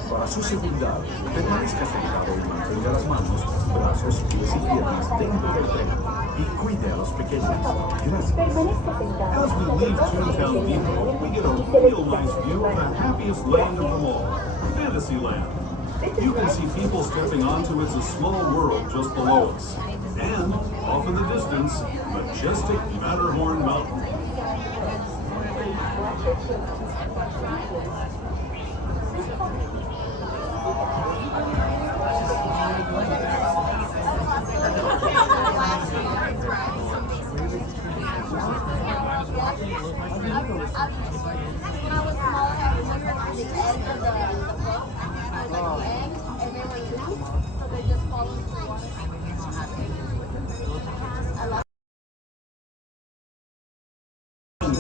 Para su seguridad, permanezca sentado y mantenga las manos, brazos, pies y piernas dentro del tren. Y cuide a los pequeños. Gracias. As we leave Toontown Depot, we get a real nice view of the happiest land of them all, Fantasyland. You can see people stepping onto It's a Small World just below us. And off in the distance, majestic Matterhorn Mountain.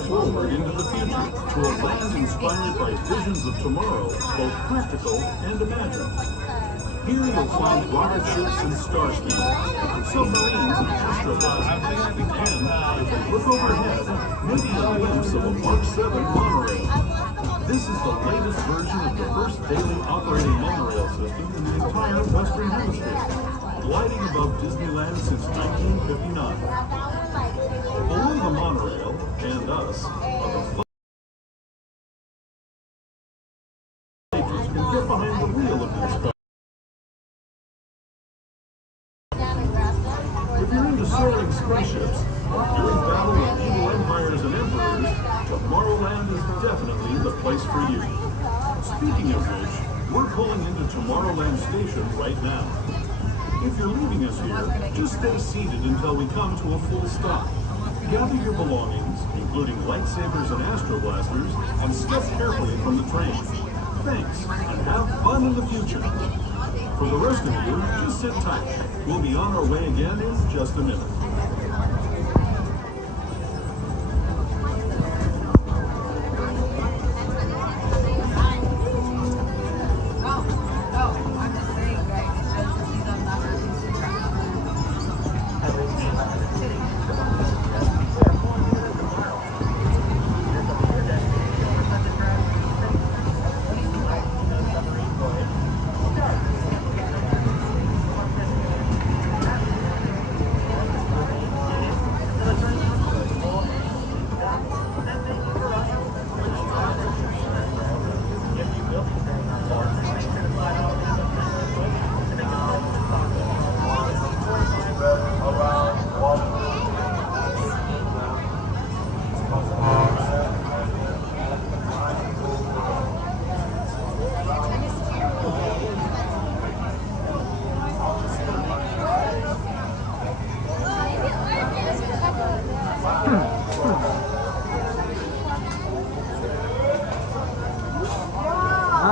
Forward into the future to a land inspired by visions of tomorrow, both practical and imagined. Here you'll find rocket ships and star speeders, submarines and astroblasters, and, if you look overhead, maybe a glimpse of a Mark 7 monorail. This is the latest version of the first daily operating monorail system in the entire Western Hemisphere, gliding above Disneyland since 1959. Below the monorail and us are the fighters who can get behind the wheel of this car. If you're into soaring spaceships or doing battle with evil empires and emperors, Tomorrowland is definitely the place for you. Speaking of which, we're pulling into Tomorrowland Station right now. If you're leaving us here, just stay seated until we come to a full stop. Gather your belongings, including lightsabers and astroblasters, and step carefully from the train. Thanks, and have fun in the future. For the rest of you, just sit tight. We'll be on our way again in just a minute.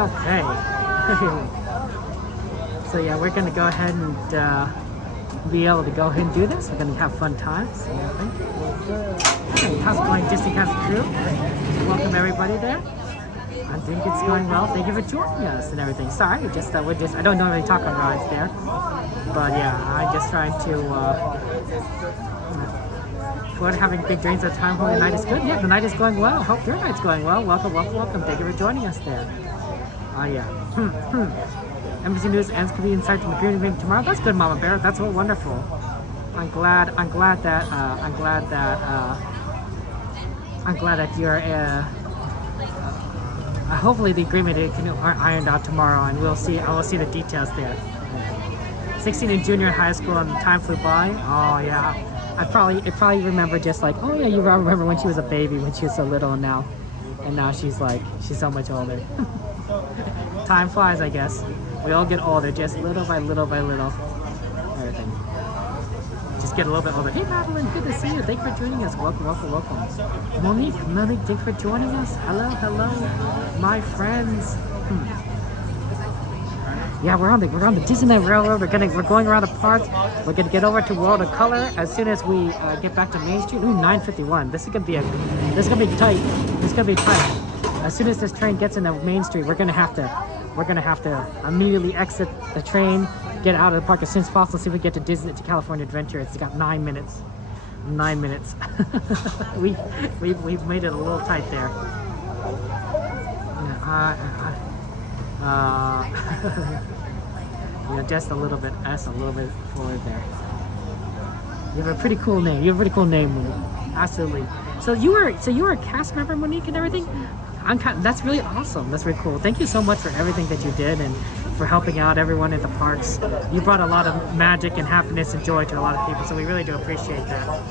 Okay. So yeah, we're gonna go ahead and be able to go ahead and do this. We're gonna have fun times. Hey, how's it going, Disney Cast crew? Welcome everybody there. I think it's going well. Thank you for joining us and everything. Sorry, I don't normally talk on rides there, but yeah, I'm just trying to. We're having big dreams at the time. Holy night is good. Yeah, the night is going well. Hope your night's going well. Welcome, welcome, welcome. Thank you for joining us there. Oh yeah. Embassy News ends could be inside the green room tomorrow. That's good, Mama Bear. That's wonderful. I'm glad that you're. Hopefully the agreement are ironed out tomorrow, and we'll see. I will see the details there. 16 in junior high school, and time flew by. Oh yeah. I probably remember just like, oh yeah, you remember when she was a baby, when she was so little, and now she's so much older. Time flies, I guess. We all get older, just little by little by little. Everything. Just get a little bit older. Hey Madeline, good to see you. Thanks for joining us. Welcome, welcome, welcome. Monique, thanks for joining us. Hello, hello, my friends. Yeah, we're on the Disneyland Railroad. We're going around the park. We're gonna get over to World of Color as soon as we get back to Main Street. Ooh, 9:51. This is gonna be tight. This is gonna be tight. As soon as this train gets into Main Street, we're gonna have to immediately exit the train, get out of the park as soon as possible. See if we get to California Adventure. It's got 9 minutes. 9 minutes. we've made it a little tight there. Yeah, just a little bit forward there. You have a pretty cool name. Monique. Absolutely. So you were a cast member, Monique, and everything. That's really awesome. That's really cool. Thank you so much for everything that you did and for helping out everyone in the parks. You brought a lot of magic and happiness and joy to a lot of people, so we really do appreciate that.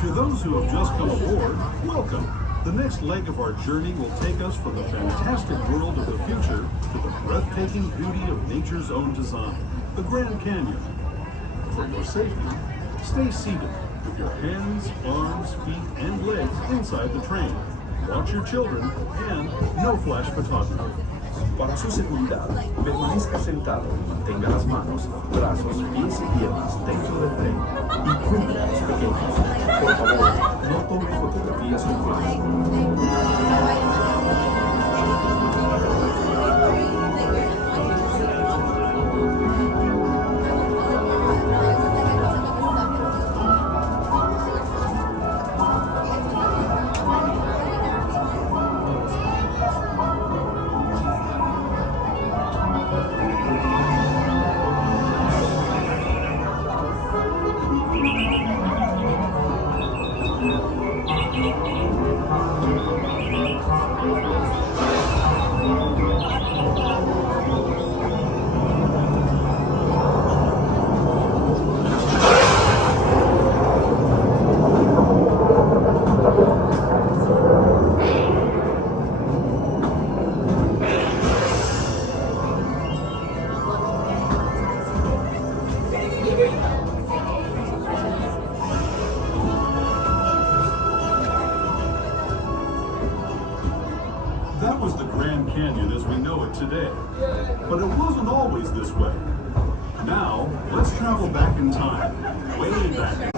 To those who have just come aboard, welcome. The next leg of our journey will take us from the fantastic world of the future to the breathtaking beauty of nature's own design, the Grand Canyon. For your safety, stay seated with your hands, arms, feet, and legs inside the train. Watch your children and no flash photography. Para su seguridad, permanezca sentado y mantenga las manos, brazos, pies y piernas dentro del tren y cuide a los pequeños. Por favor, no tome fotografías con flash. That was the Grand Canyon as we know it today. But it wasn't always this way. Now, let's travel back in time, way back.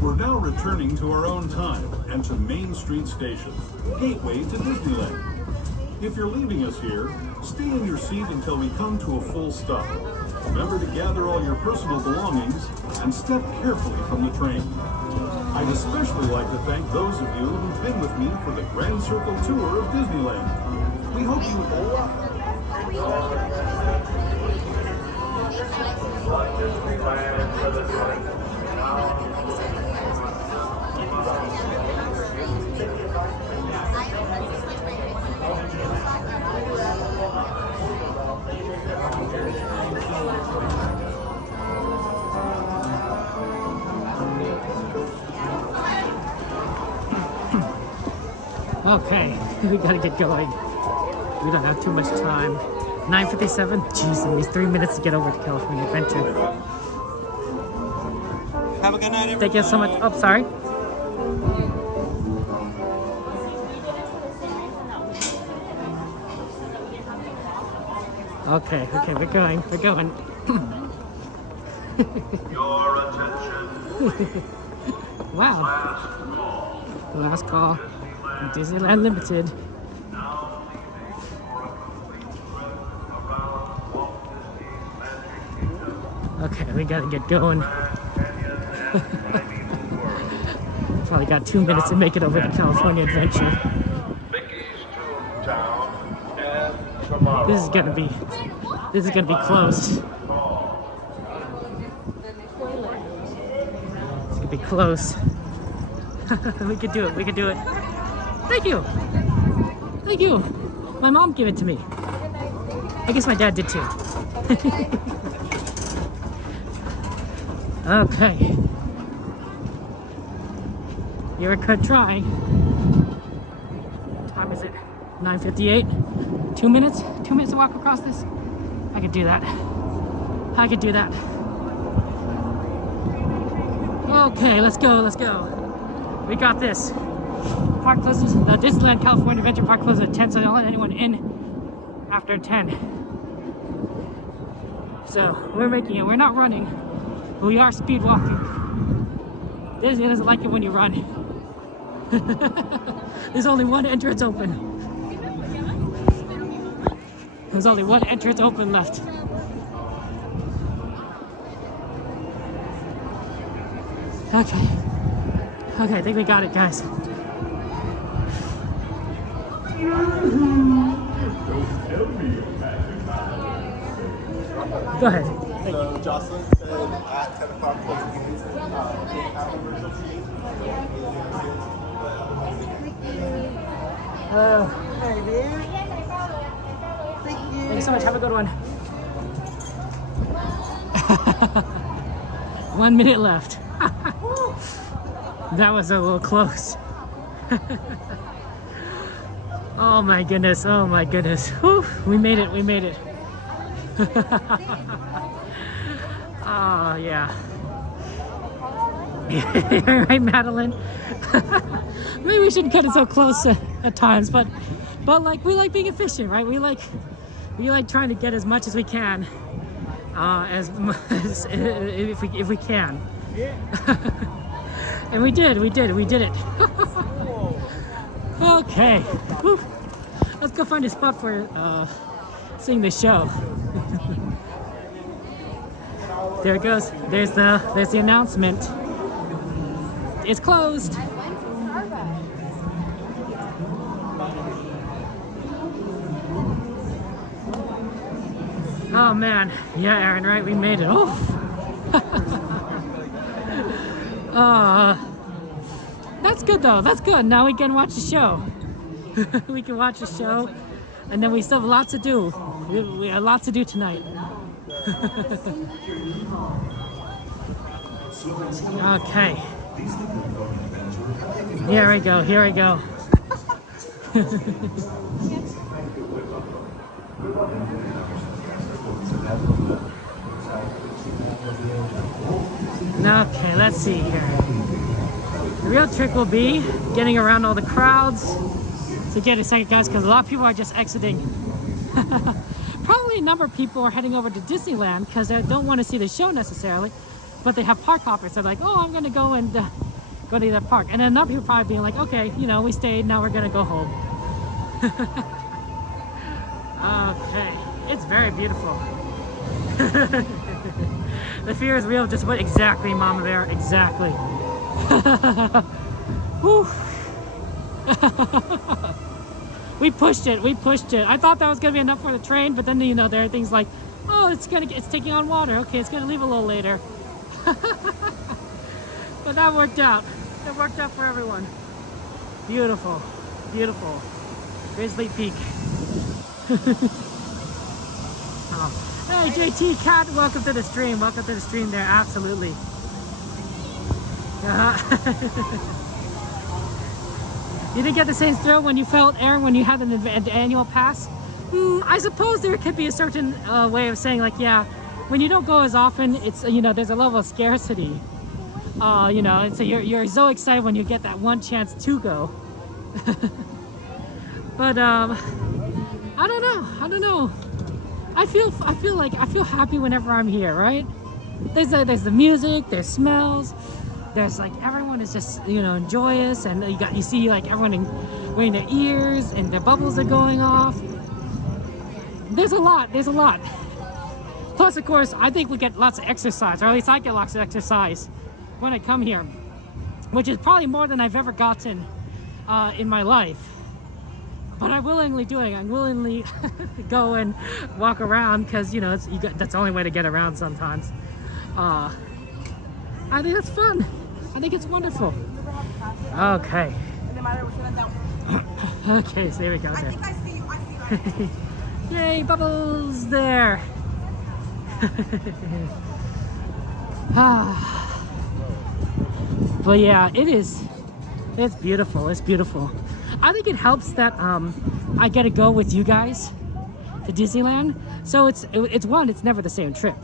We're now returning to our own time and to Main Street Station, gateway to Disneyland. If you're leaving us here, stay in your seat until we come to a full stop. Remember to gather all your personal belongings and step carefully from the train. I'd especially like to thank those of you who've been with me for the Grand Circle Tour of Disneyland. We hope you... Okay, we gotta get going. We don't have too much time. 9:57? Jeez, it needs 3 minutes to get over to California Adventure. Have a good night, everyone. Thank you so much. Oh, sorry. Okay, we're going. Your attention. Wow. Last call. Disneyland Limited. Okay, we gotta get going. Probably got 2 minutes to make it over to California Adventure. This is gonna be close. It's gonna be close. We could do it. Thank you. My mom gave it to me. I guess my dad did too. Okay. Here it could try. What time is it? 9:58. 2 minutes? 2 minutes to walk across this? I could do that. I could do that. Okay, let's go, let's go. We got this. Park closes, Disneyland California Adventure Park closes at 10, so they don't let anyone in after 10. So, we're making it. We're not running, but we are speed walking. Disney doesn't like it when you run. There's only one entrance open. There's only one entrance open left. Okay. Okay, I think we got it, guys. Go ahead. So Jocelyn said at 10 o'clock Thank you so much. Have a good one. 1 minute left. That was a little close. Oh my goodness. Oh my goodness. Whew, we made it. We made it. Oh yeah. Right, Madeline? Maybe we shouldn't cut it so close at times, but like we like being efficient, right? We like trying to get as much as we can, if we can. And we did it. Okay. Whew. Let's go find a spot for seeing the show. There it goes. There's the announcement. It's closed. Oh man, yeah, Aaron, right? We made it. Oh. That's good though. That's good. Now we can watch the show. We can watch the show, and then we still have lots to do. We have lots to do tonight. Okay. Here we go. Here we go. Okay, let's see here. The real trick will be getting around all the crowds. So get a second, guys, because a lot of people are just exiting. Probably a number of people are heading over to Disneyland because they don't want to see the show necessarily, but they have park hoppers. They're like, oh, I'm going to go and go to the park. And then another people probably being like, okay, you know, we stayed, now we're going to go home. Okay, it's very beautiful. The fear is real. Just what exactly, Mama Bear? Exactly. Whew. We pushed it. We pushed it. I thought that was gonna be enough for the train, but then you know there are things like, oh, it's taking on water. Okay, it's gonna leave a little later. But that worked out. It worked out for everyone. Beautiful, beautiful. Grizzly Peak. Oh. Hey, JT Cat, welcome to the stream. Welcome to the stream there. Absolutely. You didn't get the same thrill when you felt, Aaron, when you had an annual pass? I suppose there could be a certain way of saying, like, yeah, when you don't go as often, it's, you know, there's a level of scarcity. You know, and so you're so excited when you get that one chance to go. But I don't know. I feel happy whenever I'm here, right? There's the music, there's smells, there's like everyone is just, you know, joyous, and you see like everyone wearing their ears and their bubbles are going off. There's a lot. Plus, of course, I think we get lots of exercise, or at least I get lots of exercise when I come here, which is probably more than I've ever gotten in my life. But I'm willingly doing it. I willingly go and walk around because, you know, that's the only way to get around sometimes. I think that's fun. I think it's wonderful. Okay. Okay, so there we go. There. Yay, bubbles there. But yeah, it is It's beautiful. It's beautiful. I think it helps that I get to go with you guys to Disneyland. So it's one. It's never the same trip.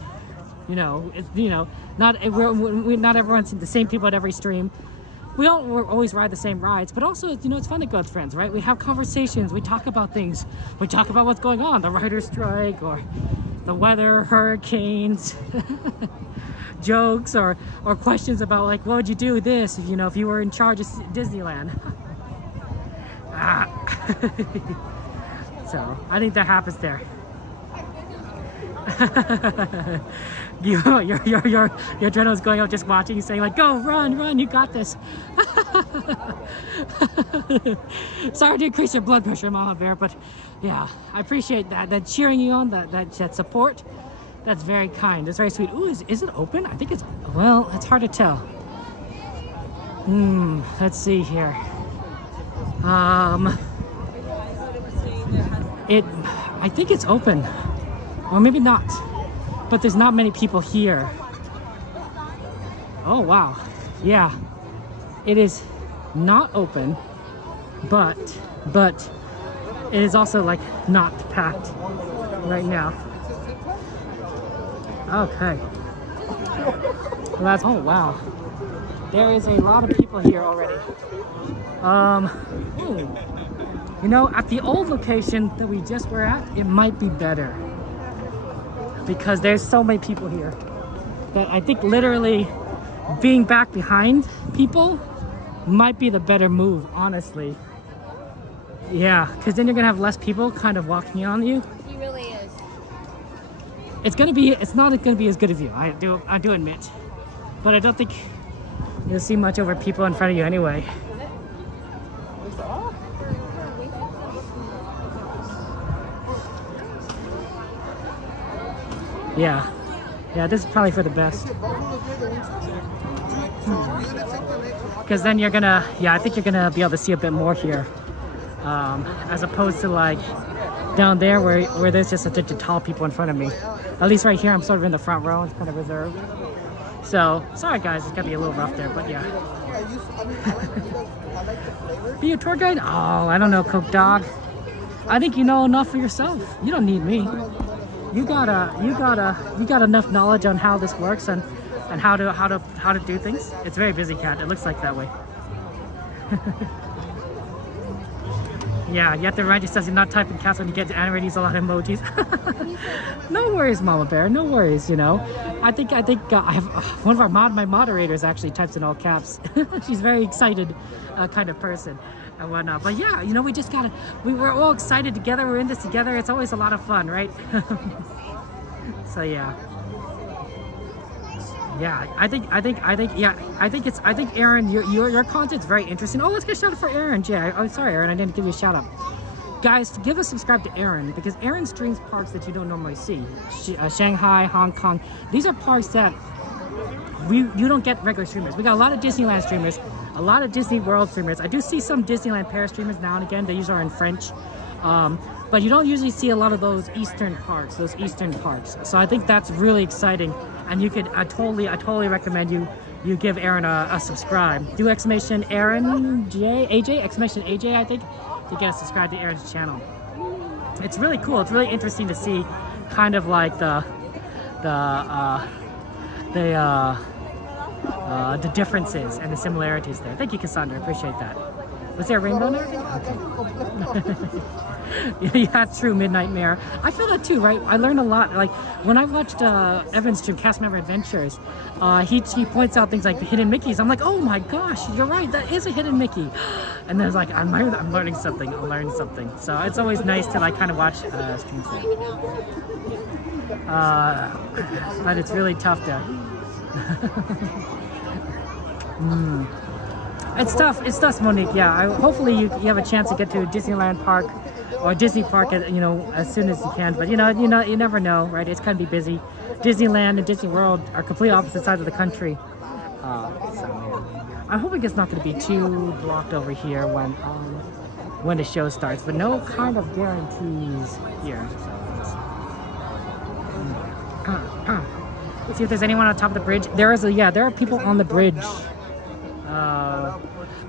You know, not everyone's the same people at every stream. We don't always ride the same rides, but also, you know, it's fun to go with friends, right? We have conversations, we talk about things, we talk about what's going on, the writer's strike, or the weather, hurricanes, jokes, or questions about, like, what would you do with this, you know, if you were in charge of Disneyland? So, I think that happens there. Your adrenaline's going up just watching you, saying like, go, run, you got this. Sorry to increase your blood pressure, Mama Bear, but yeah, I appreciate that cheering you on, that support. That's very kind. It's very sweet. Ooh, is it open? I think it's, well, it's hard to tell. Let's see here. I think it's open, or maybe not. But there's not many people here. Oh wow, yeah, it is not open, but it is also like not packed right now. Okay, well, that's, oh wow, there is a lot of people here already. You know, at the old location that we just were at, it might be better, because there's so many people here that I think literally being back behind people might be the better move, honestly. Yeah, because then you're gonna have less people kind of walking on you. He really is. It's not gonna be as good as you, I do admit, but I don't think you'll see much over people in front of you anyway. Yeah, this is probably for the best. Because then you're gonna, I think you're gonna be able to see a bit more here, as opposed to like down there where there's just such a tall people in front of me. At least right here, I'm sort of in the front row. It's kind of reserved. So sorry guys, it's gonna be a little rough there, but yeah. Be a tour guide? Oh, I don't know, Coke Dog. I think you know enough for yourself. You don't need me. You got enough knowledge on how this works and how to do things. It's very busy, Cat. It looks like that way. Yeah, you have to remind yourself you're not typing cats when you get to animate. Use a lot of emojis. No worries, Mama Bear. No worries. You know, I think I have one of my moderators actually types in all caps. She's very excited, kind of person. And whatnot. But yeah, you know, we're all excited together. We're in this together. It's always a lot of fun, right? So yeah, I think Aaron, your content's very interesting. Oh, let's get a shout out for Aaron. Yeah, I'm sorry, Aaron, I didn't give you a shout out. Guys, give a subscribe to Aaron, because Aaron streams parks that you don't normally see. Shanghai, Hong Kong. These are parks that you don't get regular streamers. We got a lot of Disneyland streamers, a lot of Disney World streamers. I do see some Disneyland Paris streamers now and again. They usually are in French, but you don't usually see a lot of those Eastern parks. So I think that's really exciting, and you could I totally recommend you give Aaron a subscribe. Do exclamation Aaron AJ exclamation AJ, I think, to get a subscribe to Aaron's channel. It's really cool. It's really interesting to see kind of like the differences and the similarities there. Thank you, Cassandra. Appreciate that. Was there a rainbow there? Okay. Yeah, true, Midnight Mare. I feel that too, right? I learned a lot. Like when I watched Evan's stream, Cast Member Adventures, he points out things like the hidden Mickeys. I'm like, oh my gosh, you're right. That is a hidden Mickey. And then it's like, I'm learning something. I'm learning something. So it's always nice to like kind of watch streams there. But it's really tough there. It's tough, Monique. Yeah, hopefully you have a chance to get to Disneyland Park or Disney Park, you know, as soon as you can. But you never know, right? It's gonna be busy. Disneyland and Disney World are completely opposite sides of the country. So I'm hoping it's not going to be too blocked over here when the show starts, but no kind of guarantees here. See if there's anyone on top of the bridge. There are people on the bridge.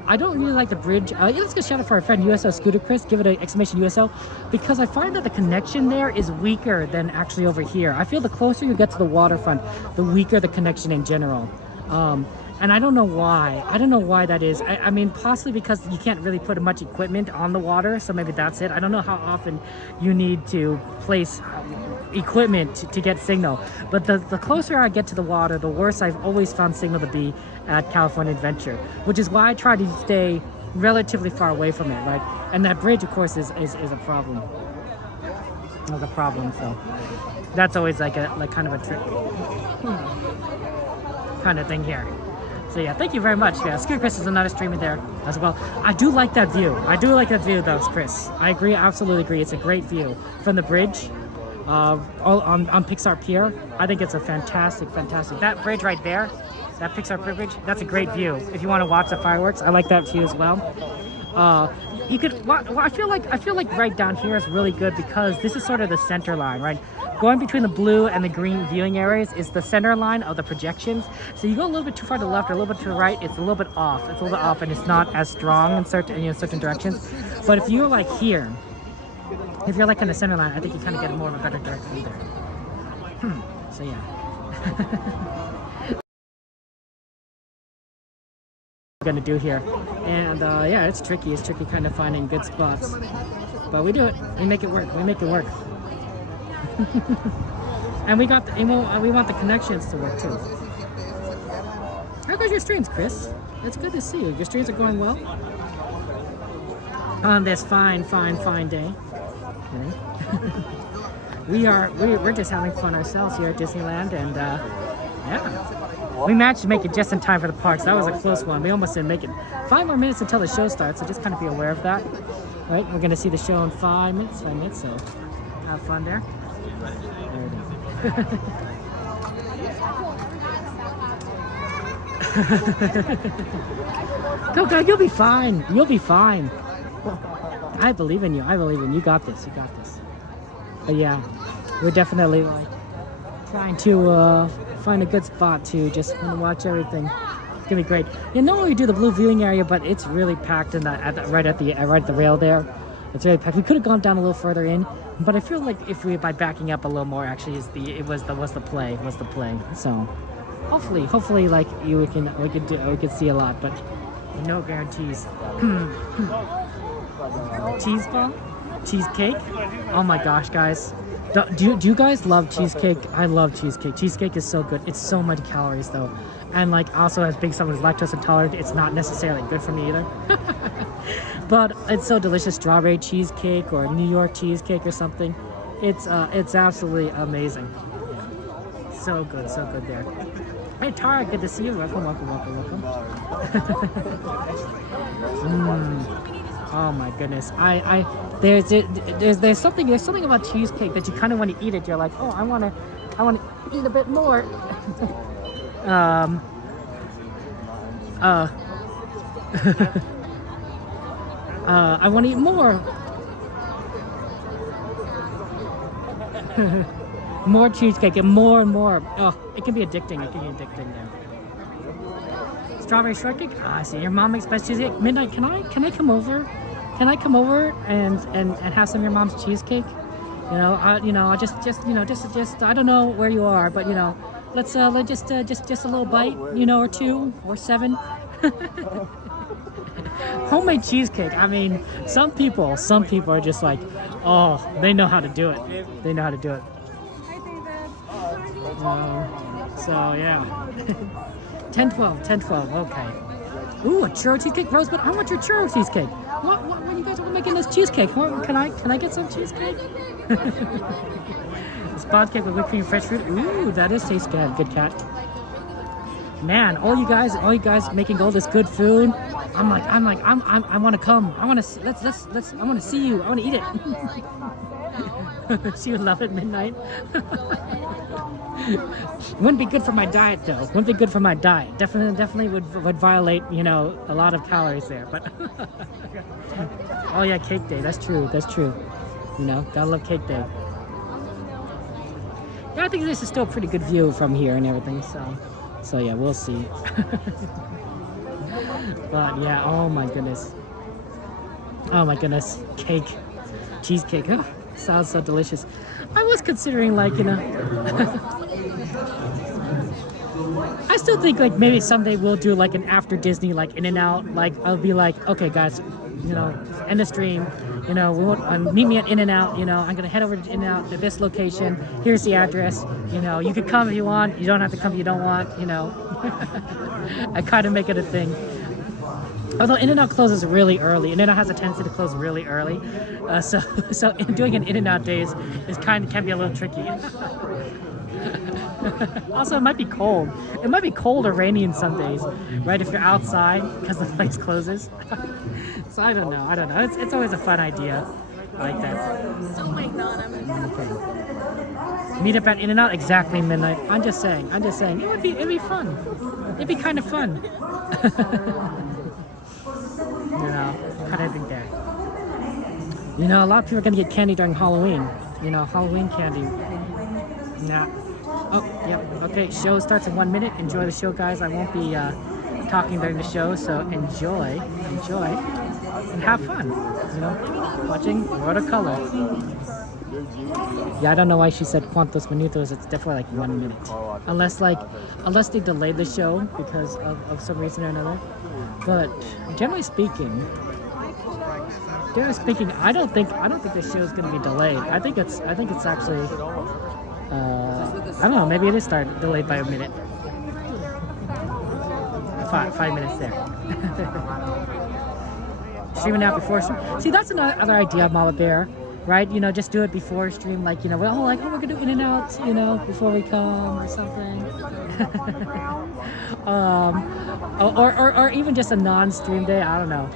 I don't really like the bridge. Let's get a shout out for our friend USO Scooter Chris. Give it an exclamation USO, because I find that the connection there is weaker than actually over here. I feel the closer you get to the waterfront, the weaker the connection in general. And I don't know why. I don't know why that is. I mean, possibly because you can't really put much equipment on the water, so maybe that's it. I don't know how often you need to place equipment to get signal. But the closer I get to the water, the worse I've always found signal to be at California Adventure, which is why I try to stay relatively far away from it, right? And that bridge, of course, is a problem. It's a problem, so that's always like kind of a trick kind of thing here. So yeah, thank you very much. Yeah, Scooter Chris is another streamer there as well. I do like that view. I do like that view though, Chris. I agree, absolutely agree. It's a great view from the bridge on Pixar Pier. I think it's a fantastic. That bridge right there, that Pixar Pier bridge, that's a great view. If you want to watch the fireworks, I like that view as well. You could. I feel like right down here is really good because this is sort of the center line, right? Going between the blue and the green viewing areas is the center line of the projections. So you go a little bit too far to the left or a little bit to the right, it's a little bit off. It's a little bit off, and it's not as strong in certain directions. But if you're like here, if you're like in the center line, I think you kind of get more of a better direct view there. So yeah. We're gonna do here, and yeah, it's tricky kind of finding good spots, but we do it. We make it work. And we want the connections to work too. How goes your streams, Chris? It's good to see you. Your streams are going well on this fine day. We're just having fun ourselves here at Disneyland, and yeah, we managed to make it just in time for the parks. That was a close one. We almost didn't make it. 5 more minutes until the show starts, so just kind of be aware of that. Right, we're gonna see the show in 5 minutes. So have fun there. Go, God, you'll be fine. I believe in you. You got this. But yeah, we're definitely like trying to find a good spot to just watch everything. It's gonna be great. Normally we do the blue viewing area, but it's really packed in right at the rail there. It's really packed. We could have gone down a little further in, but I feel like if we, by backing up a little more, actually was the play. So hopefully like we could see a lot, but no guarantees. Cheese ball, cheesecake. Oh my gosh, guys. Do you guys love cheesecake? I love cheesecake. Cheesecake is so good. It's so much calories though, and like also as being someone who's lactose intolerant, it's not necessarily good for me either. But it's so delicious. Strawberry cheesecake or New York cheesecake or something. It's absolutely amazing. Yeah. So good there. Hey Tara, good to see you. Welcome. Oh my goodness. There's something about cheesecake that you kind of want to eat it. You're like, oh, I want to eat a bit more. I want to eat more. More cheesecake and more. Oh, it can be addicting. There. Strawberry shortcake. I see. Your mom makes best cheesecake. Midnight. Can I come over? Can I come over and have some of your mom's cheesecake? Just I don't know where you are, but let's just a little bite, or 2 or 7. Homemade cheesecake. I mean, some people are just like, oh, they know how to do it. So yeah. 10-12. Okay. Ooh, a churro cheesecake, Rosebud. I want your churro cheesecake. What? When you guys are making this cheesecake? Can I get some cheesecake? Spot cake with whipped cream, fresh fruit. Ooh, that is tastes good. Good cat. Man, all you guys making all this good food. I want to come. I want to see you. I want to eat it. She would love it. Midnight. Wouldn't be good for my diet though. Definitely would violate, a lot of calories there. But oh yeah, cake day. That's true. Gotta love cake day. Yeah, I think this is still a pretty good view from here and everything. So yeah, we'll see. But yeah, oh my goodness. Oh my goodness. Cake. Cheesecake. Oh, sounds so delicious. I was considering like, you know, I still think like maybe someday we'll do like an after Disney like in and out. Like I'll be like, okay guys, you know, end the stream. You know, we want meet me at In and Out. You know, I'm gonna head over to In and Out to this location. Here's the address. You know, you could come if you want. You don't have to come if you don't want. You know, I kind of make it a thing. Although In and Out closes really early, In and Out has a tendency to close really early. So doing an In and Out days is can be a little tricky. Also, it might be cold. It might be cold or rainy in some days, right? If you're outside because the place closes. So I don't know. It's always a fun idea. I like that. Oh my god, Okay. Meet up at In and Out exactly midnight. I'm just saying. It'd be fun. It'd be kind of fun. You know, kind of think there. You know, a lot of people are gonna get candy during Halloween. You know, Halloween candy. Yeah. Oh, yep. Okay, show starts in 1 minute. Enjoy the show, guys. I won't be talking during the show, so enjoy, and have fun. You know, watching World of Color. Yeah, I don't know why she said cuantos minutos. It's definitely like 1 minute, unless they delayed the show because of some reason or another. But generally speaking, I don't think the show is going to be delayed. I think it's actually. I don't know, maybe it is delayed by a minute. 5 minutes there. Streaming out before stream. See, that's another idea of Mama Bear, right? You know, just do it before stream, like, you know, we're gonna do In and Out, you know, before we come or something. or even just a non-stream day, I don't know.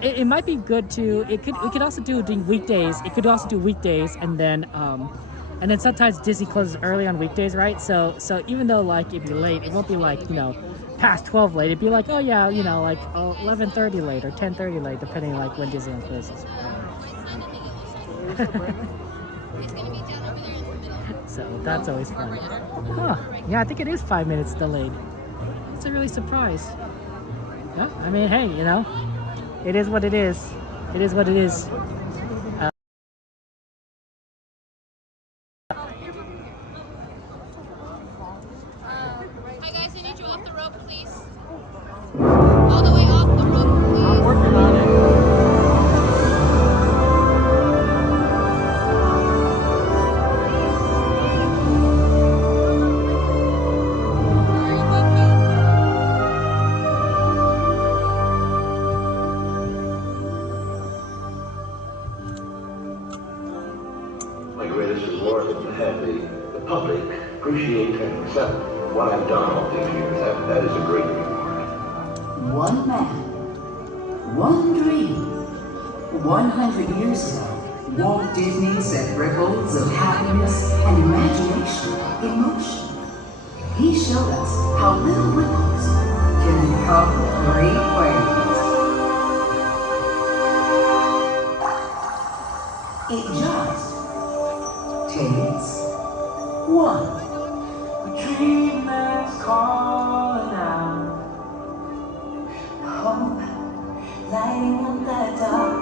It might be good to. We could also do weekdays. It could also do weekdays, and then sometimes Disney closes early on weekdays, right? So even though like it'd be late, it won't be like, you know, past 12 late. It'd be like, oh yeah, you know, like 11:30 late or 10:30 late, depending like when Disneyland closes. So that's always fun. Huh? Yeah, I think it is 5 minutes delayed. It's a really surprise. Yeah, I mean, hey, you know, it is what it is. It is what it is. Hi guys, I need you off the rope, please. All the way off the rope, please. I'm working on it. My greatest reward is to have the public appreciate and accept what I've done all these years. That is a great reward. One man, one dream. 100 years ago, Walt Disney set records of happiness and imagination in motion. He showed us how little ripples can become great waves. It just takes one. A dream that's calling out. Hope lighting up the dark.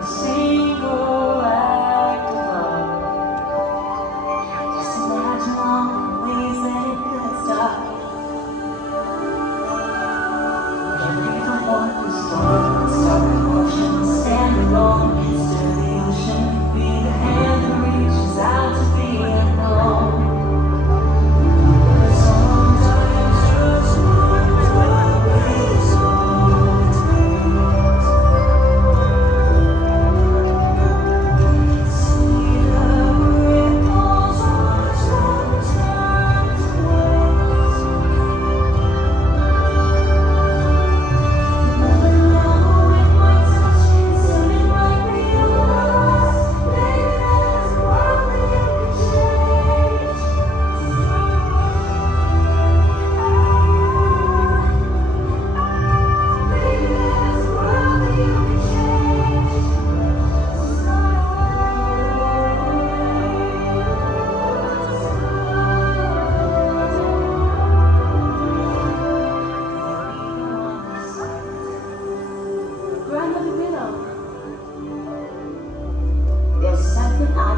A single act of love. Just imagine all the ways that it could start. You don't want to start an ocean, stand alone, stir the ocean, be the hand that reaches out to be.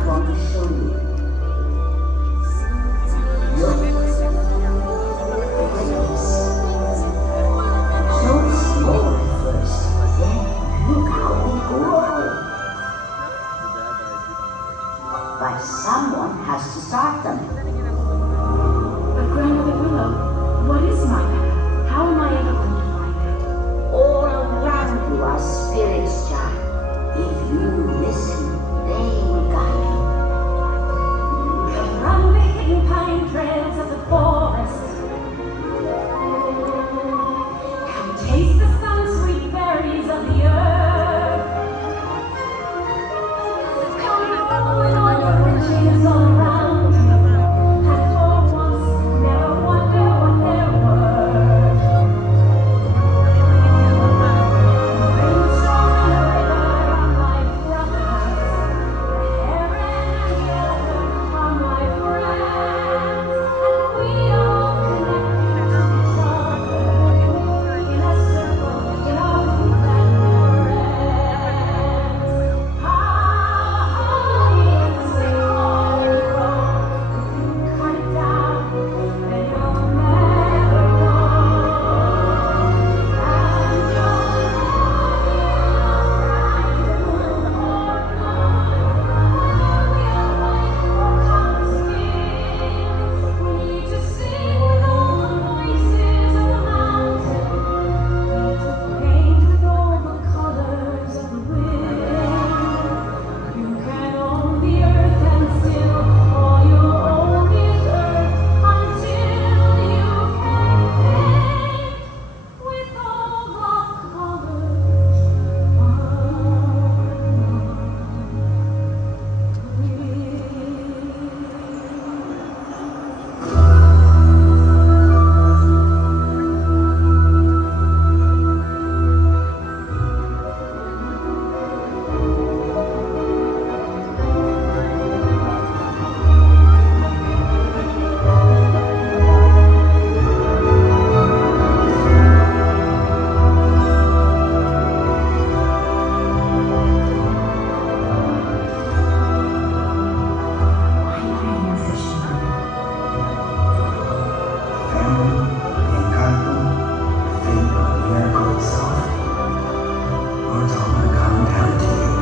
want to show you. Look. Grapes. So small at first, then look how they grow. But someone has to start them. But Grandmother Willow, what is my path? How am I ever going to find it? All around you are spirits, child. If you listen, they will guide you. From the hidden pine trails of the forest, come taste the sun-sweet berries of the earth. Come roll in all the riches all around you, and for once never wonder what they're worth. Bring song and a river are my brothers, the heron and the elder are my friends, and we all connected to each other in a circle, in a loop that never ends. High is the holly road. If you cut it down, then you'll never go. And we need to sing with all the voices of the mountain. We need to paint with all the colors of the wind. You can own the earth and still all you own is earth until you can paint with all the colors Family, Encanto, fate of the miracle itself. Words all gonna come down to you.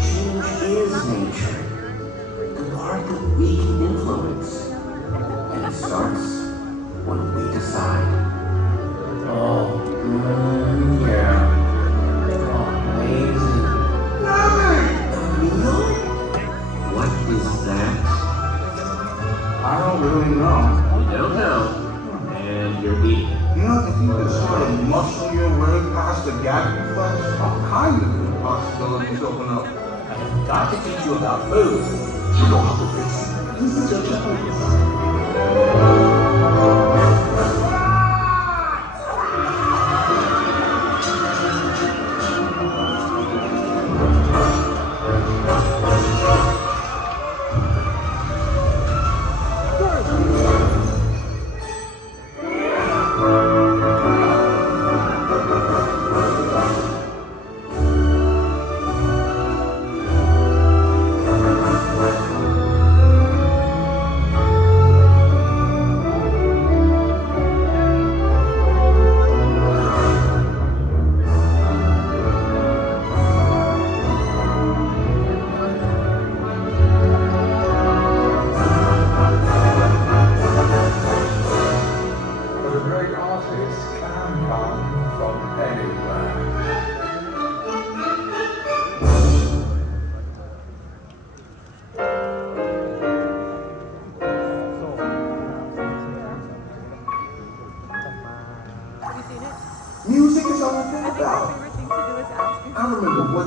Change is nature, the part that we can influence. And it starts when we decide. Oh, yeah. Amazing. Real? What is that? I don't really know. You don't know. And you're eating. You know, if you could sort of muscle your way past the gap reflex, all kinds of new possibilities open up. I've got to teach you about food. You know how to fix it. This is such a focus.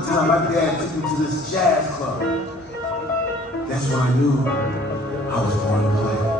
time my dad took me to this jazz club. That's when I knew I was born to play.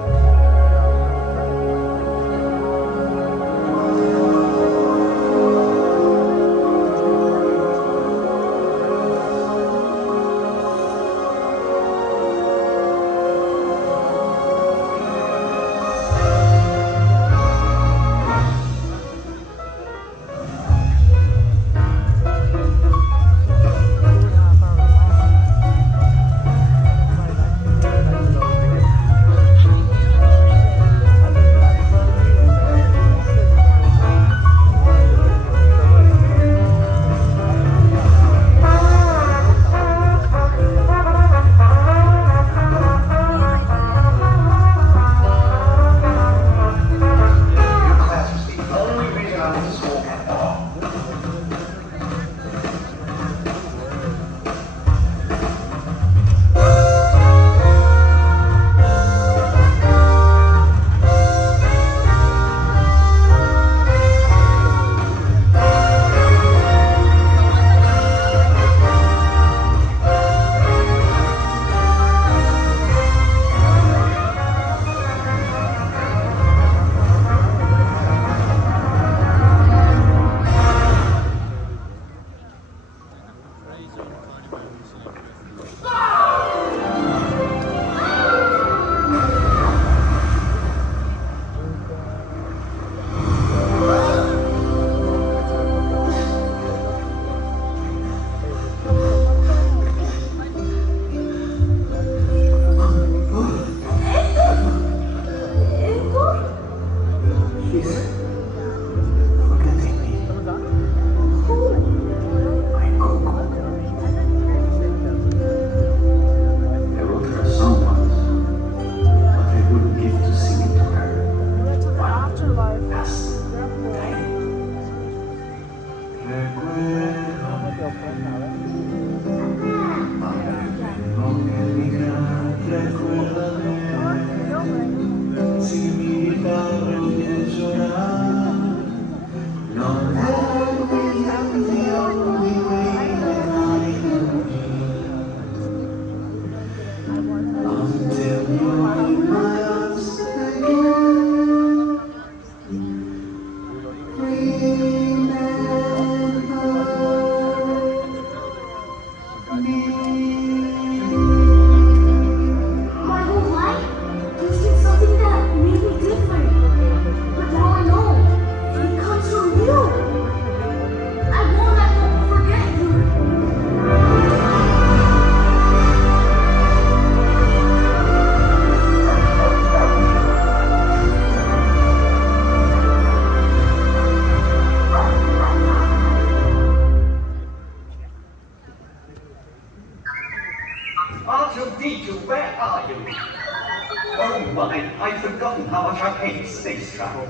R2-D2, where are you? Oh my, I've forgotten how much I hate space travel.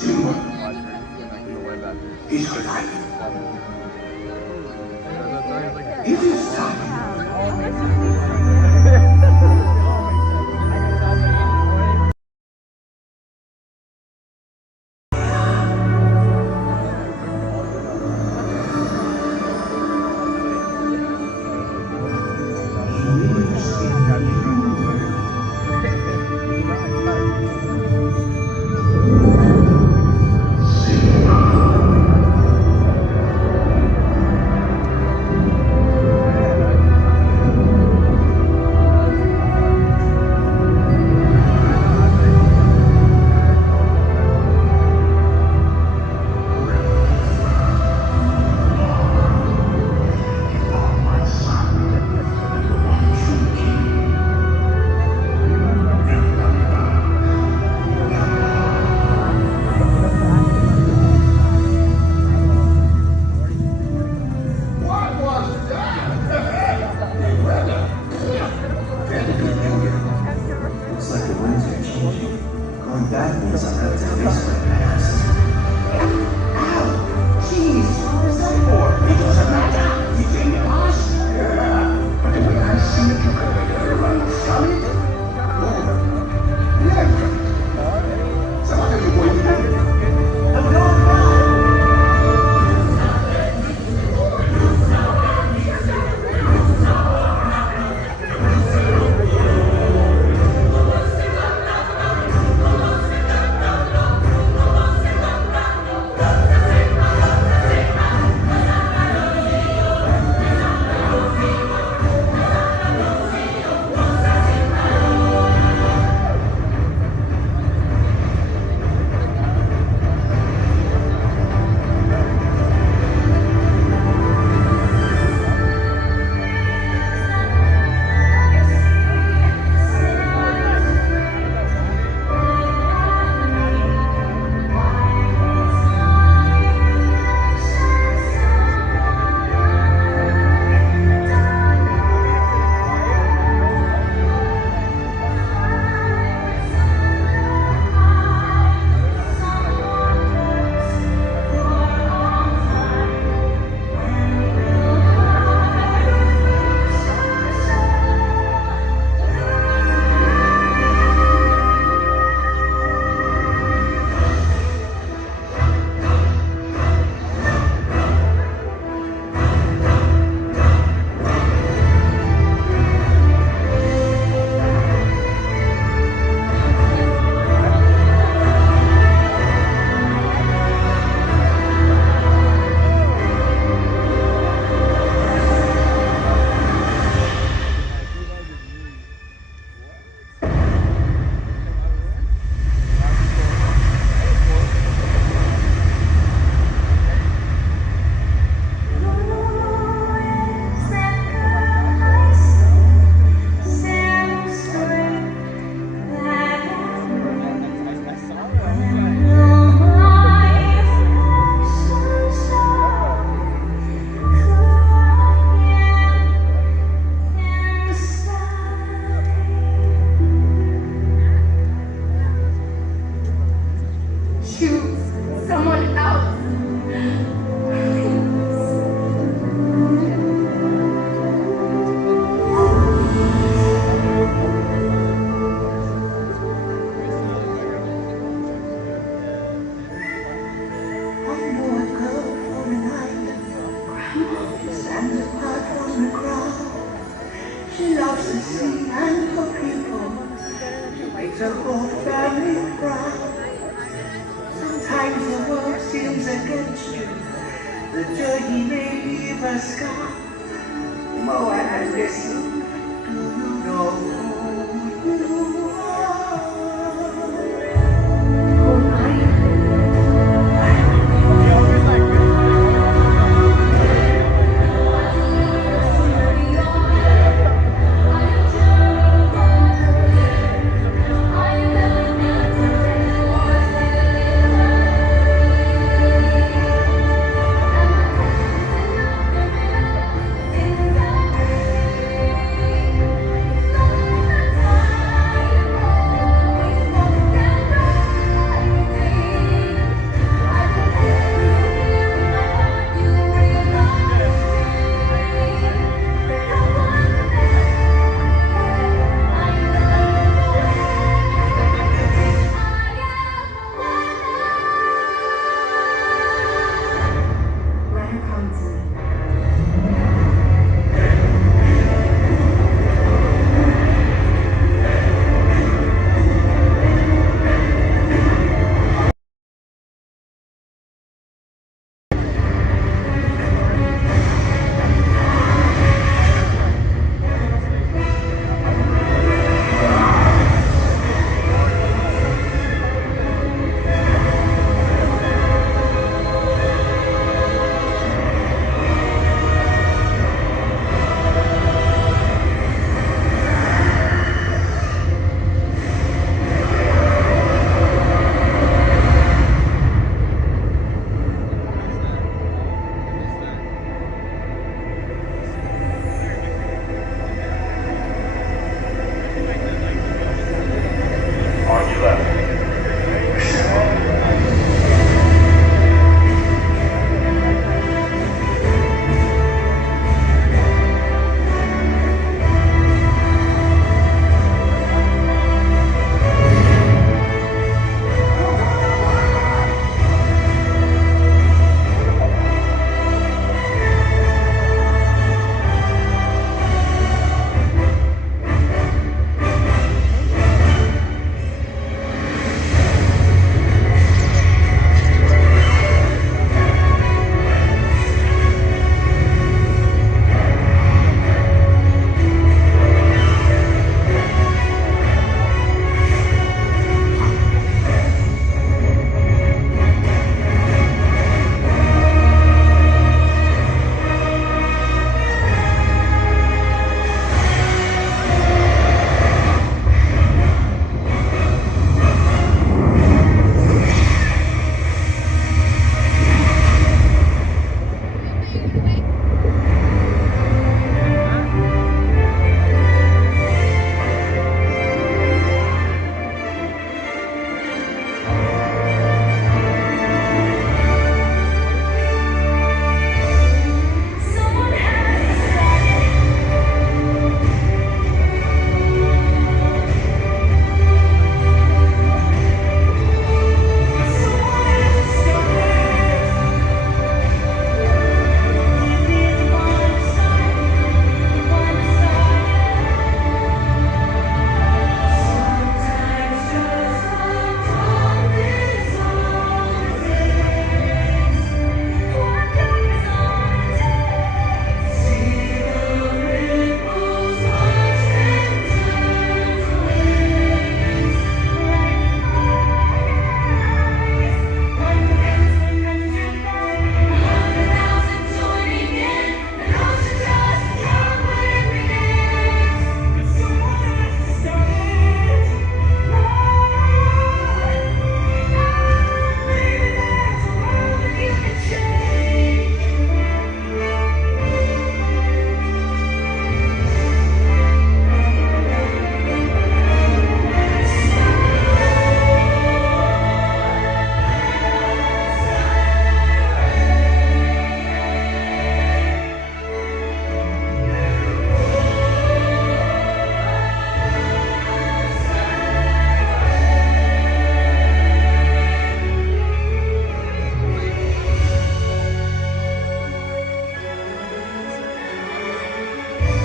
Simba, he's alive. It is time.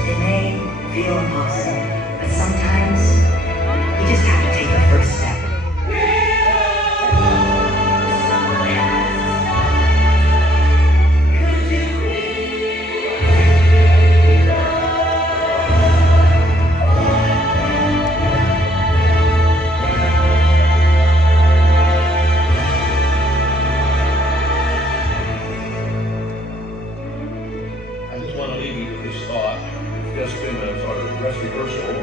It may feel impossible, but sometimes you just have to take the first step. I just want to leave you with this thought. It's just been a sort of dress rehearsal.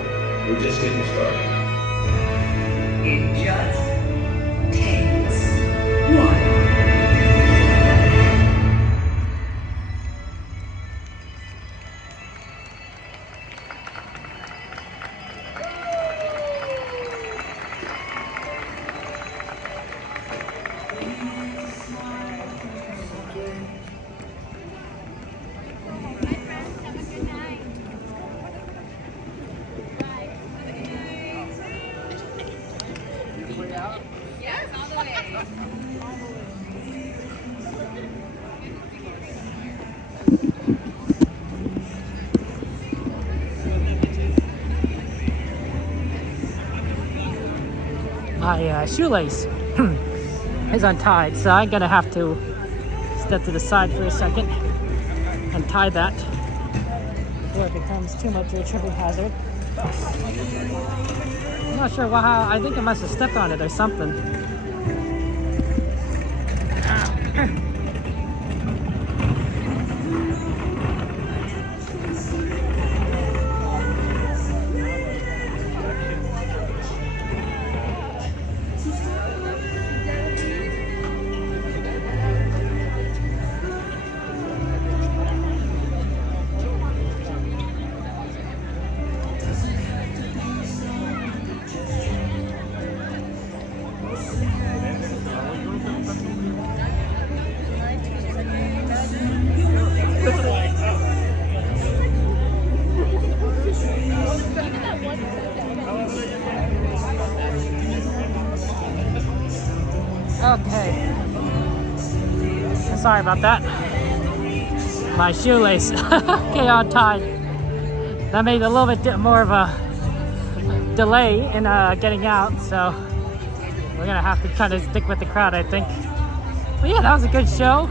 We're just getting started. It just takes one. Yes, all the way. My shoelace is untied, so I'm gonna have to step to the side for a second and tie that before it becomes too much of a tripping hazard. I'm not sure how, I think I must have stepped on it or something. Okay. Sorry about that. My shoelace okay, untied. That made a little bit more of a delay in getting out, so we're gonna have to try to stick with the crowd, I think. But yeah, that was a good show.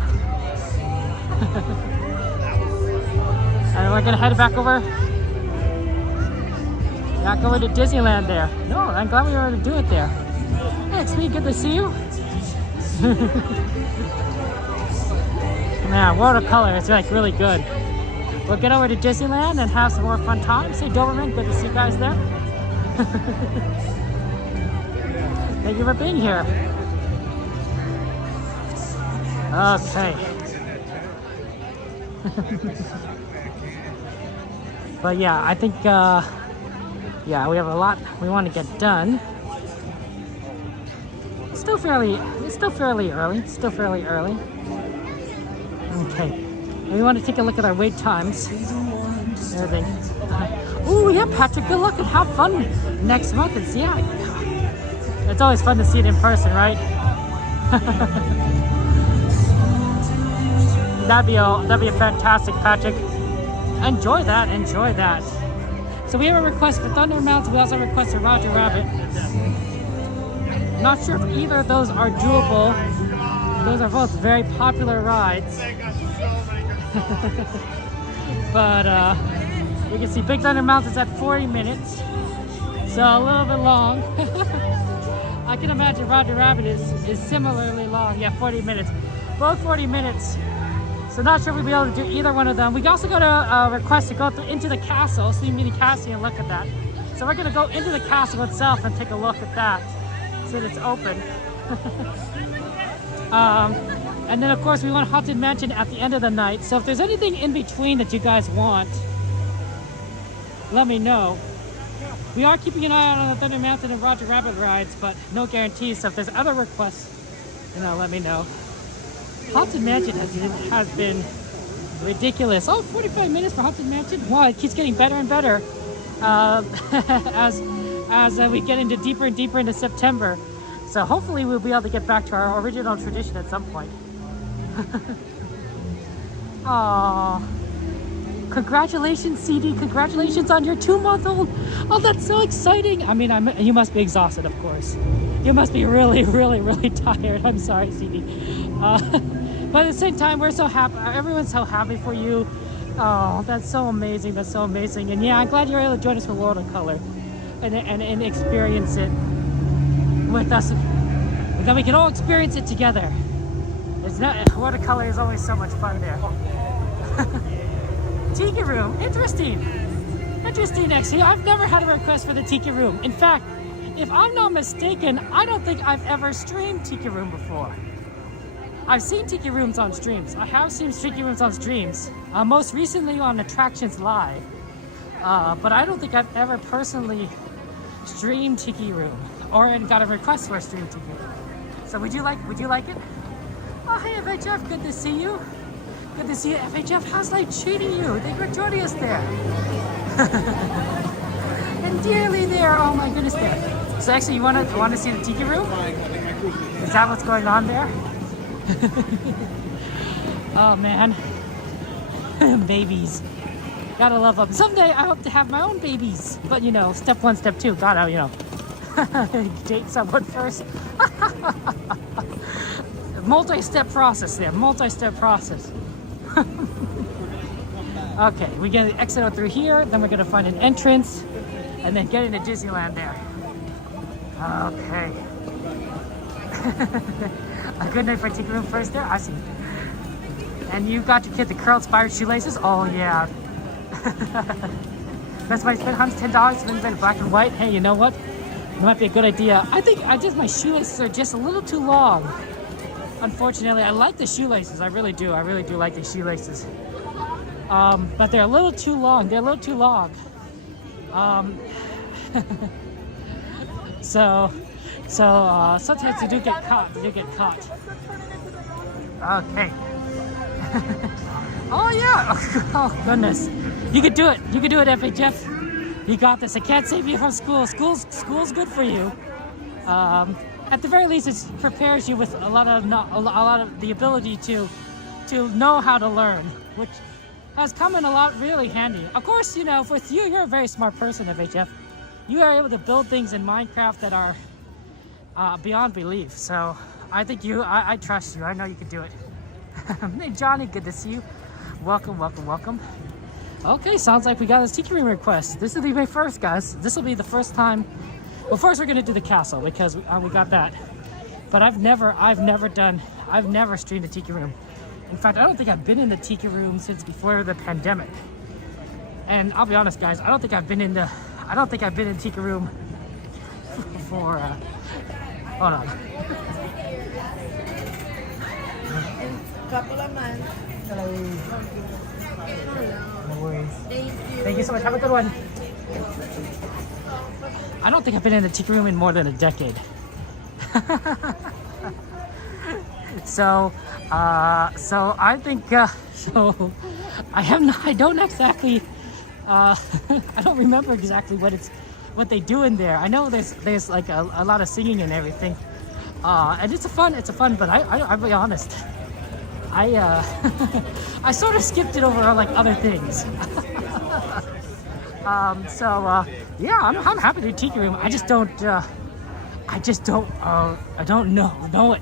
And we're gonna head back over to Disneyland there. No, I'm glad we were able to do it there. Hey, it's me, good to see you. Man, World of Color is like really good. We'll get over to Disneyland and have some more fun times. Hey, Doberman, good to see you guys there. Thank you for being here. Okay. But yeah, I think, yeah, we have a lot we want to get done. It's still fairly early. Okay. We want to take a look at our wait times. Everything. Oh yeah, Patrick, good luck and have fun next month. And yeah, it's always fun to see it in person, right? That'd be a fantastic, Patrick. Enjoy that. So we have a request for Thunder Mountain. We also have a request for Roger Rabbit. Not sure if either of those are doable. Those are both very popular rides. But we can see Big Thunder Mountain's at 40 minutes. So a little bit long. I can imagine Roger Rabbit is similarly long. Yeah, 40 minutes. Both 40 minutes. So not sure if we'll be able to do either one of them. We also got a request to go into the castle, see Mini Cassie and look at that. So we're gonna go into the castle itself and take a look at that. See that it's open. And then of course we want Haunted Mansion at the end of the night. So if there's anything in between that you guys want, let me know. We are keeping an eye on the Thunder Mountain and Roger Rabbit rides, but no guarantees. So if there's other requests, let me know. Haunted Mansion has been ridiculous. Oh, 45 minutes for Haunted Mansion? Wow, it keeps getting better and better as we get into deeper and deeper into September. So hopefully we'll be able to get back to our original tradition at some point. Aww. Congratulations, CD. Congratulations on your 2-month-old. Oh, that's so exciting. I mean, you must be exhausted, of course. You must be really, really, really tired. I'm sorry, CD. But at the same time, we're so happy. Everyone's so happy for you. Oh, that's so amazing. That's so amazing. And yeah, I'm glad you're able to join us for World of Color and experience it with us. That we can all experience it together. It's not, World of Color is always so much fun there. Tiki Room, interesting. Interesting, actually. I've never had a request for the Tiki Room. In fact, if I'm not mistaken, I don't think I've ever streamed Tiki Room before. I've seen Tiki Rooms on streams. I have seen Tiki Rooms on streams. Most recently on Attractions Live. But I don't think I've ever personally streamed Tiki Room or got a request for a stream Tiki Room. So would you like it? Oh, hey, FHF, good to see you. Good to see you. FHF, how's life treating you? Thank you for joining us there. And dearly there, oh my goodness there. So actually, you want to see the Tiki Room? Is that what's going on there? Oh man, babies. Gotta love them. Someday I hope to have my own babies. But you know, step 1, step 2, gotta, you know, date someone first. Multi-step process there, multi-step process. Okay, we get an exit out through here, then we're gonna find an entrance, and then get into Disneyland there. Okay. A good night for Tiki Room first there, I see. And you got your kid the curl-inspired shoelaces? Oh yeah. Best way to spend $110 for them black and white. Hey, you know what? It might be a good idea. I think my shoelaces are just a little too long. Unfortunately, I like the shoelaces. I really do. I really do like the shoelaces. But they're a little too long. They're a little too long. So sometimes you do get caught. You get caught. Okay. Oh yeah. Oh goodness. You could do it. You could do it, FHF. You got this. I can't save you from school. School's good for you. At the very least, it prepares you with a lot of the ability to know how to learn, which has come in a lot really handy. Of course, you know, with you, you're a very smart person, FHF. You are able to build things in Minecraft that are beyond belief. So I think I trust you. I know you can do it. Hey, Johnny, good to see you. Welcome, welcome, welcome. Okay, sounds like we got this Tiki Room request. This will be my first, guys. This will be the first time. Well, first we're gonna do the castle because we got that. But I've never streamed a Tiki Room. In fact, I don't think I've been in the Tiki Room since before the pandemic. And I'll be honest, guys, I don't think I've been in Tiki Room for hold on. Couple of months. Hello. Hello. No worries. Thank you. Thank you so much. Have a good one. I don't think I've been in the Tiki Room in more than a decade. So I think so I don't exactly I don't remember exactly what they do in there. I know there's like a lot of singing and everything, and it's a fun. But I'll be honest, I sort of skipped it over like other things. Yeah, I'm happy to do Tiki Room. I don't know it.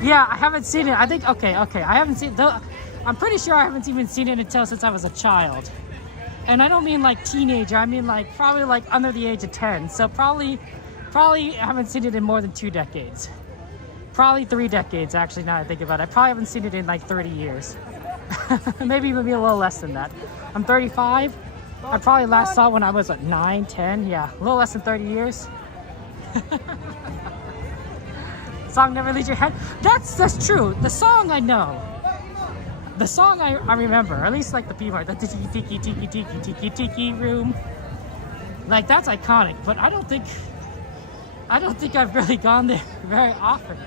Yeah, I haven't seen it. I think okay. I haven't seen though. I'm pretty sure I haven't even seen it until since I was a child. And I don't mean like teenager. I mean like probably like under the age of 10. So probably haven't seen it in more than 2 decades. Probably 3 decades actually. Now that I think about it, I probably haven't seen it in like 30 years. maybe a little less than that. I'm 35. I probably last saw it when I was like 9, 10. Yeah, a little less than 30 years. Song never leaves your head. That's true. The song I know. The song I remember. At least like the P part. The Tiki Room. Like that's iconic. But I don't think I've really gone there very often.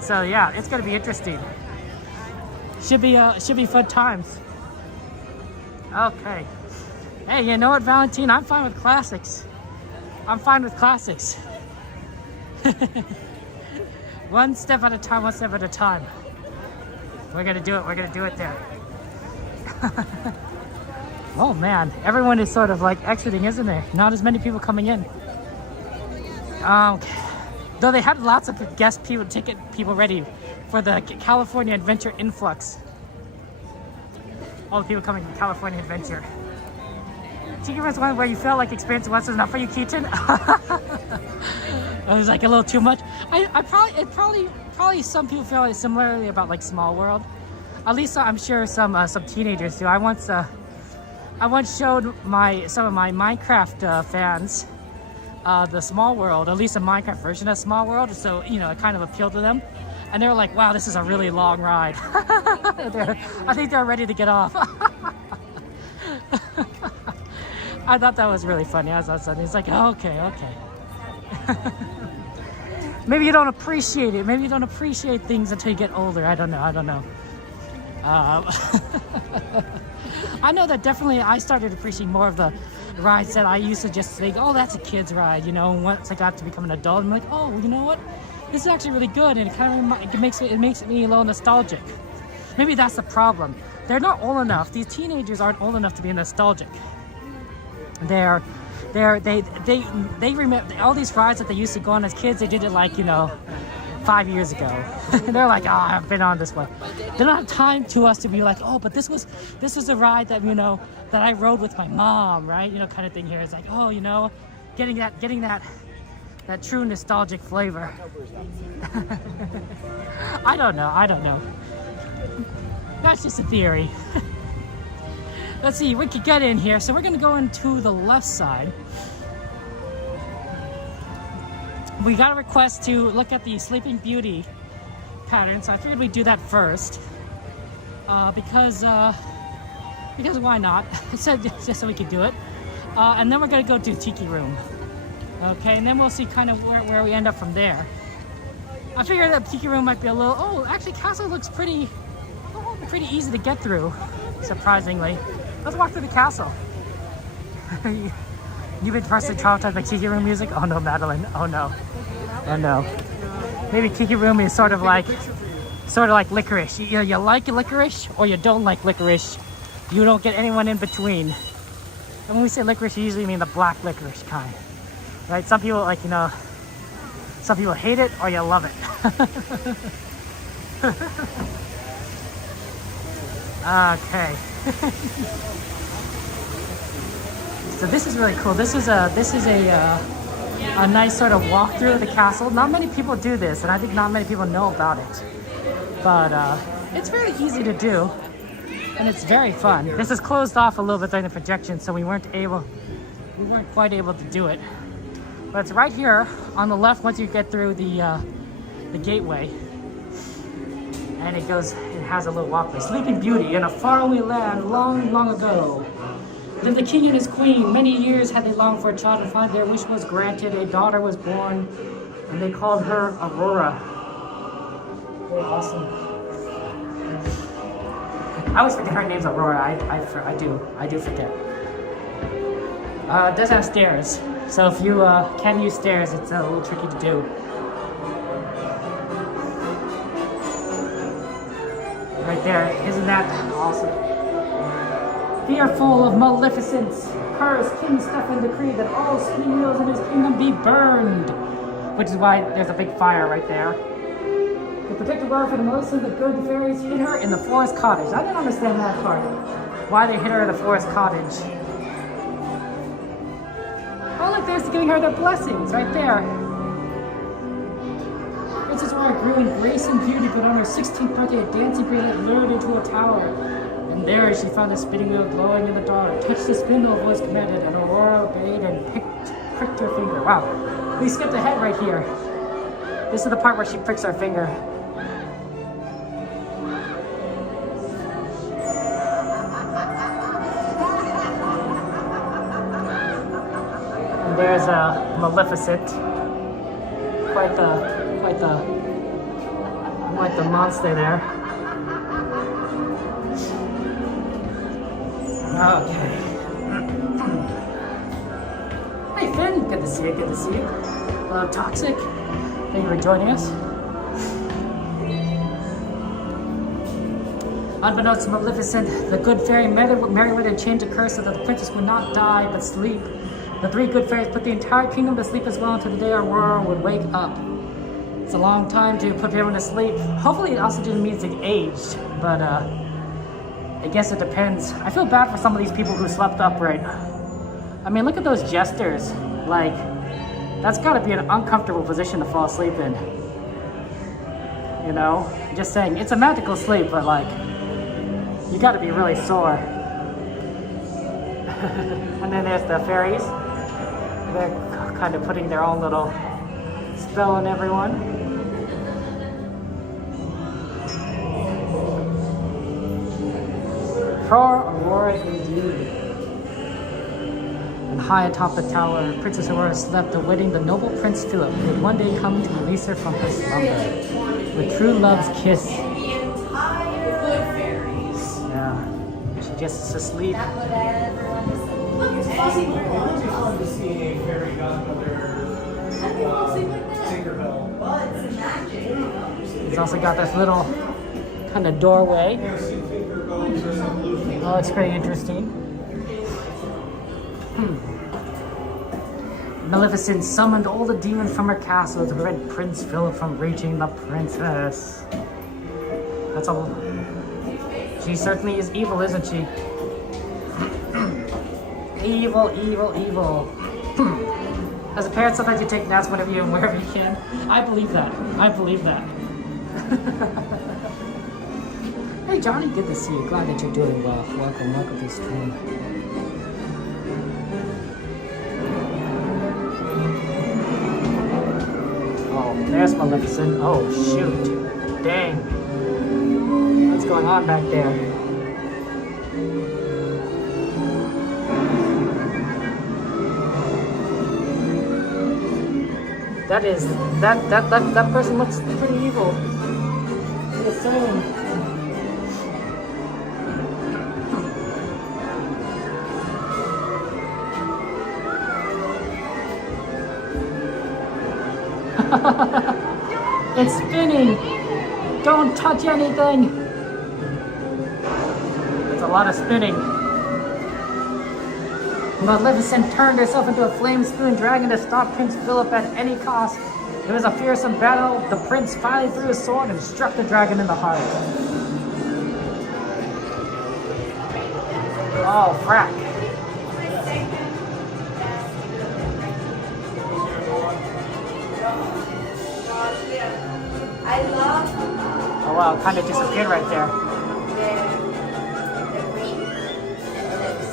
So yeah, it's gonna be interesting. Should be fun times. Okay. Hey, you know what, Valentine? I'm fine with classics. One step at a time, one step at a time. We're gonna do it, we're gonna do it there. Oh man, everyone is sort of like exiting, isn't there? Not as many people coming in. Though they had lots of guest people, ticket people ready for the California Adventure influx. All the people coming to California Adventure. Tiki Room is one where you feel like experience once is enough for you, Keaton. It was like a little too much. Probably some people feel like similarly about like Small World. At least I'm sure some teenagers do. I once showed some of my Minecraft fans the Small World, at least a Minecraft version of Small World, so you know it kind of appealed to them, and they were like, "Wow, this is a really long ride." I think they're ready to get off. I thought that was really funny. I was it's like, oh, okay. Maybe you don't appreciate it. Maybe you don't appreciate things until you get older. I don't know. I know that definitely I started appreciating more of the rides that I used to just think, oh, that's a kid's ride, you know. And once I got to become an adult, I'm like, oh, you know what? This is actually really good, and it kind of makes me a little nostalgic. Maybe that's the problem. They're not old enough. These teenagers aren't old enough to be nostalgic. They remember all these rides that they used to go on as kids. They did it like, you know, 5 years ago. They're like, oh, I've been on this one. They don't have time to us to be like, oh, but this was a ride that, you know, that I rode with my mom, right? You know, kind of thing here. It's like, oh, you know, getting that true nostalgic flavor. I don't know. That's just a theory. Let's see, we could get in here. So we're gonna go into the left side. We got a request to look at the Sleeping Beauty pattern, so I figured we'd do that first. Because why not? Just so we could do it. And then we're gonna go to Tiki Room. Okay, and then we'll see kind of where we end up from there. I figured that Tiki Room might be a little, oh, actually Castle looks pretty easy to get through, surprisingly. Let's walk through the castle. You've been personally traumatized by Tiki Room music? Oh no, Madeline, oh no. Oh no. Maybe Tiki Room is sort of like licorice. You know, you like licorice or you don't like licorice. You don't get anyone in between. And when we say licorice, we usually mean the black licorice kind. Right? Some people like, you know, some people hate it or you love it. Okay. So this is really cool. This is a nice sort of walkthrough of the castle. Not many people do this, and I think not many people know about it. But it's very easy to do, and it's very fun. This is closed off a little bit during the projection, so we weren't quite able to do it. But it's right here on the left once you get through the gateway, and it has a little walkway. Sleeping Beauty in a faraway land long, long ago. Lived the king and his queen. Many years had they longed for a child, and finally their wish was granted. A daughter was born, and they called her Aurora. Very awesome. I always forget her name's Aurora. I do forget. It does have stairs, so if you can't use stairs, it's a little tricky to do. Right there, isn't that awesome? Fearful of maleficence, cursed King Stefan decreed that all spinning wheels in his kingdom be burned. Which is why there's a big fire right there. To protect Aurora from the Maleficent, the good fairies hid her in the forest cottage. I didn't understand that part. Why they hid her in the forest cottage. Oh look, there's giving her their blessings, right there. Princess Aurora grew in grace and beauty, but on her 16th birthday, a dancing brilliant lured into a tower. And there she found a spinning wheel glowing in the dark. Touch the spindle, voice commanded, and Aurora obeyed and pricked her finger. Wow, we skipped ahead right here. This is the part where she pricks her finger. And there's a Maleficent. Quite the monster there. Okay. Hey Finn, good to see you, Hello Toxic. Thank you for joining us. Unbeknownst to Maleficent, the good fairy Merryweather changed a curse so that the princess would not die but sleep. The three good fairies put the entire kingdom to sleep as well until the day Aurora would wake up. It's a long time to put everyone to sleep. Hopefully it also just means they aged, but I guess it depends. I feel bad for some of these people who slept upright. I mean, look at those jesters. Like, that's gotta be an uncomfortable position to fall asleep in. You know? Just saying, it's a magical sleep, but like, you gotta be really sore. And then there's the fairies. They're kind of putting their own little spell on everyone. For Aurora indeed. And high atop the tower, Princess Aurora slept, awaiting the noble Prince Philip, who would one day come to release her from her slumber. With true love's kiss. Yeah. She just asleep. It's fun to see a fairy godmother Tinkerbell. He's also got this little kind of doorway. Oh, it's pretty interesting. Maleficent summoned all the demons from her castle to prevent Prince Philip from reaching the princess. That's all. She certainly is evil, isn't she? Evil, evil, evil. As a parent, sometimes you take naps whenever you and wherever you can. I believe that. I believe that. Hey Johnny, good to see you. Glad that you're doing well. Welcome to the stream. Oh, there's Maleficent. Oh shoot. Dang. What's going on back there? That person looks pretty evil. Just saying. It's spinning. Don't touch anything. It's a lot of spinning. Maleficent turned herself into a flame-spewing dragon to stop Prince Philip at any cost. It was a fearsome battle. The prince finally threw his sword and struck the dragon in the heart. Oh, frack. I love Oh wow, kind of disappeared right there. the ring and lips.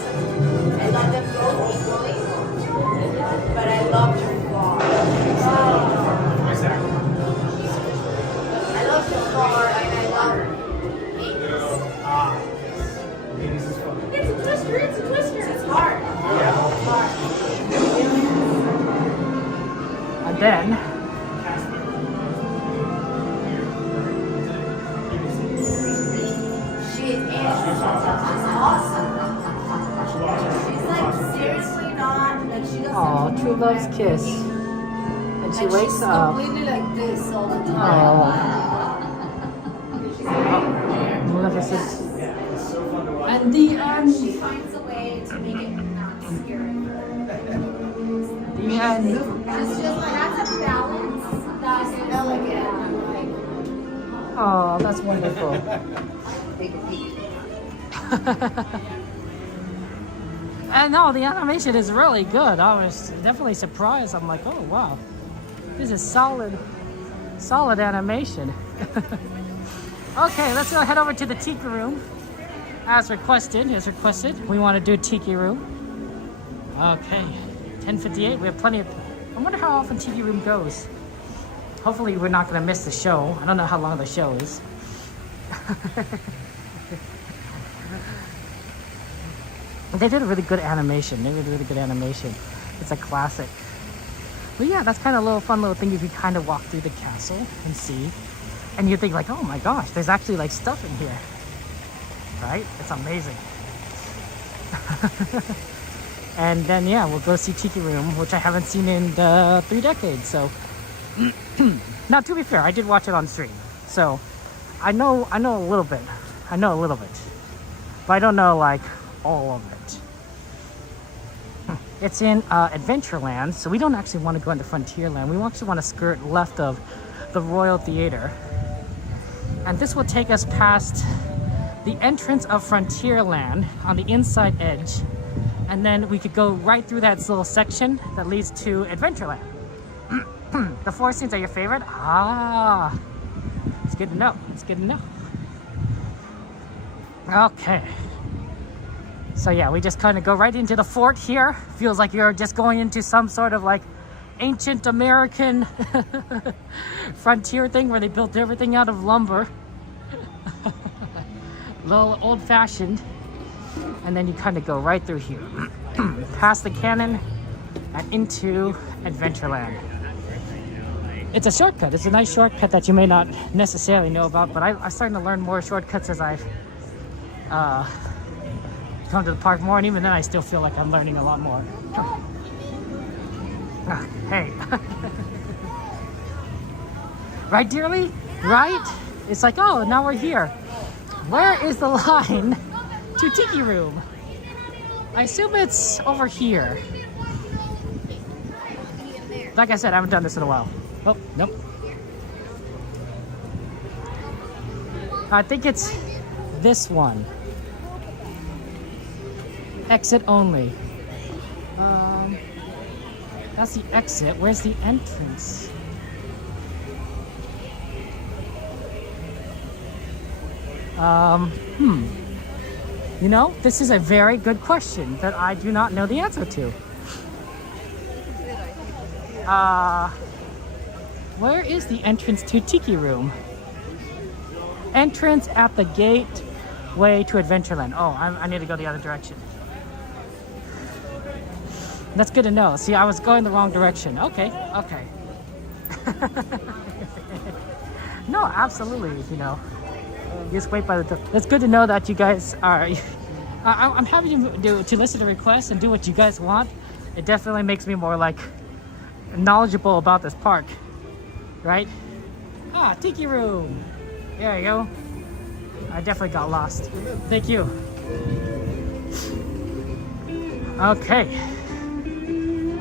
I love them both equally, but I love her far. I love her far and I love Hades. It's a twister, it's a twister. It's hard. Yeah. It's hard. And then She's awesome. She's like seriously not like she doesn't. oh, true love's kiss. And she wakes she's up. completely like this all the Oh. time. Maleficent. And the end. She finds a way to make it not scary. The end. It's just like that's a balance that's elegant. Like Oh, that's wonderful. take a peek. And no, the animation is really good. I was definitely surprised. I'm like, oh wow, this is solid animation. Okay, let's go head over to the Tiki Room. As requested, we want to do Tiki Room. Okay, 10:58. We have plenty of. I wonder how often Tiki Room goes. Hopefully, we're not going to miss the show. I don't know how long the show is. They did a really good animation. It's a classic. But yeah, that's kind of a little fun little thing if you kind of walk through the castle and see. And you think like, oh my gosh, there's actually like stuff in here. Right? It's amazing. And then yeah, we'll go see Tiki Room, which I haven't seen in 3 decades. So Now, to be fair, I did watch it on stream, so I know a little bit. I know a little bit, but I don't know like all of it. It's in Adventureland, so we don't actually want to go into Frontierland. We actually want to skirt left of the Royal Theater, and this will take us past the entrance of Frontierland on the inside edge, and then we could go right through that little section that leads to Adventureland. The four scenes are your favorite? Ah, it's good to know. It's good to know. Okay. So yeah, we just kind of go right into the fort here. Feels like you're just going into some sort of like ancient American frontier thing where they built everything out of lumber. A little old-fashioned. And then you kind of go right through here. Past the cannon and into Adventureland. It's a shortcut. It's a nice shortcut that you may not necessarily know about, but I'm starting to learn more shortcuts as I've come to the park more, and even then I still feel like I'm learning a lot more. Hey. Right, dearly? Right? It's like, oh, now we're here. Where is the line to Tiki Room? I assume it's over here. Like I said, I haven't done this in a while. Oh, nope. I think it's this one. Exit only. That's the exit. Where's the entrance? You know, this is a very good question that I do not know the answer to. Where is the entrance to Tiki Room? Entrance at the gateway to Adventureland. Oh, I need to go the other direction. That's good to know. See, I was going the wrong direction. Okay, okay. No, absolutely, you know. Just wait by the door. It's good to know that you guys are... I'm happy to listen to requests and do what you guys want. It definitely makes me more, like, knowledgeable about this park. Right? Ah, Tiki Room. There you go. I definitely got lost. Thank you. Okay.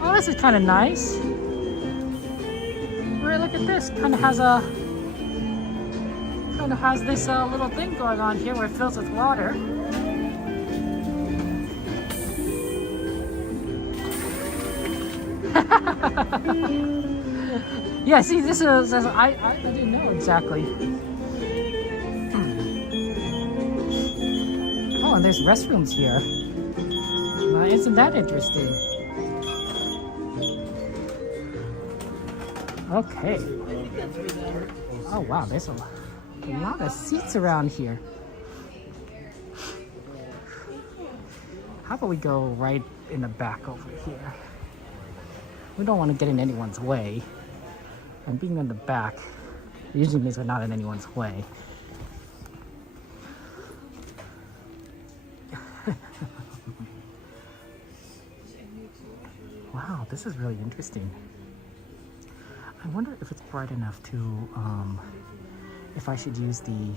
Oh, this is kind of nice. Right, look at this. Kind of has this little thing going on here where it fills with water. Yeah, see, this is, I didn't know exactly. Oh, and there's restrooms here. Isn't that interesting? Okay. Oh, wow, there's a lot of seats around here. How about we go right in the back over here? We don't want to get in anyone's way. And being in the back usually means we're not in anyone's way. Wow, this is really interesting. I wonder if it's bright enough to, if I should use the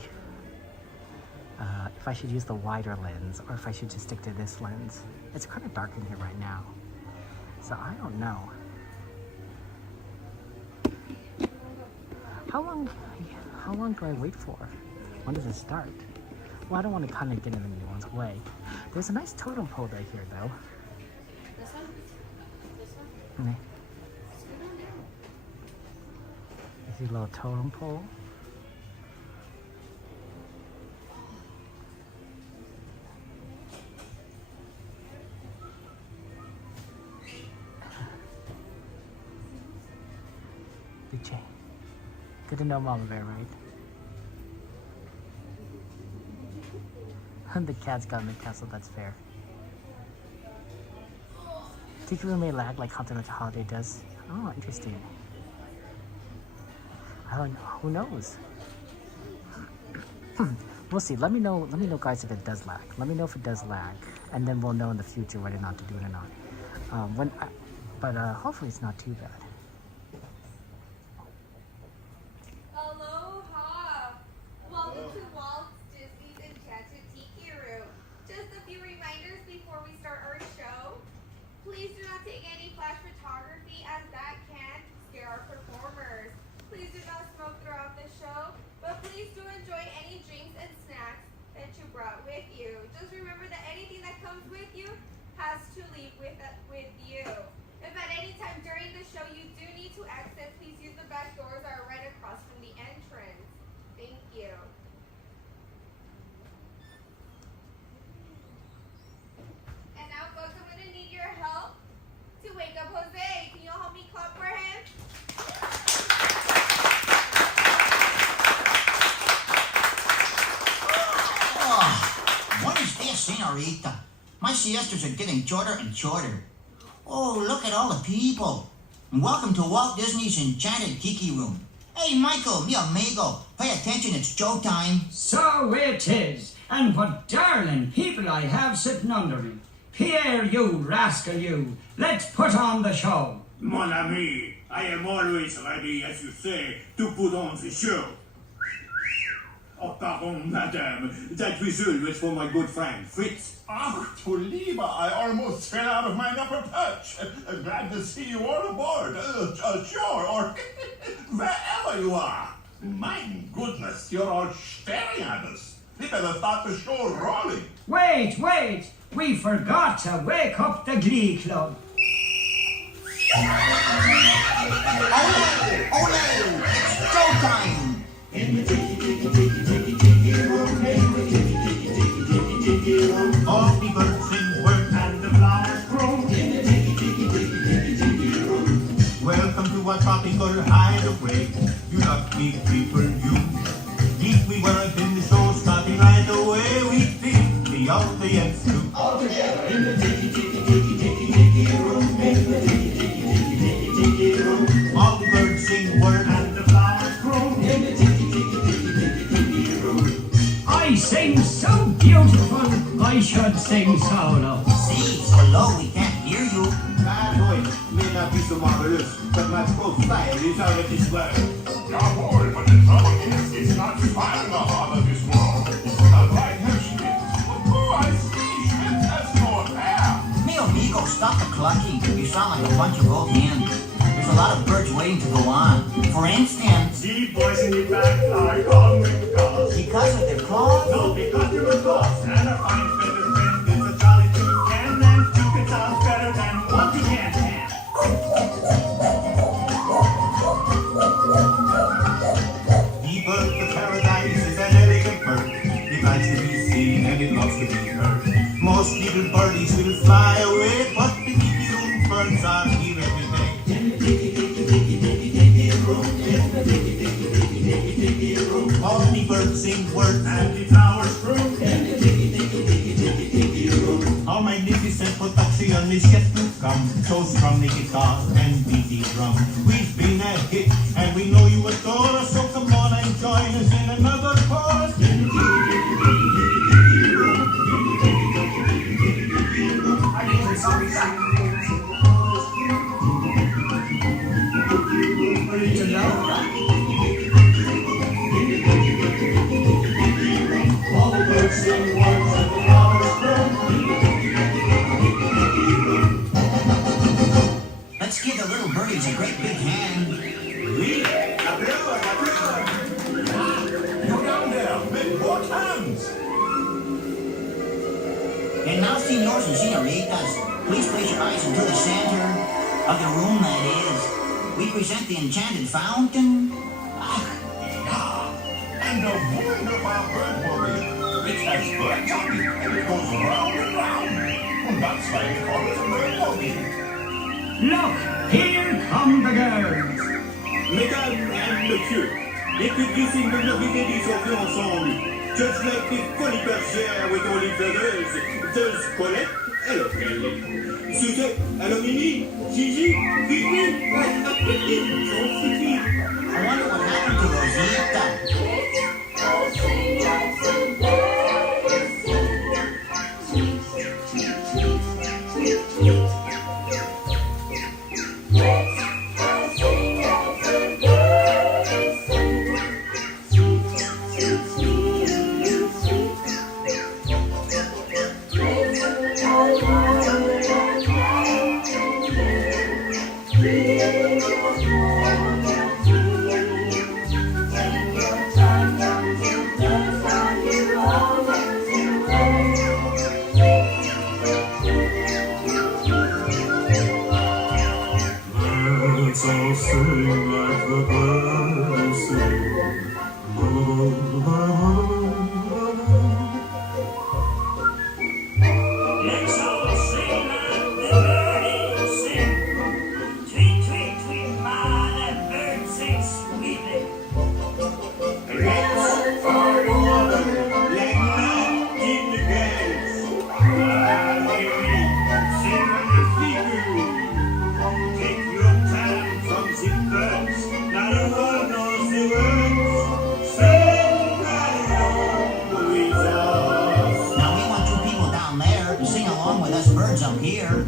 wider lens, or if I should just stick to this lens. It's kind of dark in here right now, so I don't know. How long do I wait for? When does it start? Well, I don't want to kind of get in anyone's way. There's a nice totem pole right here, though. This one? This one? You see a little totem pole? Big chain. Good to know, Mama Bear, right? The cat's got in the castle, that's fair. Tiki Room may lag like Haunted Holiday does. Oh, interesting. I don't know. Who knows? We'll see. Let me know, guys, if it does lag. Let me know if it does lag, and then we'll know in the future whether or not to do it or not. Hopefully it's not too bad. Senorita. My siestas are getting shorter and shorter. Oh, look at all the people. And welcome to Walt Disney's Enchanted Tiki Room. Hey, Michael, mi amigo, pay attention, it's showtime. So it is. And what darling people I have sitting under me. Pierre, you rascal, you. Let's put on the show. Mon ami, I am always ready, as you say, to put on the show. Oh, pardon, madame. That whistle was for my good friend, Fritz. Ach, du Lieber, I almost fell out of my upper perch. Glad to see you all aboard. Sure, or wherever you are. My goodness, you're all staring at us. We better start the show rolling. Wait. We forgot to wake up the Glee Club. Ole! It's showtime! In the tiki room, in the tiki room, all the birds sing work and the flowers grow. In the tiki room. Welcome to our tropical hideaway. You lucky people, you. If we weren't in the show starting right away, we'd think the audience too. All together in the tiki room, in the tiki room. All the birds sing work and the flowers grow. In the tiki room. I sing so beautiful, I should sing solo. See, so low we can't hear you. My voice may not be so marvelous, but my profile is out of this world. Yeah, boy, but the trouble is, it's not far in the heart of this world. It's not right here, Schmidt. Oh, I see, Schmidt has no hair. Mi amigo, stop the clucking. You sound like a bunch of old men. There's a lot of birds waiting to go on. For instance... The boys in the back are calling because. Because of their claws? No, because they're a boss. And a fine feather friend is a jolly toucan. And toucan sounds better than what you can't stand. The bird of paradise is an elegant bird. It likes to be seen and it loves to be heard. Most little birdies will fly away, but the tiki room birds are here every day. In the tiki room, in the tiki room. All the birds sing words And the flowers grow. In the tiki room. Our magnificent production is yet to come. So strum the guitar and beat the drum. We've been a hit and we know you adore us. So come on and join us in another chorus. All the birds sing words and the flowers grow. Let's give the little birdies a great big hand. Go down there, make more hands. And now, senors and senoritas, please place your eyes into the center of the room, that is. We present the Enchanted Fountain. And the woman of our bird worry, it has birds on it, and it goes round and round. And that's why we call it a bird worry. Look, here come the girls. Mesdames and messieurs, écoutez une minorité des sautés ensemble. Just like the funny bergère with only feathers, there's Colette and Ophélie. Suzette and Mimi, Gigi, Fifi, so Fifi. I wonder what happened to Rosita.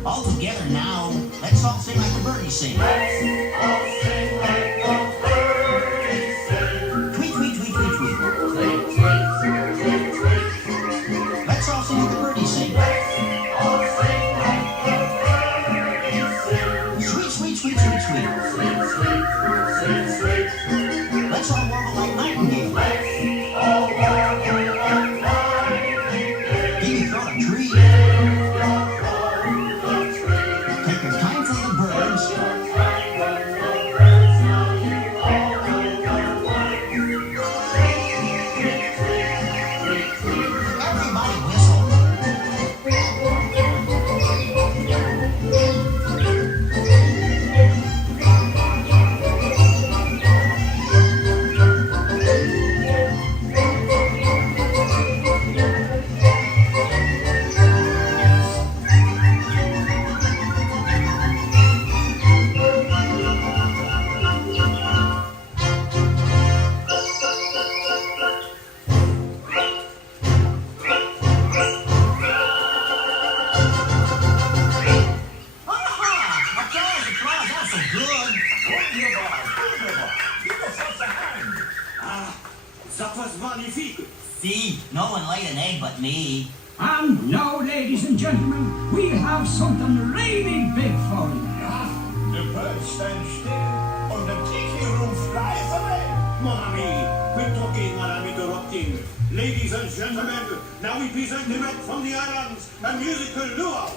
All together now. Let's all sing like the birdies sing. Let's all sing like the birdies sing. Tweet, tweet, tweet, tweet, tweet. Tweet, tweet, tweet, tweet. Let's all sing like the birdies sing. Let's all sing like the birdies sing. Sweet, sweet, sweet, sweet, sweet. Sweet, sweet, sweet, sweet. Let's all warble like nightingales. Let's all warble like nightingales. Give me throat a tree. Take your time for the birds. Everybody whistle. That was magnifique. See, no one laid an egg but me. And now, ladies and gentlemen, we have something really big for you. The birds stand still, and the Tiki Room flies away. Mon ami, quit talking while I'm interrupting. Ladies and gentlemen, now we present direct from the islands, a musical luau.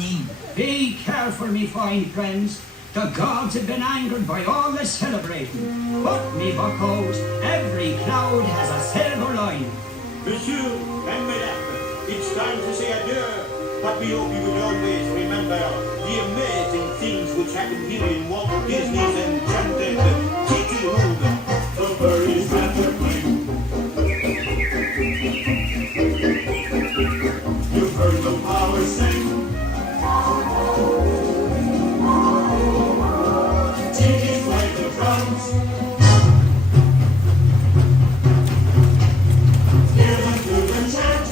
name. Be careful, me fine friends. The gods have been angered by all this celebrating. But me buckos, every cloud has a silver line. Monsieur and Madame, it's time to say adieu. But we hope you will always remember the amazing things which happen here in Walt Disney's Enchanted Tiki Room. The birdies and the queen. You've heard the power sing. Tiki's play the drums. Hear them through the chant.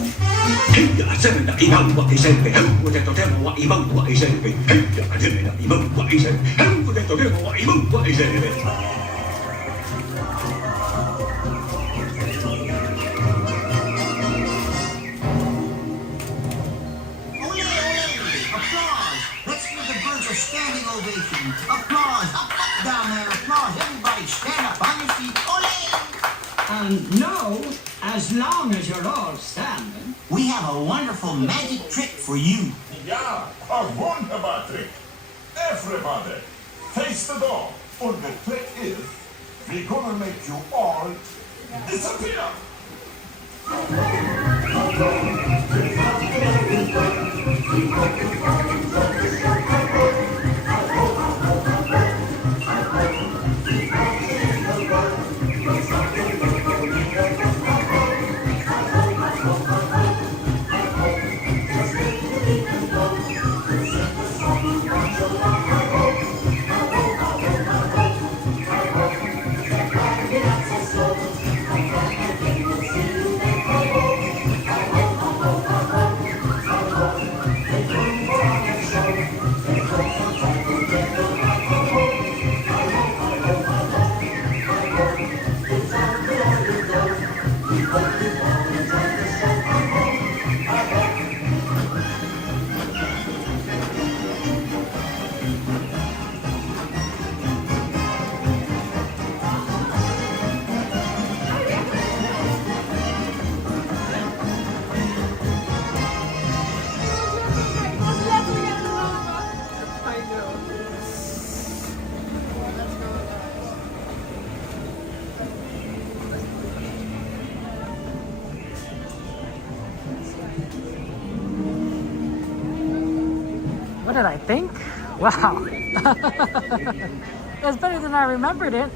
Standing ovation. Applause. Up, down there. Applause. Everybody stand up on your feet. Ole! And now, as long as you're all standing, we have a wonderful magic trick for you. Yeah, a wunderbar trick. Everybody, face the door. And the trick is, we're gonna make you all disappear. What did I think? Wow. It was better than I remembered it.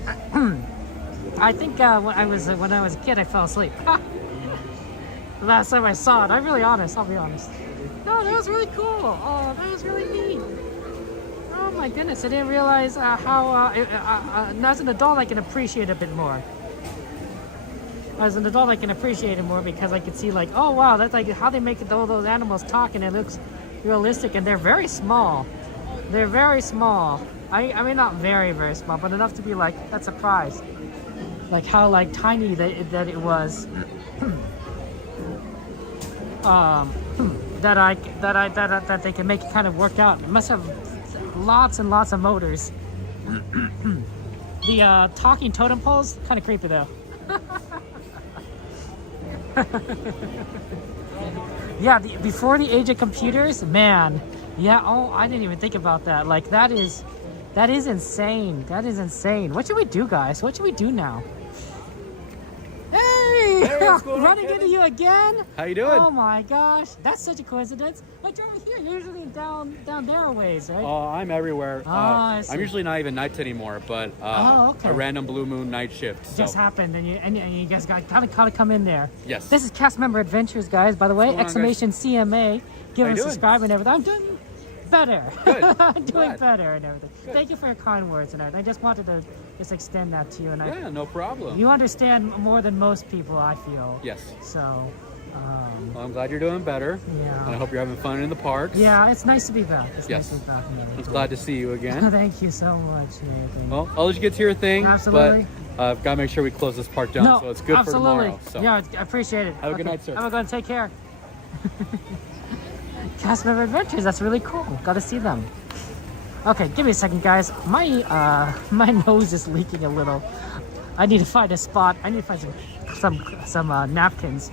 I think when I was a kid, I fell asleep. The last time I saw it, I'll be honest. No, that was really cool. Oh, that was really neat. Oh my goodness, I didn't realize how, as an adult, I can appreciate it a bit more. As an adult, I can appreciate it more because I could see like, oh wow, that's like how they make all those animals talk and it looks realistic, and they're very small. They're very small. I mean, not very, very small, but enough to be like, that surprised. Like how like tiny that it was. That they can make it kind of work out. It must have lots and lots of motors. The talking totem poles, kind of creepy though. Yeah, before the age of computers, man. Yeah, oh, I didn't even think about that. Like that is insane. That is insane. What should we do, guys? What should we do now? Hey, running into you again. How you doing? Oh my gosh, that's such a coincidence. Like you're over here, you're usually down there a ways, right? Oh, I'm everywhere. I see. I'm usually not even nights anymore, but okay. a random blue moon night shift. So. Just happened, and you guys got kind of come in there. Yes. This is Cast Member Adventures, guys. By the way, exclamation CMA. Give them a subscribe and everything. I'm doing better. Good. I'm doing better and everything. Good. Thank you for your kind words and everything. I just wanted to extend that to you. And yeah, no problem. You understand more than most people, I feel. Yes. So. Well, I'm glad you're doing better. Yeah. And I hope you're having fun in the parks. Yeah, it's nice to be back. It's yes. nice to be back. I'm glad to see you again. Thank you so much. Well, I'll let you get to your thing. Absolutely. But I've got to make sure we close this part down so it's good for tomorrow. So. Yeah, I appreciate it. Have a good night, sir. I'm going to take care. Cast Member Adventures, that's really cool. Got to see them. Okay, give me a second, guys. My nose is leaking a little. I need to find a spot. I need to find some napkins.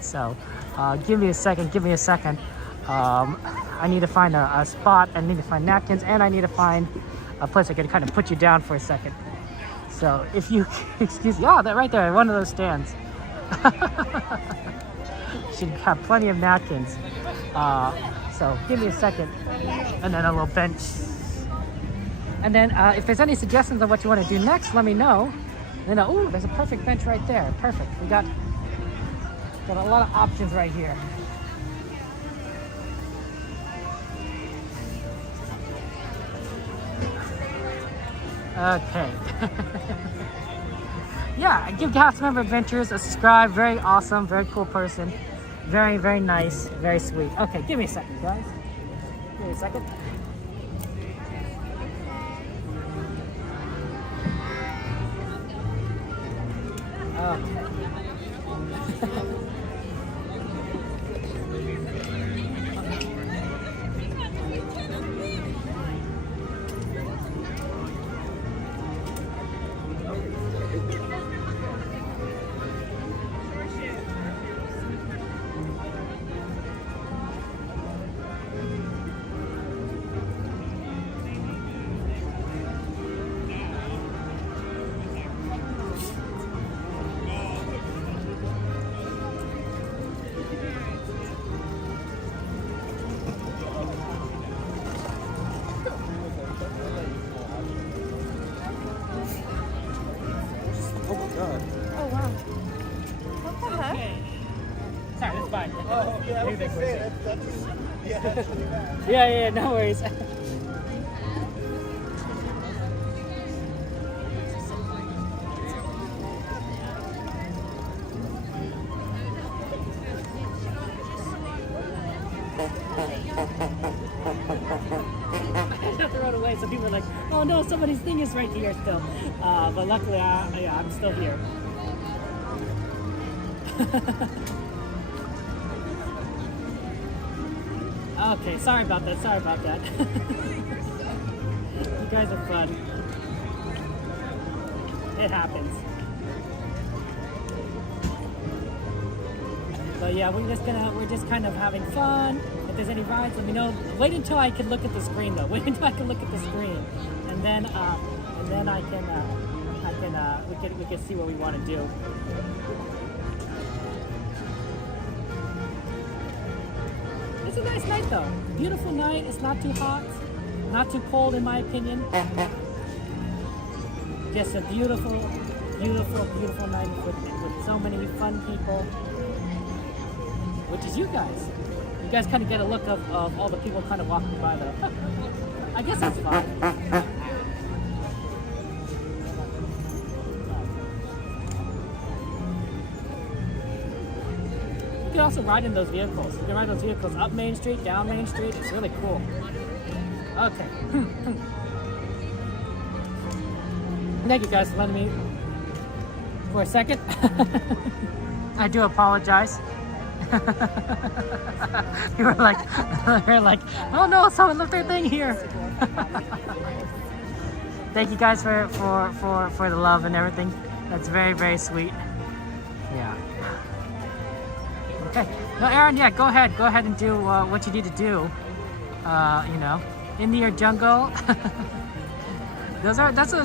So, give me a second. I need to find a spot, I need to find napkins, and I need to find a place I can kind of put you down for a second. So if you, excuse me, oh, that right there, one of those stands. Should have plenty of napkins. So give me a second, and then a little bench. And then if there's any suggestions of what you want to do next, let me know. Then, oh, there's a perfect bench right there. Perfect. We got a lot of options right here. Okay. Yeah, give Cast Member Adventures a subscribe. Very awesome, very cool person. Very, very nice, very sweet. Okay, give me a second, guys. Give me a second. Okay. Sorry, that's fine. Oh, yeah, I was gonna say, that's yeah, no worries. I have to run away, so people are like, oh no, somebody's thing is right here still. But luckily, I'm still here. Okay, sorry about that, You guys are fun. It happens. But yeah, we're just kind of having fun. If there's any rides, let me know. Wait until I can look at the screen though. Wait until I can look at the screen. And then we can see what we want to do. It's a nice night though. Beautiful night. It's not too hot, not too cold in my opinion. Just a beautiful, beautiful, beautiful night with so many fun people. Which is you guys. You guys kind of get a look of all the people kind of walking by though. I guess that's fine. You can also ride in those vehicles. You can ride those vehicles up Main Street, down Main Street. It's really cool. Okay. Thank you guys for letting me for a second. I do apologize. You were like, oh no, someone left their thing here. Thank you guys for the love and everything. That's very, very sweet. Yeah. Okay. No, Aaron, yeah, go ahead and do what you need to do. You know, into your jungle. That's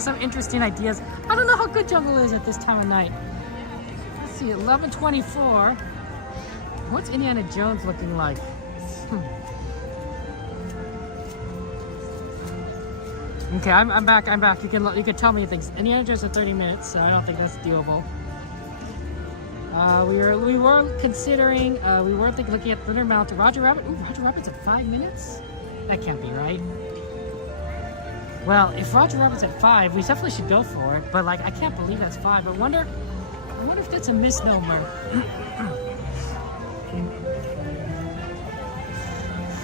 some interesting ideas. I don't know how good jungle is at this time of night. Let's see, 11:24. What's Indiana Jones looking like? Okay, I'm back. You can tell me things. Indiana Jones in 30 minutes, so I don't think that's doable. We were considering. We were looking at Thunder Mountain. Roger Rabbit. Ooh, Roger Rabbit's at 5 minutes. That can't be right. Well, if Roger Rabbit's at 5, we definitely should go for it. But like, I can't believe that's 5. But I wonder if that's a misnomer.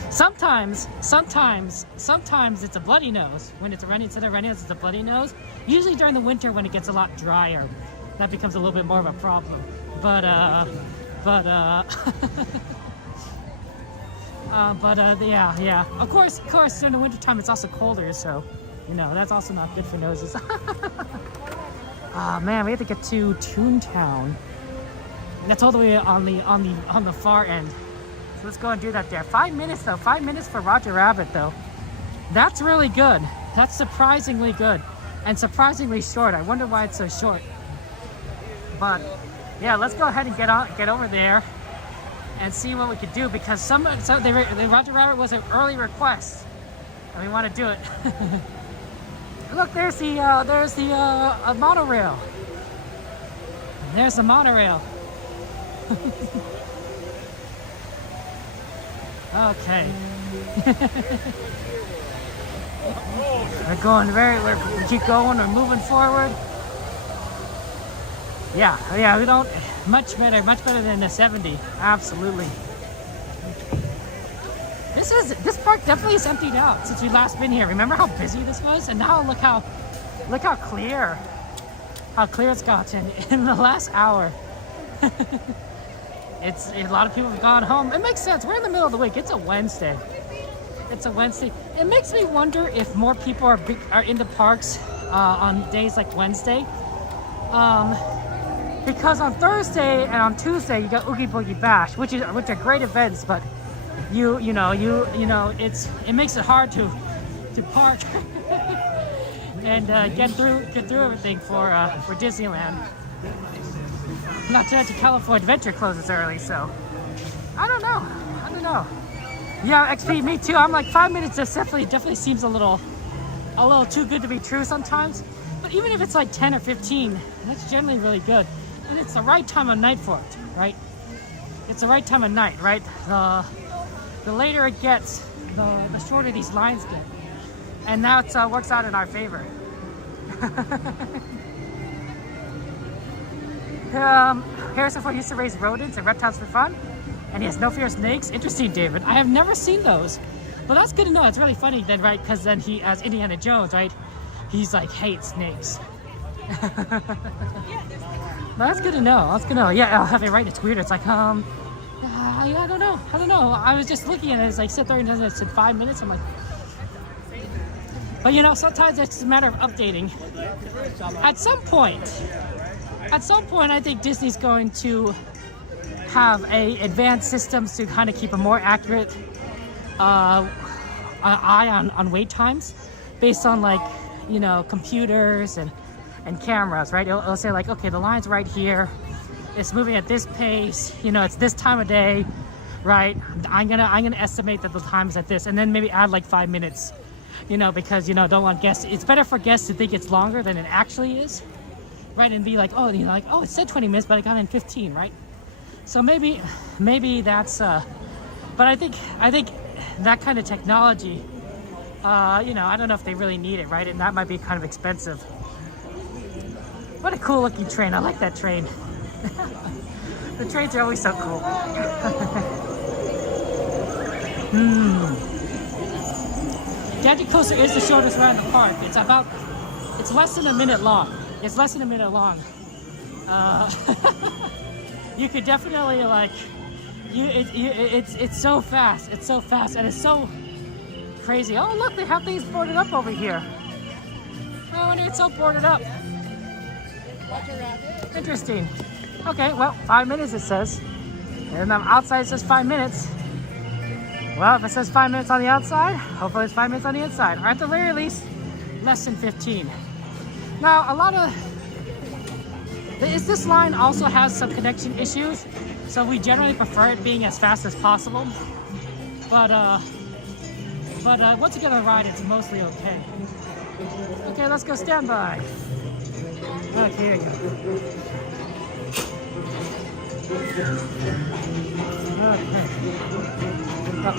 Sometimes it's a bloody nose. When it's running, instead of running nose, it's a bloody nose. Usually during the winter when it gets a lot drier, that becomes a little bit more of a problem. But yeah. Of course, during the winter time it's also colder, so you know that's also not good for noses. Man, we have to get to Toontown. That's all the way on the far end. So let's go and do that there. 5 minutes though. 5 minutes for Roger Rabbit though. That's really good. That's surprisingly good. And surprisingly short. I wonder why it's so short. But yeah, let's go ahead and get over there and see what we could do, because the Roger Rabbit was an early request and we want to do it. Look, there's the monorail. There's the monorail. Okay. We keep going, we're moving forward. Yeah, we don't, much better than the 70, absolutely. This park definitely is emptied out since we last been here. Remember how busy this was? And now look how clear it's gotten in the last hour. It's a lot of people have gone home. It makes sense. We're in the middle of the week. It's a Wednesday. It makes me wonder if more people are in the parks on days like Wednesday. Because on Thursday and on Tuesday you got Oogie Boogie Bash, which are great events, but you know it makes it hard to park and get through everything for Disneyland. Not to mention California Adventure closes early, so I don't know. Yeah, XP, me too. I'm like 5 minutes. Just definitely seems a little too good to be true sometimes. But even if it's like 10 or 15, that's generally really good. And it's the right time of night for it, right? It's the right time of night, right? The later it gets, the shorter these lines get. And that works out in our favor. Harrison Ford used to raise rodents and reptiles for fun, and he has no fear of snakes. Interesting, David. I have never seen those. But that's good to know. It's really funny then, right? Because then he, as Indiana Jones, right? He's like, hates snakes. That's good to know. Yeah, I'll have it right. It's weird. It's like, I don't know. I was just looking at it. It's like, sit there and it said 5 minutes. I'm like, but sometimes it's just a matter of updating. At some point, I think Disney's going to have advanced systems to kind of keep a more accurate eye on wait times based on computers and cameras, right? It'll say like, okay, the line's right here, it's moving at this pace, it's this time of day, right? I'm gonna estimate that the time is at this, and then maybe add like 5 minutes, because don't want guests. It's better for guests to think it's longer than it actually is, right? And be like, oh, it said 20 minutes, but I got in 15, right? So maybe that's but I think that kind of technology, I don't know if they really need it, right? And that might be kind of expensive. What a cool looking train. I like that train. The trains are always so cool. Enchanted Coaster is the shortest ride in the park. It's less than a minute long. You could definitely it's so fast. It's so fast and it's so crazy. Oh look, they have things boarded up over here. Oh, and it's so boarded up. Interesting. Okay, well, 5 minutes it says. And outside it says 5 minutes. Well, if it says 5 minutes on the outside, hopefully it's 5 minutes on the inside. Or at the very least, less than 15. Now, this line also has some connection issues, so we generally prefer it being as fast as possible. But once you get on the ride, it's mostly okay. Okay, let's go standby. Okay, here you go. Okay. Oh.